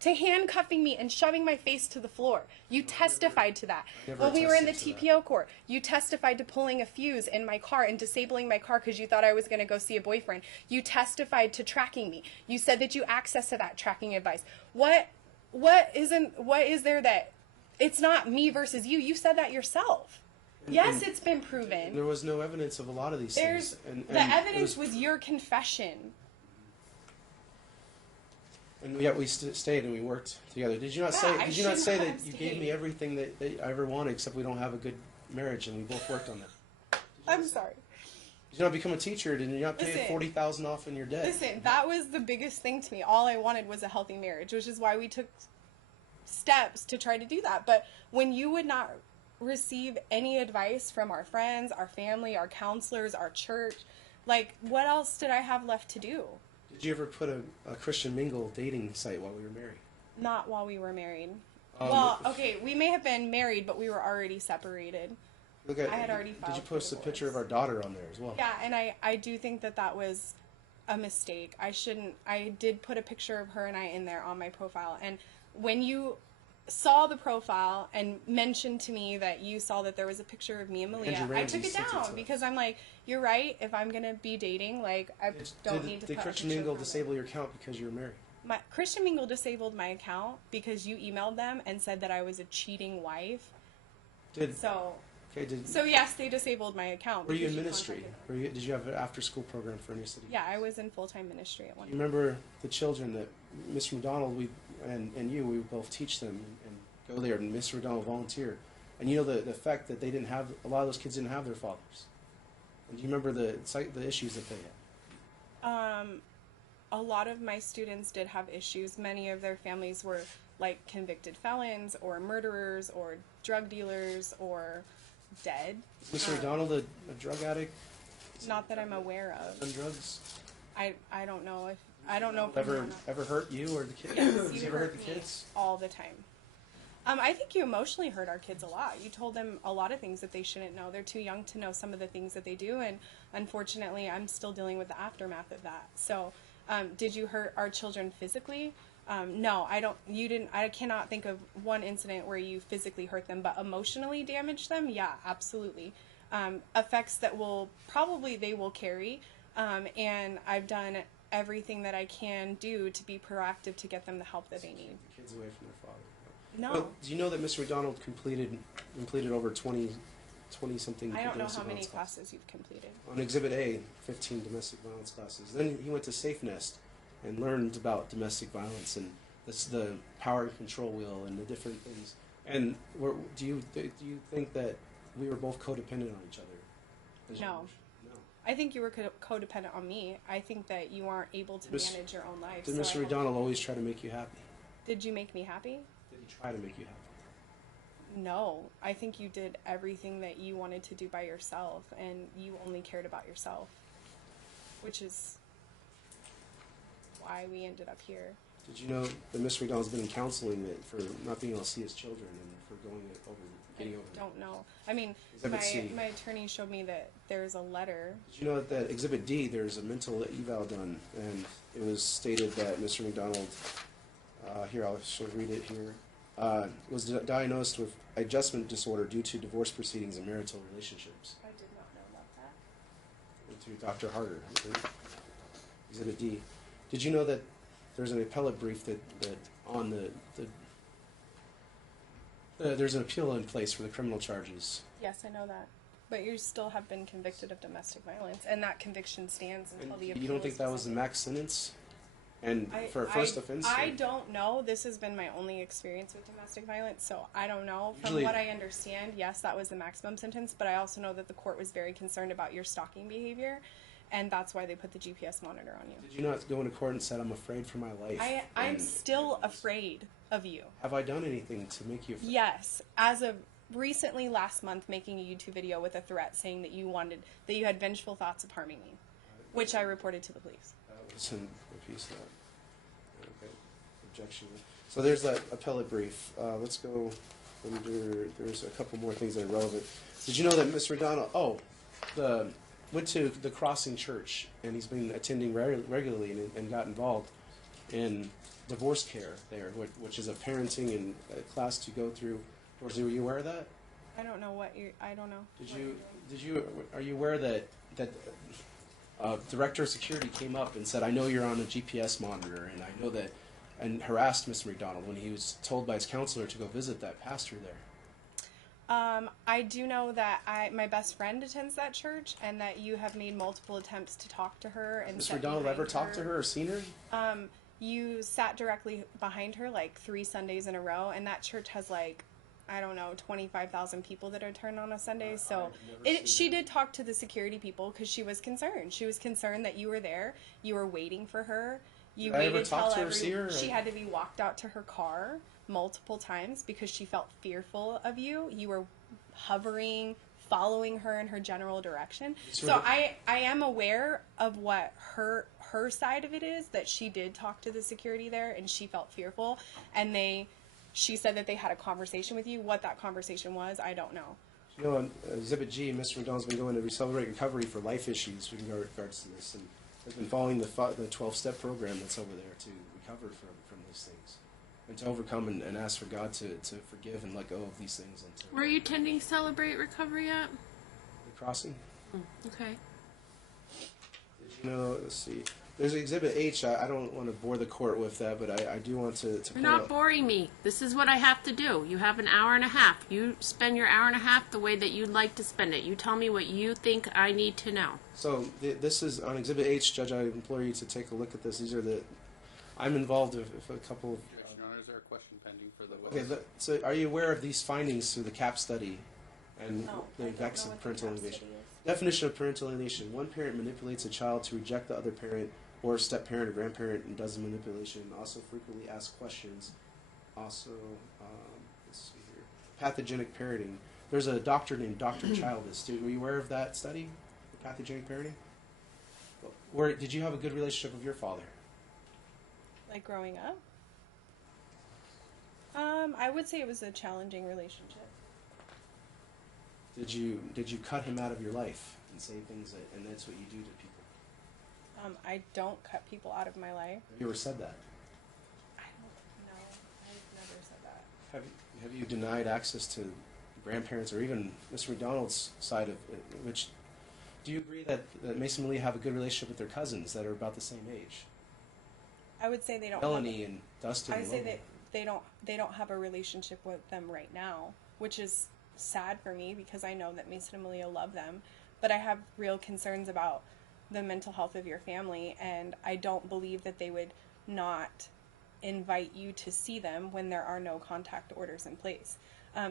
to handcuffing me and shoving my face to the floor. You testified to that. never When we were in the attested to TPO court, you testified to pulling a fuse in my car and disabling my car because you thought I was going to go see a boyfriend. You testified to tracking me. You said that you access to that tracking advice. What is there that it's not me versus you? You said that yourself. Yes, it's been proven. There was no evidence of a lot of these There's things. the evidence was your confession. And yet we stayed and we worked together. Did you not Yeah, say? I Did you not should say not that have you gave stayed. me everything that I ever wanted, except we don't have a good marriage, and we both worked on that? I'm sorry. Did you not become a teacher? Did you not pay Listen. 40,000 off in your debt? Listen, that was the biggest thing to me. All I wanted was a healthy marriage, which is why we took steps to try to do that. But when you would not receive any advice from our friends, our family, our counselors, our church, like, what else did I have left to do? Did you ever put a Christian mingle dating site while we were married? Not while we were married. Well, okay, we may have been married, but we were already separated. Look at, I had already Did filed you for post a divorce. picture of our daughter on there as well? Yeah, and I do think that was a mistake. I did put a picture of her and I in there on my profile. And when you saw the profile and mentioned to me that you saw that there was a picture of me and Malia, Andrew I took Ramsey it sent it to down us. because I'm like, you're right. If I'm gonna be dating, like, I don't need to. Did put a Christian picture Mingle of her. disable your account because you were married? Christian Mingle disabled my account because you emailed them and said that I was a cheating wife. So yes, they disabled my account. Were you because in ministry? contacted me. Did you have an after-school program for any city? Yeah, I was in full-time ministry at one You time. remember the children that Mr. McDonald and you, we would both teach them and go there, and Mr. McDonald volunteer. And you know the fact that they didn't have, a lot of those kids didn't have their fathers. And do you remember the issues that they had? A lot of my students did have issues. Many of their families were like convicted felons or murderers or drug dealers or dead. Is Mr. McDonald a drug addict? Not that I'm aware of. On drugs? I don't know if Ever hurt you or the kids? Yes, Has you he ever hurt the me kids? all the time. I think you emotionally hurt our kids a lot. You told them a lot of things that they shouldn't know. They're too young to know some of the things that they do, and unfortunately, I'm still dealing with the aftermath of that. So, did you hurt our children physically? No, I don't. You didn't. I cannot think of one incident where you physically hurt them, but emotionally damaged them. Yeah, absolutely. Effects that they will carry, and I've done everything that I can do to be proactive to get them the help that they need. The kids away from their father. No. Well, do you know that Mr. McDonald completed over 20 something I don't know domestic how many violence classes you've completed. On Exhibit A, 15 domestic violence classes. Then he went to Safe Nest and learned about domestic violence and the power and control wheel and the different things. And do you think that we were both codependent on each other? No. No. I think you were codependent on me. I think that you aren't able to manage your own life. Did so Mr. McDonald always try to make you happy? Did you make me happy? Did he try to make you happy? No. I think you did everything that you wanted to do by yourself, and you only cared about yourself, which is why we ended up here. Did you know that Mr. McDonald's been in counseling for not being able to see his children and for getting over it? Don't know. I mean, Exhibit C. my attorney showed me that there's a letter. Did you know that Exhibit D, there's a mental eval done, and it was stated that Mr. McDonald, here I'll sort of read it here, was diagnosed with adjustment disorder due to divorce proceedings and marital relationships. I did not know about that. And through Dr. Harder. Exhibit D. Did you know that there's an appellate brief that on there's an appeal in place for the criminal charges? Yes, I know that. But you still have been convicted of domestic violence, and that conviction stands until the appeal. You don't think is that was the decided. max sentence? And for a first offense? I don't know. This has been my only experience with domestic violence, so I don't know. From Usually- what I understand, yes, that was the maximum sentence, but I also know that the court was very concerned about your stalking behavior, and that's why they put the GPS monitor on you. Did you not go into court and said, I'm afraid for my life? I'm And still afraid of you. Have I done anything to make you afraid? Yes, as of recently last month, making a YouTube video with a threat saying that you had vengeful thoughts of harming me, which I reported to the police. That was in a piece of that. Okay. Objection. So there's that appellate brief. Let's go under, there's a couple more things that are relevant. Did you know that Mr. McDonald, went to the Crossing Church, and he's been attending regularly and got involved in divorce care there, which is a parenting and a class to go through. Were you aware of that? I don't know I don't know. Are you aware that Director of Security came up and said, I know you're on a GPS monitor, and I know that, and harassed Mr. McDonald when he was told by his counselor to go visit that pastor there? I do know that my best friend attends that church, and that you have made multiple attempts to talk to her. And Mr. McDonald ever talked to her or seen her? You sat directly behind her like 3 Sundays in a row, and that church has like, I don't know, 25,000 people that attend on a Sunday. So she did talk to the security people because she was concerned. She was concerned that you were there. You were waiting for her. You Did I ever waited talk till to her or see her? she had to be walked out to her car multiple times because she felt fearful of you. You were hovering, following her in her general direction. So I am aware of what her side of it is, that she did talk to the security there and she felt fearful, and she said that they had a conversation with you. What that conversation was, I don't know. You know, on Exhibit G, Mr. McDonald's been going to Celebrate Recovery for life issues in regards to this, and has been following the 12-step program that's over there to recover from those things. and to overcome and ask for God to forgive and let go of these things. And to Were you attending Celebrate Recovery at? the crossing. Okay. Did you know? Let's see. There's Exhibit H. I don't want to bore the court with that, but I do want to You're point not out. boring me. This is what I have to do. You have an hour and a half. You spend your hour and a half the way that you'd like to spend it. You tell me what you think I need to know. So this is on Exhibit H, Judge. I implore you to take a look at this. These are the. I'm involved with a couple of. Your Honor, is there a question pending for the Okay, witness? so are you aware of these findings through the CAP study and No, the I don't effects know of what the parental CAP alienation? study is. Definition of parental alienation: one parent manipulates a child to reject the other parent or step parent or grandparent and does the manipulation. Also frequently asks questions. Also, let's see here, pathogenic parenting. There's a doctor named Dr. Childis. Were you aware of that study, the pathogenic parenting? Where did you have a good relationship with your father? Like growing up? I would say it was a challenging relationship. Did you cut him out of your life and say things and that's what you do to people? I don't cut people out of my life. Have you ever said that? I don't know. I've never said that. Have you denied access to grandparents or even Mr. McDonald's side of it? Which do you agree that Mason and Lee have a good relationship with their cousins that are about the same age? I would say they don't. Melanie and Dustin. I and say Logan. that they don't have a relationship with them right now, which is sad for me because I know that Mason and Malia love them, but I have real concerns about the mental health of your family, and I don't believe that they would not invite you to see them when there are no contact orders in place.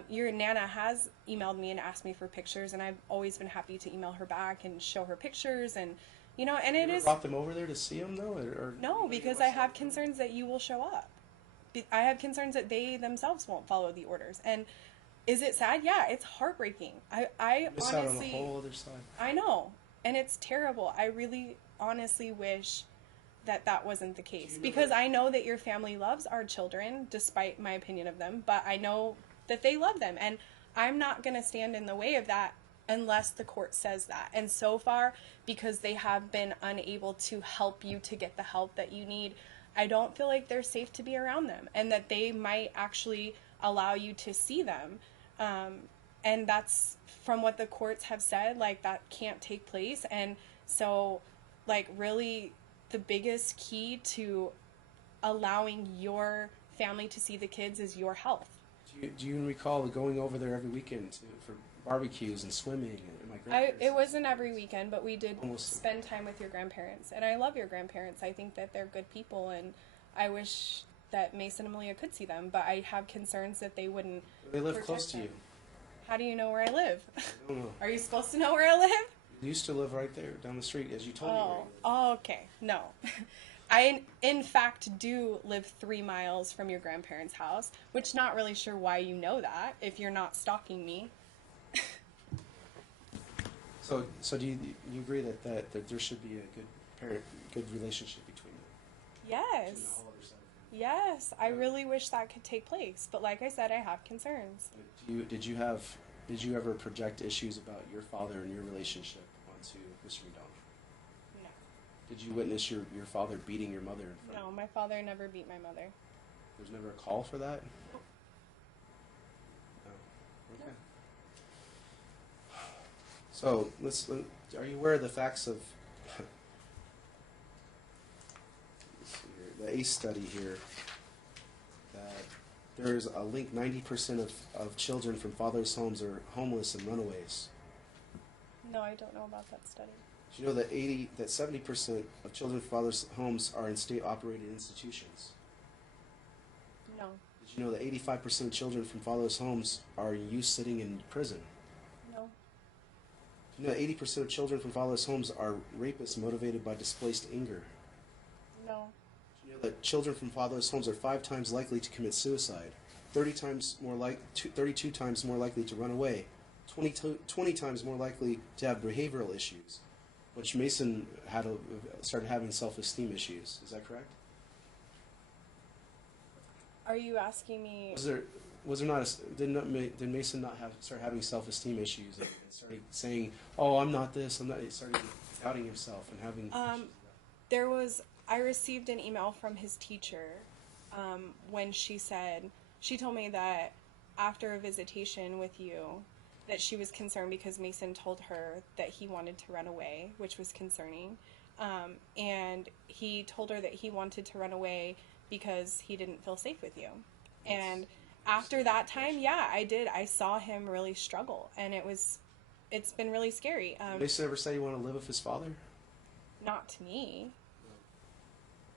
Your Nana has emailed me and asked me for pictures, and I've always been happy to email her back and show her pictures, and and it You is brought them over there to see them though, or no, because I have concerns that you will show up. I have concerns that they themselves won't follow the orders. And is it sad? Yeah, it's heartbreaking. I miss out on honestly, the whole other side. I know, and it's terrible. I really honestly wish that wasn't the case because I know that your family loves our children, despite my opinion of them. But I know that they love them, and I'm not going to stand in the way of that unless the court says that. And so far, because they have been unable to help you to get the help that you need, I don't feel like they're safe to be around them, and that they might actually allow you to see them. And that's from what the courts have said, like that can't take place. And so, like, really the biggest key to allowing your family to see the kids is your health. Do you recall going over there every weekend for barbecues and swimming and my grandparents? It wasn't every weekend, but we did Almost. spend time with your grandparents. And I love your grandparents. I think that they're good people, and I wish that Mason and Malia could see them, but I have concerns that they wouldn't. They live protect close to them. you. How do you know where I live? I don't know. Are you supposed to know where I live? You used to live right there down the street, as you told me. Where you lived. Oh, okay. No. I, in fact, do live 3 miles from your grandparents' house, which not really sure why you know that if you're not stalking me. So do you agree that there should be a good relationship between them? Yes. The whole other side of things? Yes. I really wish that could take place. But like I said, I have concerns. Did you ever project issues about your father and your relationship onto Mr. McDonald? No. Did you witness your father beating your mother in front? No, my father never beat my mother. There's never a call for that? No. Okay. So are you aware of the facts of let's see here, the ACE study here, that there's a link 90% of children from fatherless homes are homeless and runaways? No, I don't know about that study. Did you know that 70% of children from fatherless homes are in state-operated institutions? No. Did you know that 85% of children from fatherless homes are youth sitting in prison? No. Did you know that 80% of children from fatherless homes are rapists motivated by displaced anger? No. Did you know that children from fatherless homes are 5 times likely to commit suicide, 32 times more likely to run away, 20 times more likely to have behavioral issues, which Mason started having self-esteem issues. Is that correct? Are you asking me? Was there not did Mason not start having self-esteem issues and started saying, "Oh, I'm not this, I'm not," he started doubting himself and having issues with that? I received an email from his teacher when she told me that after a visitation with you, that she was concerned because Mason told her that he wanted to run away, which was concerning. And he told her that he wanted to run away because he didn't feel safe with you. And after that time, yeah, I did. I saw him really struggle, and it's been really scary. Did Mason ever say you want to live with his father? Not to me.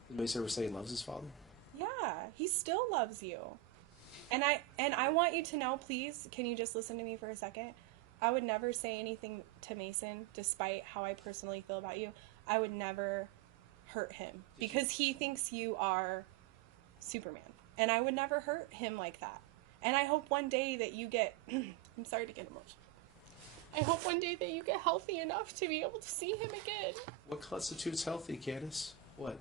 Did Mason ever say he loves his father? Yeah, he still loves you. And I want you to know, please, can you just listen to me for a second? I would never say anything to Mason, despite how I personally feel about you. I would never hurt him because he thinks you are Superman. And I would never hurt him like that. And I hope one day that you get, I'm sorry to get emotional. I hope one day that you get healthy enough to be able to see him again. What constitutes healthy, Candace? What?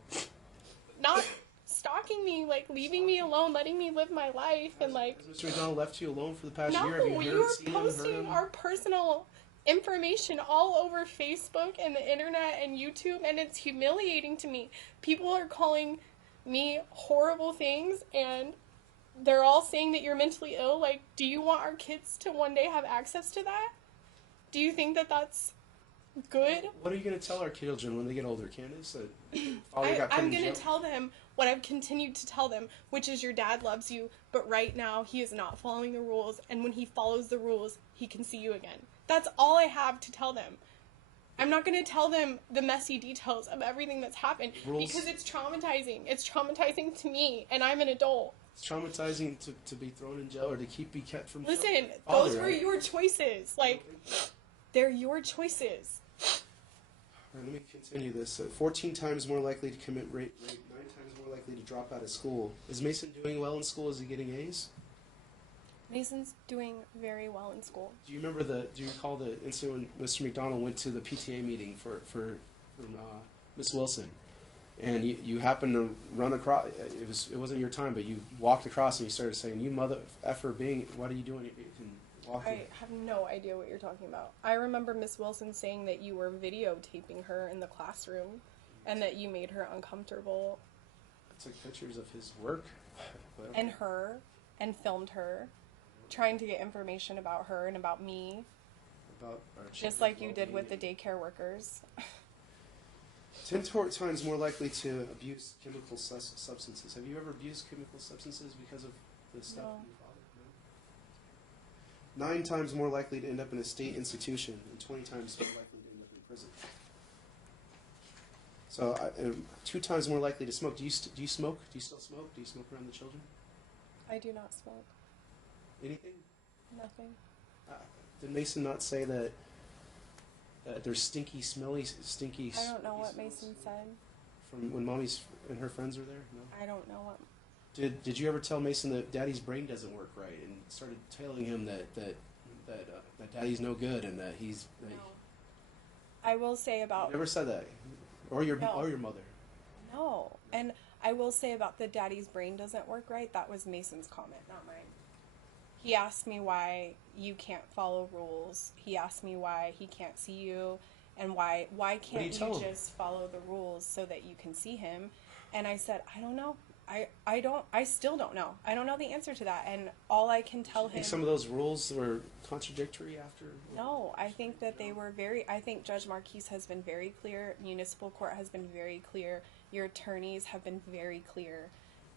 Not stalking me, like leaving me alone, letting me live my life, and like. Has Mr. McDonald left you alone for the past No, year? Have you are seen him, heard posting him? our personal information all over Facebook and the internet and YouTube, and it's humiliating to me. People are calling me horrible things, and they're all saying that you're mentally ill. Like, do you want our kids to one day have access to that? Do you think that that's good? What are you going to tell our children when they get older, Candace? That father got put I'm in going jail? to tell them what I've continued to tell them, which is your dad loves you, but right now he is not following the rules, and when he follows the rules, he can see you again. That's all I have to tell them. I'm not going to tell them the messy details of everything that's happened because it's traumatizing. It's traumatizing to me, and I'm an adult. It's traumatizing to be thrown in jail or to be kept from Listen, father, those were right? your choices. Like, they're your choices. All right, let me continue this. 14 times more likely to commit rape, 9 times more likely to drop out of school. Is Mason doing well in school? Is he getting A's? Mason's doing very well in school. Do you recall the incident when Mr. McDonald went to the PTA meeting for Miss Wilson? And you happened to run across, it wasn't your time, but you walked across and you started saying, "You mother effer what are you doing?" I have no idea what you're talking about. I remember Miss Wilson saying that you were videotaping her in the classroom and that you made her uncomfortable. I took pictures of his work. And her, and filmed her, trying to get information about her and about me. About our Just like you did with the daycare workers. 10 times more likely to abuse chemical substances. Have you ever abused chemical substances because of the stuff? No. 9 times more likely to end up in a state institution, and 20 times more likely to end up in prison. So, 2 times more likely to smoke. Do you smoke? Do you still smoke? Do you smoke around the children? I do not smoke. Anything? Nothing. Did Mason not say that there's stinky. I don't know what Mason said. From when Mommy's and her friends were there? No. I don't know what. Did you ever tell Mason that Daddy's brain doesn't work right, and started telling him that Daddy's no good and that he's? No. I will say about. You never said that, or your No. mother. No, and I will say about the Daddy's brain doesn't work right. That was Mason's comment, not mine. He asked me why you can't follow rules. He asked me why he can't see you, and why can't you just follow the rules so that you can see him? And I said, I don't know. I still don't know. I don't know the answer to that, and all I can tell him. Think some of those rules were contradictory after? No, I think that they were I think Judge Marquise has been very clear. Municipal court has been very clear. Your attorneys have been very clear.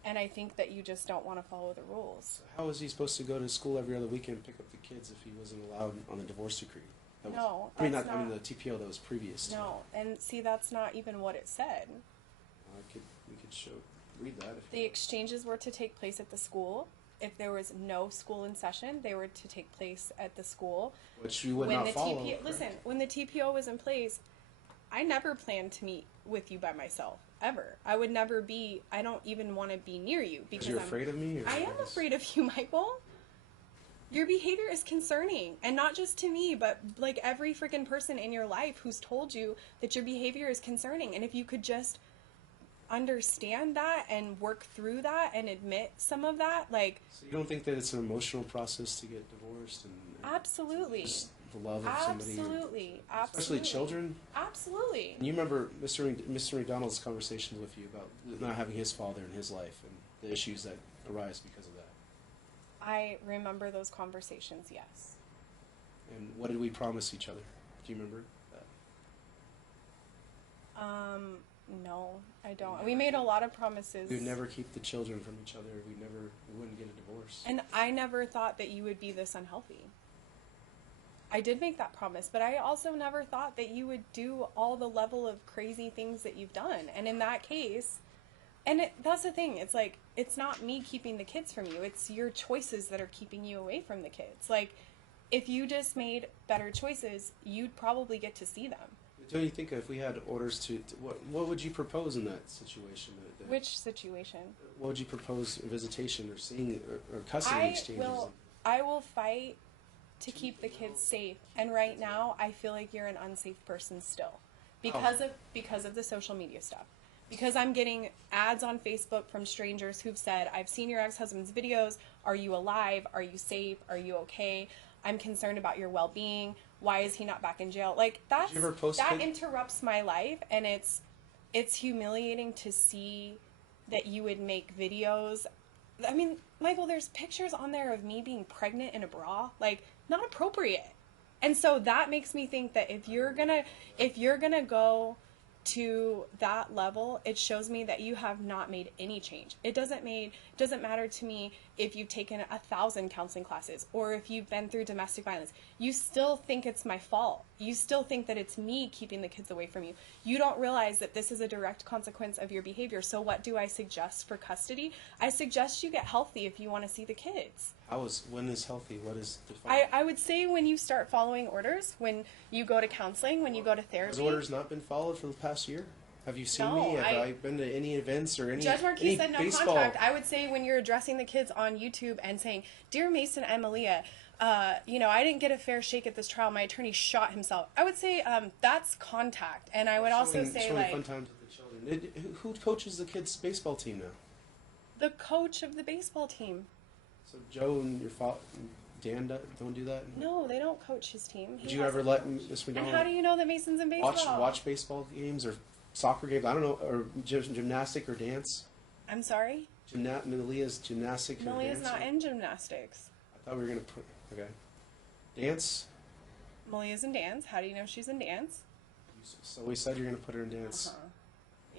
And I think that you just don't want to follow the rules. So how was he supposed to go to school every other weekend and pick up the kids if he wasn't allowed on the divorce decree? No, I mean, that's I mean not- the TPO that was previous. To No, and see, that's not even what it said. We could read that. If The exchanges were to take place at the school. If there was no school in session, they were to take place at the school. which you would When not the follow. TPO, listen, when the TPO was in place, I never planned to meet with you by myself ever. I would never be. I don't even want to be near you because you're I'm afraid of me. Or I am afraid of you, Michael. Your behavior is concerning, and not just to me, but like every freaking person in your life who's told you that your behavior is concerning. And if you could just understand that and work through that and admit some of that, like So you don't think that it's an emotional process to get divorced? And absolutely. the love of somebody. Absolutely. Especially children. Absolutely. And you remember Mr. McDonald's conversations with you about not having his father in his life and the issues that arise because of that. I remember those conversations, yes. And what did we promise each other? Do you remember that? No, I don't. We made a lot of promises. We would never keep the children from each other. We wouldn't get a divorce. And I never thought that you would be this unhealthy. I did make that promise, but I also never thought that you would do all the level of crazy things that you've done. And in that case, that's the thing. It's like, it's not me keeping the kids from you. It's your choices that are keeping you away from the kids. Like, if you just made better choices, you'd probably get to see them. Don't you think if we had orders to what would you propose in that situation? Which situation? What would you propose? A visitation or seeing or custody exchanges? I will fight to keep the kids safe. And right now, I feel like you're an unsafe person still because of the social media stuff. Because I'm getting ads on Facebook from strangers who've said, "I've seen your ex-husband's videos. Are you alive? Are you safe? Are you okay? I'm concerned about your well-being. Why is he not back in jail?" Like that interrupts my life, and it's humiliating to see that you would make videos. I mean, Michael, there's pictures on there of me being pregnant in a bra, like not appropriate. And so that makes me think that if you're gonna go to that level, it shows me that you have not made any change. It doesn't matter to me if you've taken 1,000 counseling classes or if you've been through domestic violence. You still think it's my fault. You still think that it's me keeping the kids away from you. You don't realize that this is a direct consequence of your behavior. So what do I suggest for custody? I suggest you get healthy if you want to see the kids. When is healthy? What is defined? I would say when you start following orders, when you go to counseling, when you go to therapy. Has orders not been followed for the past year? Have you seen me? Have I been to any events or any Judge Marquis said no baseball? contact. I would say when you're addressing the kids on YouTube and saying, "Dear Mason and Malia, I didn't get a fair shake at this trial. My attorney shot himself." I would say that's contact. And I would also say fun times with the children. Who coaches the kids' baseball team now? The coach of the baseball team. So Joe and your father, Dan, don't do that? No, they don't coach his team. Did you ever let Miss McDonald? And how do you know that Mason's in baseball? Watch baseball games or soccer games? I don't know, or gymnastic or dance? I'm sorry? Malia's gymnastic or dance? Malia's not in gymnastics. I thought we were going to put, okay. Dance? Malia's in dance. How do you know she's in dance? So we said you're going to put her in dance.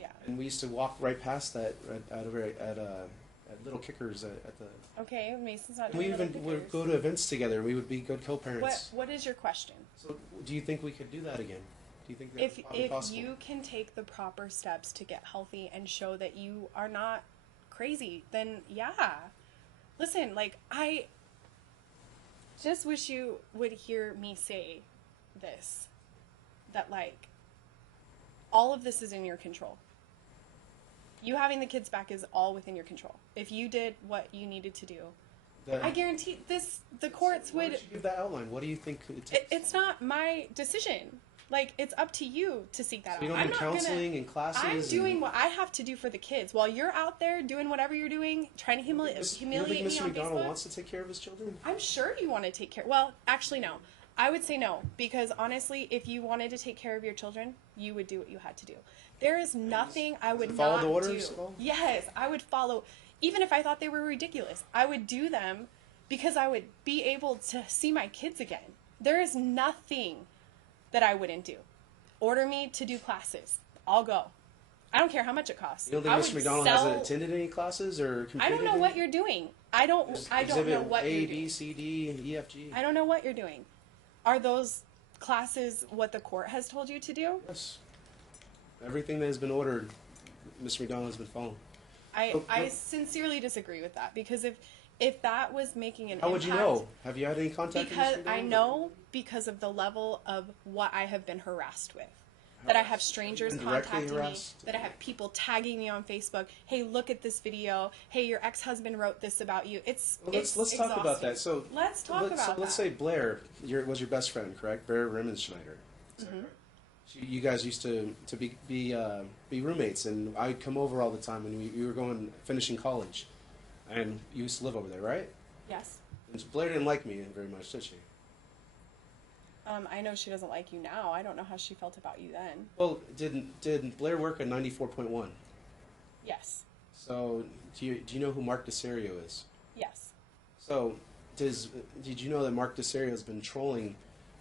Yeah. And we used to walk right past that at Little Kickers at the... Okay, Mason's not We doing even Little would Kickers. go to events together. We would be good co-parents. What is your question? So do you think we could do that again? Do you think that's If possible? you can take the proper steps to get healthy and show that you are not crazy, then yeah. Listen, like, I just wish you would hear me say this. That, like, all of this is in your control. You having the kids back is all within your control. If you did what you needed to do, I guarantee the courts would... Why don't you give that outline? What do you think it takes? It's not my decision. Like, it's up to you to seek that out. You don't do counseling and classes? I'm doing what I have to do for the kids. While you're out there doing whatever you're doing, trying to humiliate me on Mr. McDonald Facebook. wants to take care of his children? I'm sure you want to take care. Well, actually, no. I would say no. Because, honestly, if you wanted to take care of your children, you would do what you had to do. There is nothing I would follow not the orders do. at all? Yes, I would follow. Even if I thought they were ridiculous, I would do them because I would be able to see my kids again. There is nothing that I wouldn't do. Order me to do classes. I'll go. I don't care how much it costs. You don't think Mr. McDonald hasn't attended any classes or completed I don't know what you're doing. I don't know what A, you're B, doing. C, D, E, F, G. I don't know what you're doing. Are those classes what the court has told you to do? Yes. Everything that has been ordered, Mr. McDonald has been following. I sincerely disagree with that because if that was making an impact... How would you know? Have you had any contact with Mr. Because McDonald? I know because of the level of what I have been harassed with. That I have strangers contacting me, that I have people tagging me on Facebook. Hey, look at this video. Hey, your ex-husband wrote this about you. Let's talk about that. So let's talk about that. Let's say Blair was your best friend, correct? Blair Remmenschneider. You guys used to be roommates, and I'd come over all the time when you were finishing college, and you used to live over there, right? Yes. And Blair didn't like me very much, did she? I know she doesn't like you now. I don't know how she felt about you then. Well, did Blair work at 94.1? Yes. So do you know who Mark DeSerio is? Yes. So did you know that Mark DeSerio has been trolling,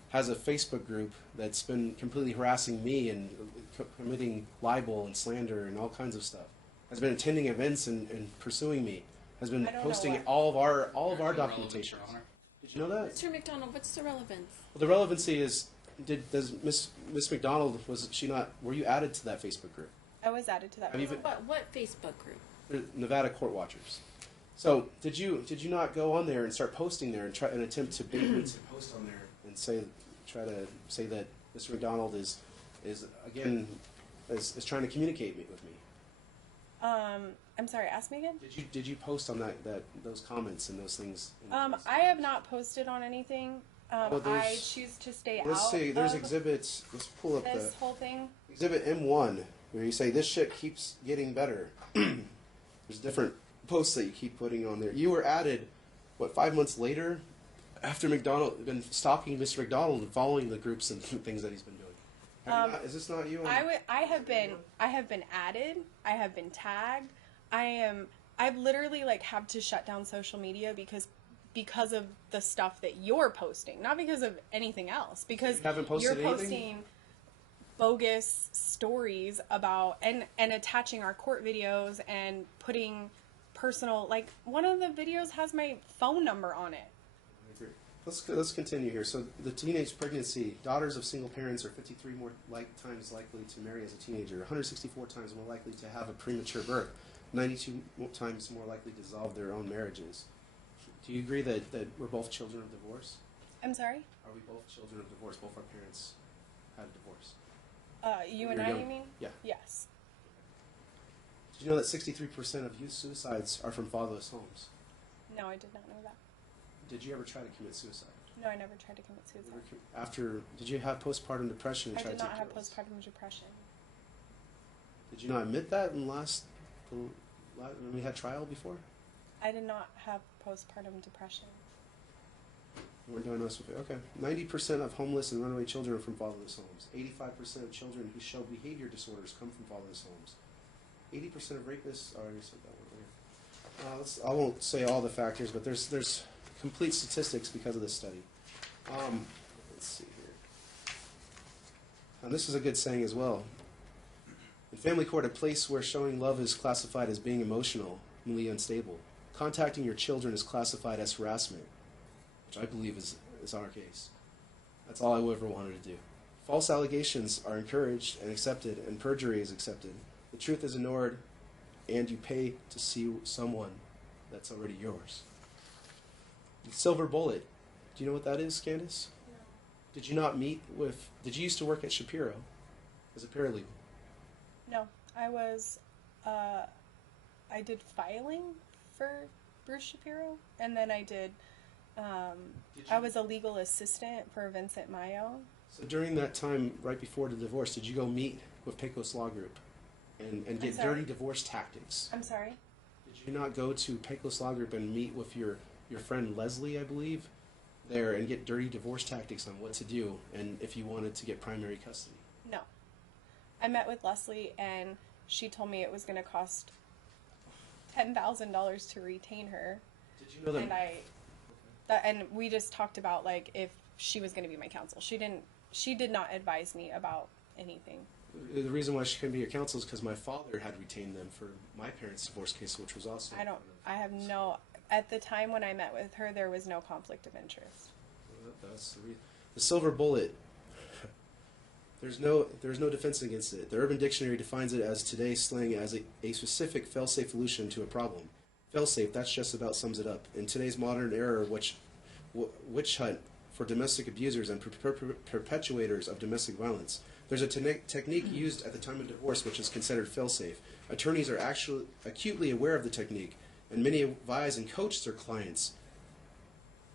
has a Facebook group that's been completely harassing me and committing libel and slander and all kinds of stuff. Has been attending events and pursuing me. Has been I don't know posting what- all of our Irrelevant, documentation. Your Honor. Did you know that? Mr. McDonald, what's the relevance? Well, the relevancy is, does Miss McDonald, were you added to that Facebook group? I was added to that. Have you group. What Facebook group? The Nevada Court Watchers. So did you not go on there and start posting there and try and attempt to bait me to post on there and try to say that Mr. McDonald is trying to communicate with me? I'm sorry. Ask me again. Did you post on those comments and those things? I have not posted on anything. Well, I choose to stay Let's out. see. There's of exhibits. Let's pull up this the whole thing. exhibit M1 where you say this shit keeps getting better. There's different posts that you keep putting on there. You were added, 5 months later, after McDonald had been stalking Mr. McDonald and following the groups and things that he's been doing. Is this not you? I have been added. I have been tagged. I've literally had to shut down social media because of the stuff that you're posting, not because of anything else. Because You haven't posted you're anything? posting bogus stories about and attaching our court videos and putting personal, one of the videos has my phone number on it. Let's continue here. So the teenage pregnancy, daughters of single parents are 53 more times likely to marry as a teenager, 164 times more likely to have a premature birth, 92 times more likely to dissolve their own marriages. Do you agree that we're both children of divorce? I'm sorry? Are we both children of divorce? Both our parents had a divorce. You and You're I, young. you mean? Yeah. Yes. Did you know that 63% of youth suicides are from fatherless homes? No, I did not know that. Did you ever try to commit suicide? No, I never tried to commit suicide. Did you have postpartum depression and I try did to not take have your life? postpartum depression. Did you not admit that when we had trial before? I did not have postpartum depression. You weren't diagnosed with it. Okay. 90% of homeless and runaway children are from fatherless homes. 85% of children who show behavior disorders come from fatherless homes. 80% of rapists. Oh, I already said that one. I won't say all the factors, but there's complete statistics because of this study. Let's see here. And this is a good saying as well. In family court, a place where showing love is classified as being emotionally unstable. Contacting your children is classified as harassment, which I believe is our case. That's all I ever wanted to do. False allegations are encouraged and accepted, and perjury is accepted. The truth is ignored, and you pay to see someone that's already yours. The silver bullet. Do you know what that is, Candace? No. Did you used to work at Shapiro as a paralegal? No, I was, I did filing for Bruce Shapiro, and then I did, I was a legal assistant for Vincent Mayo. So during that time, right before the divorce, did you go meet with Pecos Law Group and get sorry? dirty divorce tactics? I'm sorry? Did you not go to Pecos Law Group and meet with your friend Leslie, I believe, there and get dirty divorce tactics on what to do and if you wanted to get primary custody? No. I met with Leslie, and she told me it was going to cost $10,000 to retain her. Did you know that? And we just talked about if she was going to be my counsel. She did not advise me about anything. The reason why she couldn't be your counsel is because my father had retained them for my parents' divorce case, which was also. At the time when I met with her, there was no conflict of interest. That's the reason. The silver bullet. There's no defense against it. The Urban Dictionary defines it as today's slang as a specific fail-safe solution to a problem. Fail-safe, that's just about sums it up. In today's modern era, witch hunt for domestic abusers and perpetuators of domestic violence, there's a technique used at the time of divorce which is considered fail-safe. Attorneys are actually acutely aware of the technique, and many advise and coach their clients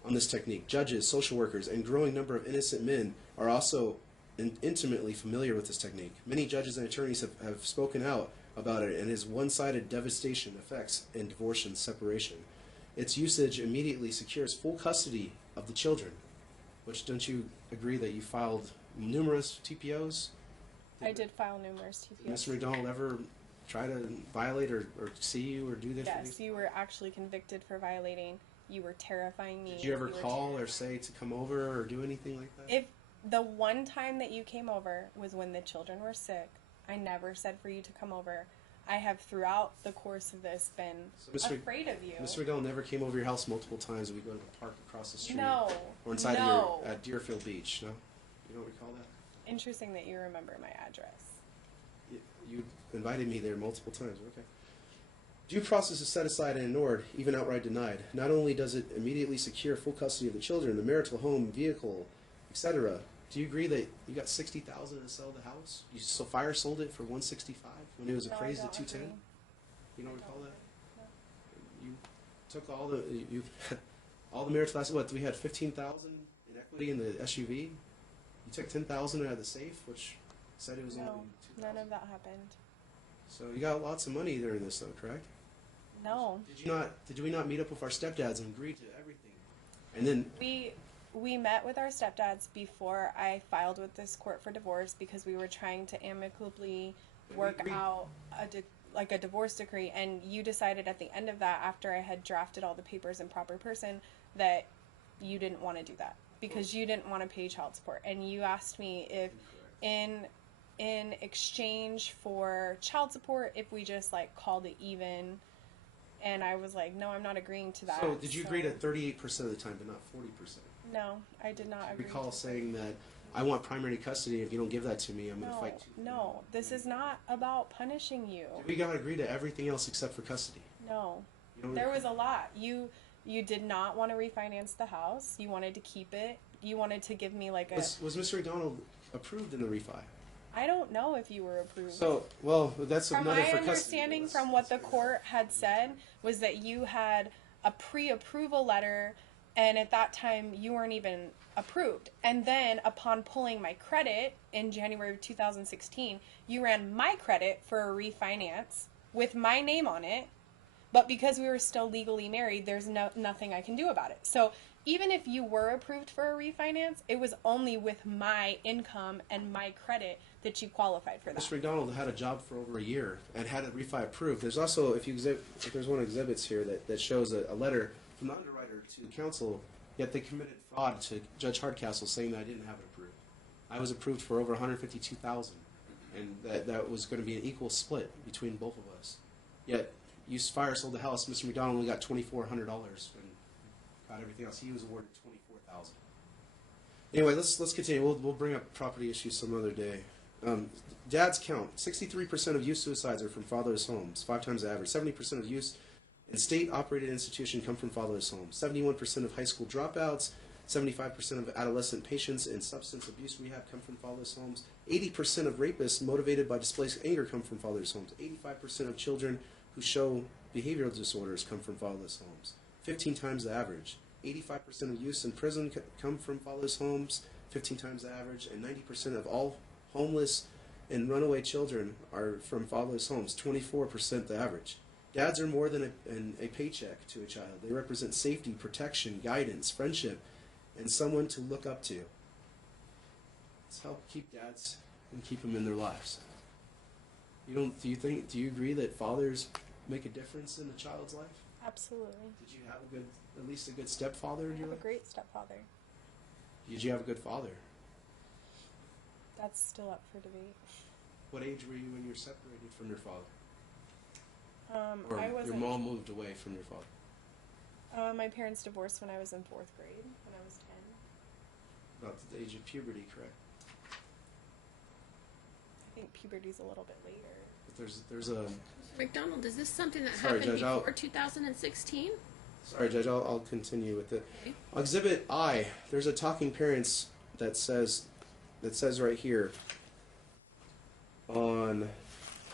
on this technique. Judges, social workers, and growing number of innocent men are also intimately familiar with this technique. Many judges and attorneys have spoken out about it and its one-sided devastation effects in divorce and separation. Its usage immediately secures full custody of the children. which don't you agree that you filed numerous TPOs? I did file numerous Did TPOs. Mr. McDonald ever try to violate or see you or do this? Yes, you were actually convicted for violating. You were terrifying me. Did you ever were call or terrifying- say to come over or do anything like that? If the one time that you came over was when the children were sick, I never said for you to come over. I have throughout the course of this been So Mr. afraid of you. Mr. McDonald never came over your house multiple times. We go to the park across the street. No. Or inside No. of your at Deerfield Beach. No, you don't recall that. Interesting that you remember my address. You invited me there multiple times. Okay. Due process is set aside and ignored, even outright denied. Not only does it immediately secure full custody of the children, the marital home, vehicle, etc. Do you agree that you got $60,000 to sell the house? You so fire sold it for $165 when it was No, I appraised don't at $210. agree. You don't recall that? No. You took all the you all the marital assets. What we had $15,000 in equity in the SUV. You took $10,000 out of the safe, which said it was only No, $2,000. none of that happened. So you got lots of money during this, though, correct? No. Did we not meet up with our stepdads and agree to everything? And then We met with our stepdads before I filed with this court for divorce because we were trying to amicably work agreed. out a divorce decree, and you decided at the end of that, after I had drafted all the papers in proper person, that you didn't want to do that because you didn't want to pay child support, and you asked me if in exchange for child support if we just like called it even. And I was like, no, I'm not agreeing to that. so did you agree to 38% of the time, but not 40%? No, I did not I agree. recall to saying that I want primary custody. If you don't give that to me, I'm going to No, fight you. no, this is not about punishing you. We got to agree to everything else except for custody. No, You don't there recall? was a lot. You did not want to refinance the house. You wanted to keep it. You wanted to give me like a. Was Mr. McDonald approved in the refi? I don't know if you were approved. So, well, that's From another my for custody. understanding, from what the court had said, was that you had a pre-approval letter, and at that time you weren't even approved. And then, upon pulling my credit in January of 2016, you ran my credit for a refinance with my name on it. But because we were still legally married, there's nothing I can do about it. So even if you were approved for a refinance, it was only with my income and my credit that you qualified for that. Mr. McDonald had a job for over a year and had a refi approved. There's also, if there's one exhibits here that shows a letter from the underwriter to the counsel, yet they committed fraud to Judge Hardcastle saying that I didn't have it approved. I was approved for over $152,000, and that was going to be an equal split between both of us. Yet you fire sold the house. Mr. McDonald only got $2,400 and got everything else. He was awarded $24,000. Anyway, let's continue. We'll bring up property issues some other day. Dads count. 63% of youth suicides are from fatherless homes, 5 times the average. 70% of youth in state-operated institutions come from fatherless homes. 71% of high school dropouts, 75% of adolescent patients in substance abuse rehab come from fatherless homes. 80% of rapists motivated by displaced anger come from fatherless homes. 85% of children who show behavioral disorders come from fatherless homes. 15 times the average. 85% of youths in prison come from fatherless homes, 15 times the average, and 90% of all homeless and runaway children are from fatherless homes, 24% the average. Dads are more than a paycheck to a child. They represent safety, protection, guidance, friendship, and someone to look up to. Let's help keep dads and keep them in their lives. Do you agree that fathers make a difference in a child's life? Absolutely. Did you have at least a good stepfather in I your have a life? great stepfather. Did you have a good father? That's still up for debate. What age were you when you were separated from your father? Or I your wasn't. mom moved away from your father? My parents divorced when I was in 4th grade, when I was 10. About the age of puberty, correct? I think puberty's a little bit later. But there's a... McDonald, is this something that Sorry, happened Judge, before 2016? Sorry, Judge, I'll continue with it. Okay. Exhibit I, there's a talking parents that says right here, on,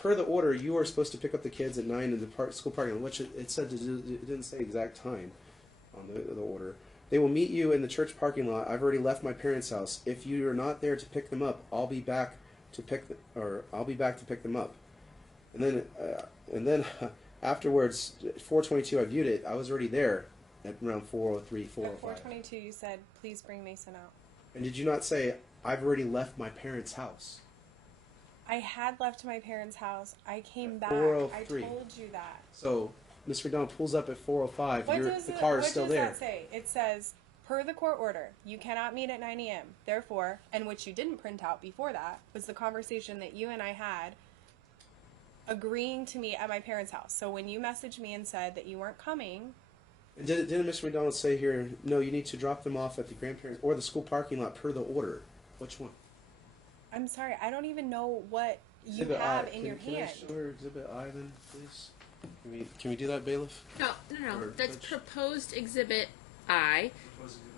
per the order, you are supposed to pick up the kids at 9 in the school parking lot, which it said it didn't say exact time on the order. They will meet you in the church parking lot. I've already left my parents' house. If you are not there to pick them up, I'll be back to pick them up. And then afterwards, 4:22, I viewed it. I was already there at around 4:03, 4:05. At 4:22, you said, please bring Mason out. And did you not say, I've already left my parents' house? I had left my parents' house. I came back. 4:03. I told you that. So, Ms. McDonald pulls up at 4:05. The car is still there. What does that say? It says, per the court order, you cannot meet at 9 a.m. Therefore, and which you didn't print out before that, was the conversation that you and I had agreeing to meet at my parents' house. So when you messaged me and said that you weren't coming... And didn't Mr. McDonald say here, no, you need to drop them off at the grandparents or the school parking lot per the order? Which one? I'm sorry, I don't even know what you Exhibit have I. in your Can hand. I show her Exhibit I then, please? Can we do that, bailiff? No. Or That's Judge? proposed Exhibit I.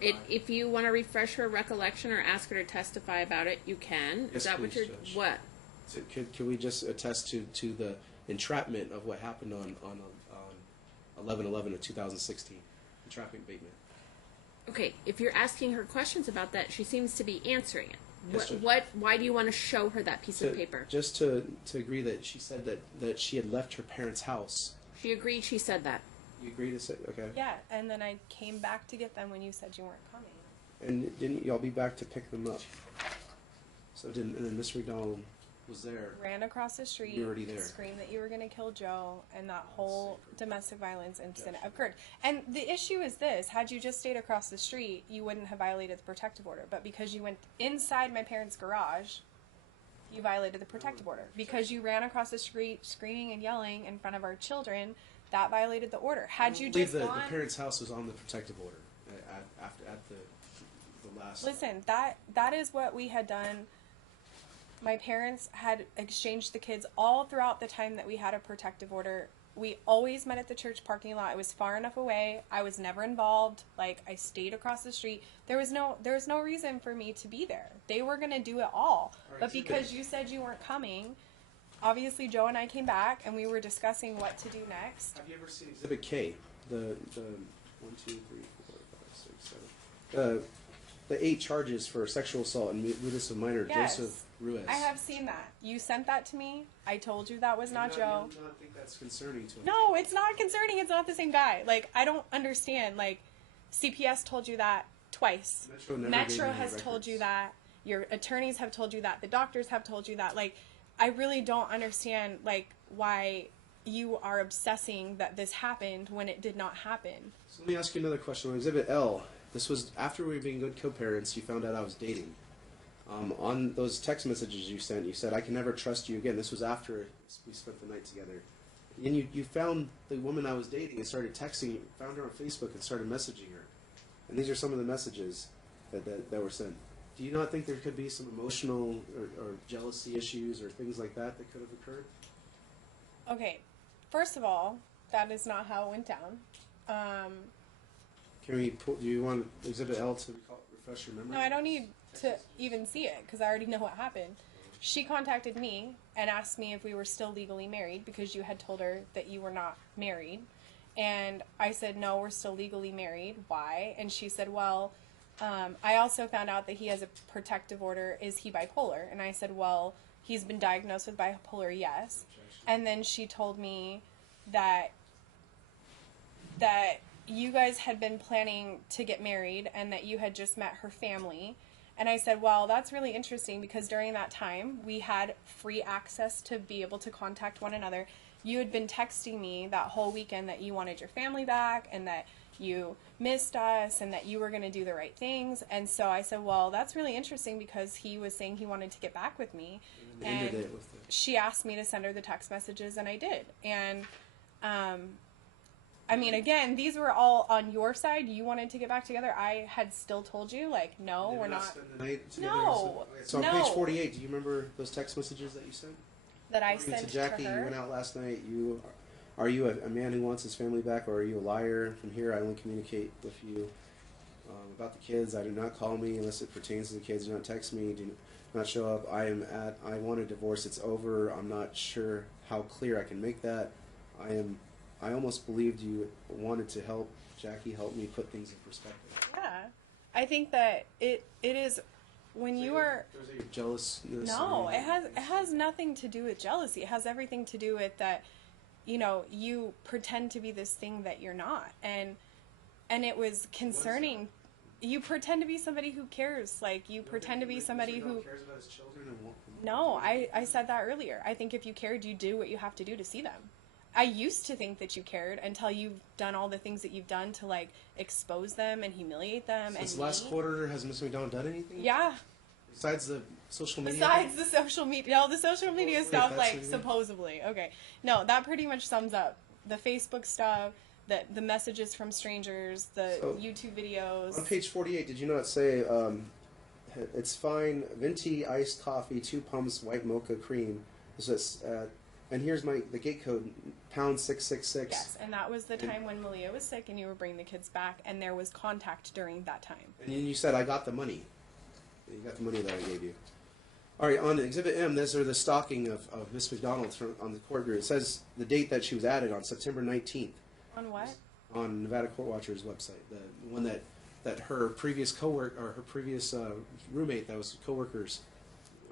If you want to refresh her recollection or ask her to testify about it, you can. Yes, Is that what please, you're... Judge. What? So can we just attest to the entrapment of what happened on 11/11 of 2016? Entrapment abatement. Okay, if you're asking her questions about that, she seems to be answering it. Yes, Judge. Why do you want to show her that piece of paper? Just to agree that she said that she had left her parents' house. She agreed she said that. You agree to say, okay. Yeah, and then I came back to get them when you said you weren't coming. And didn't y'all be back to pick them up? And then Mr. McDonald was there. Ran across the street, You were already there. screamed that you were going to kill Joe, and that whole domestic violence incident occurred. And the issue is this: had you just stayed across the street, you wouldn't have violated the protective order. But because you went inside my parents' garage, you violated the protective order. Because you ran across the street screaming and yelling in front of our children, that violated the order. Had you just the gone... parents' house was on the protective order at the last. Listen, that is what we had done. My parents had exchanged the kids all throughout the time that we had a protective order. We always met at the church parking lot. It was far enough away. I was never involved. Like, I stayed across the street. There was no reason for me to be there. They were going to do it all. But because you said you weren't coming, obviously Joe and I came back and we were discussing what to do next. Have you ever seen Exhibit K? The 1, 2, 3, 4, 5, 6, 7. The 8 charges for sexual assault and rudest of minor, Yes. Joseph Ruiz. I have seen that. You sent that to me. I told you that was not Joe. You do not think that's concerning to him? No, it's not concerning. It's not the same guy. Like, I don't understand. Like, CPS told you that twice. Metro has told you that. Your attorneys have told you that. The doctors have told you that. Like, I really don't understand, like, why you are obsessing that this happened when it did not happen. So let me ask you another question. On Exhibit L, this was after we were being good co-parents, you found out I was dating. On those text messages you sent, you said, I can never trust you again. This was after we spent the night together. And you found the woman I was dating and started texting, found her on Facebook and started messaging her. And these are some of the messages that were sent. Do you not think there could be some emotional or jealousy issues or things like that could have occurred? Okay, first of all, that is not how it went down. Can we do you want Exhibit L to refresh your memory? No, I don't need to even see it because I already know what happened. She contacted me and asked me if we were still legally married because you had told her that you were not married. And I said, no, we're still legally married. Why? And she said, well, I also found out that he has a protective order. Is he bipolar? And I said, well, he's been diagnosed with bipolar, yes. And then she told me that you guys had been planning to get married and that you had just met her family. And I said, well, that's really interesting because during that time we had free access to be able to contact one another. You had been texting me that whole weekend that you wanted your family back and that you missed us and that you were going to do the right things. And so I said, well, that's really interesting because he was saying he wanted to get back with me. And she asked me to send her the text messages and I did. And, I mean, again, these were all on your side. You wanted to get back together. I had still told you, like, no, we're not. Spend the night together? No. So on page 48, do you remember those text messages that you sent? That I sent to Jackie, to her. you went out last night. Are you a man who wants his family back, or are you a liar? From here, I only communicate with you about the kids. I do not call me unless it pertains to the kids. Do not text me. Do not show up. I want a divorce. It's over. I'm not sure how clear I can make that. I almost believed you wanted to help Jackie help me put things in perspective. Yeah, I think that it is when you are jealousness. No, it has nothing to do with jealousy. It has everything to do with that. You know, you pretend to be this thing that you're not, and it was concerning. You pretend to be somebody who cares. Like, you pretend to be somebody who... cares about his children and won't. No, I said that earlier. I think if you cared, you do what you have to do to see them. I used to think that you cared until you've done all the things that you've done to, like, expose them and humiliate them. Since last quarter, has Mr. McDonald done anything? Yeah. Besides the social media? Besides the social media, all the social media stuff, that's like, what you mean. supposedly. Okay. No, that pretty much sums up the Facebook stuff, the messages from strangers, the So, YouTube videos. On page 48, did you not say, it's fine, venti, iced coffee, 2 pumps, white mocha cream. This is, and here's the gate code, pound 666. Yes, and that was the time when Malia was sick and you were bringing the kids back, and there was contact during that time. And you said, I got the money. You got the money that I gave you. All right, on Exhibit M, these are the stalking of Miss McDonald on the court group. It says the date that she was added on, September 19th. On what? On Nevada Court Watcher's website. The one that her previous coworker, or her previous roommate that was coworkers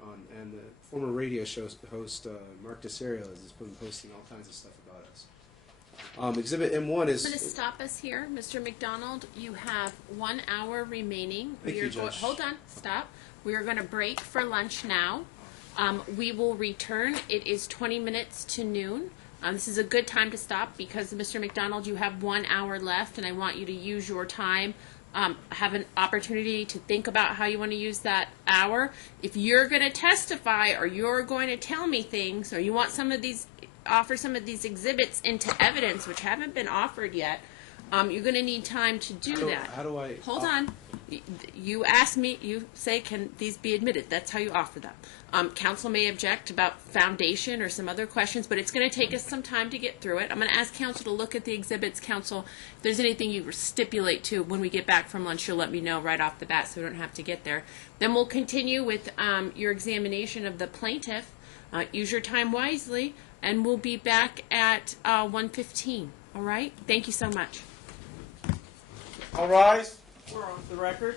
on, and the former radio show host Mark DeSerio has been posting all kinds of stuff about us. Exhibit M1 is... I'm going to stop us here. Mr. McDonald, you have 1 hour remaining. Thank you, Judge. Hold on. Stop. We are going to break for lunch now. We will return. It is 20 minutes to noon. This is a good time to stop because, Mr. McDonald, you have 1 hour left, and I want you to use your time. Have an opportunity to think about how you want to use that hour. If you're going to testify or you're going to tell me things or you want offer some of these exhibits into evidence, which haven't been offered yet, you're going to need time to do that. How do I... Hold on. You ask me, you say, can these be admitted? That's how you offer them. Counsel may object about foundation or some other questions, but it's going to take us some time to get through it. I'm going to ask counsel to look at the exhibits. Counsel, if there's anything you stipulate to when we get back from lunch, you'll let me know right off the bat so we don't have to get there. Then we'll continue with your examination of the plaintiff. Use your time wisely, and we'll be back at 1:15. All right? Thank you so much. All rise. We're off the record.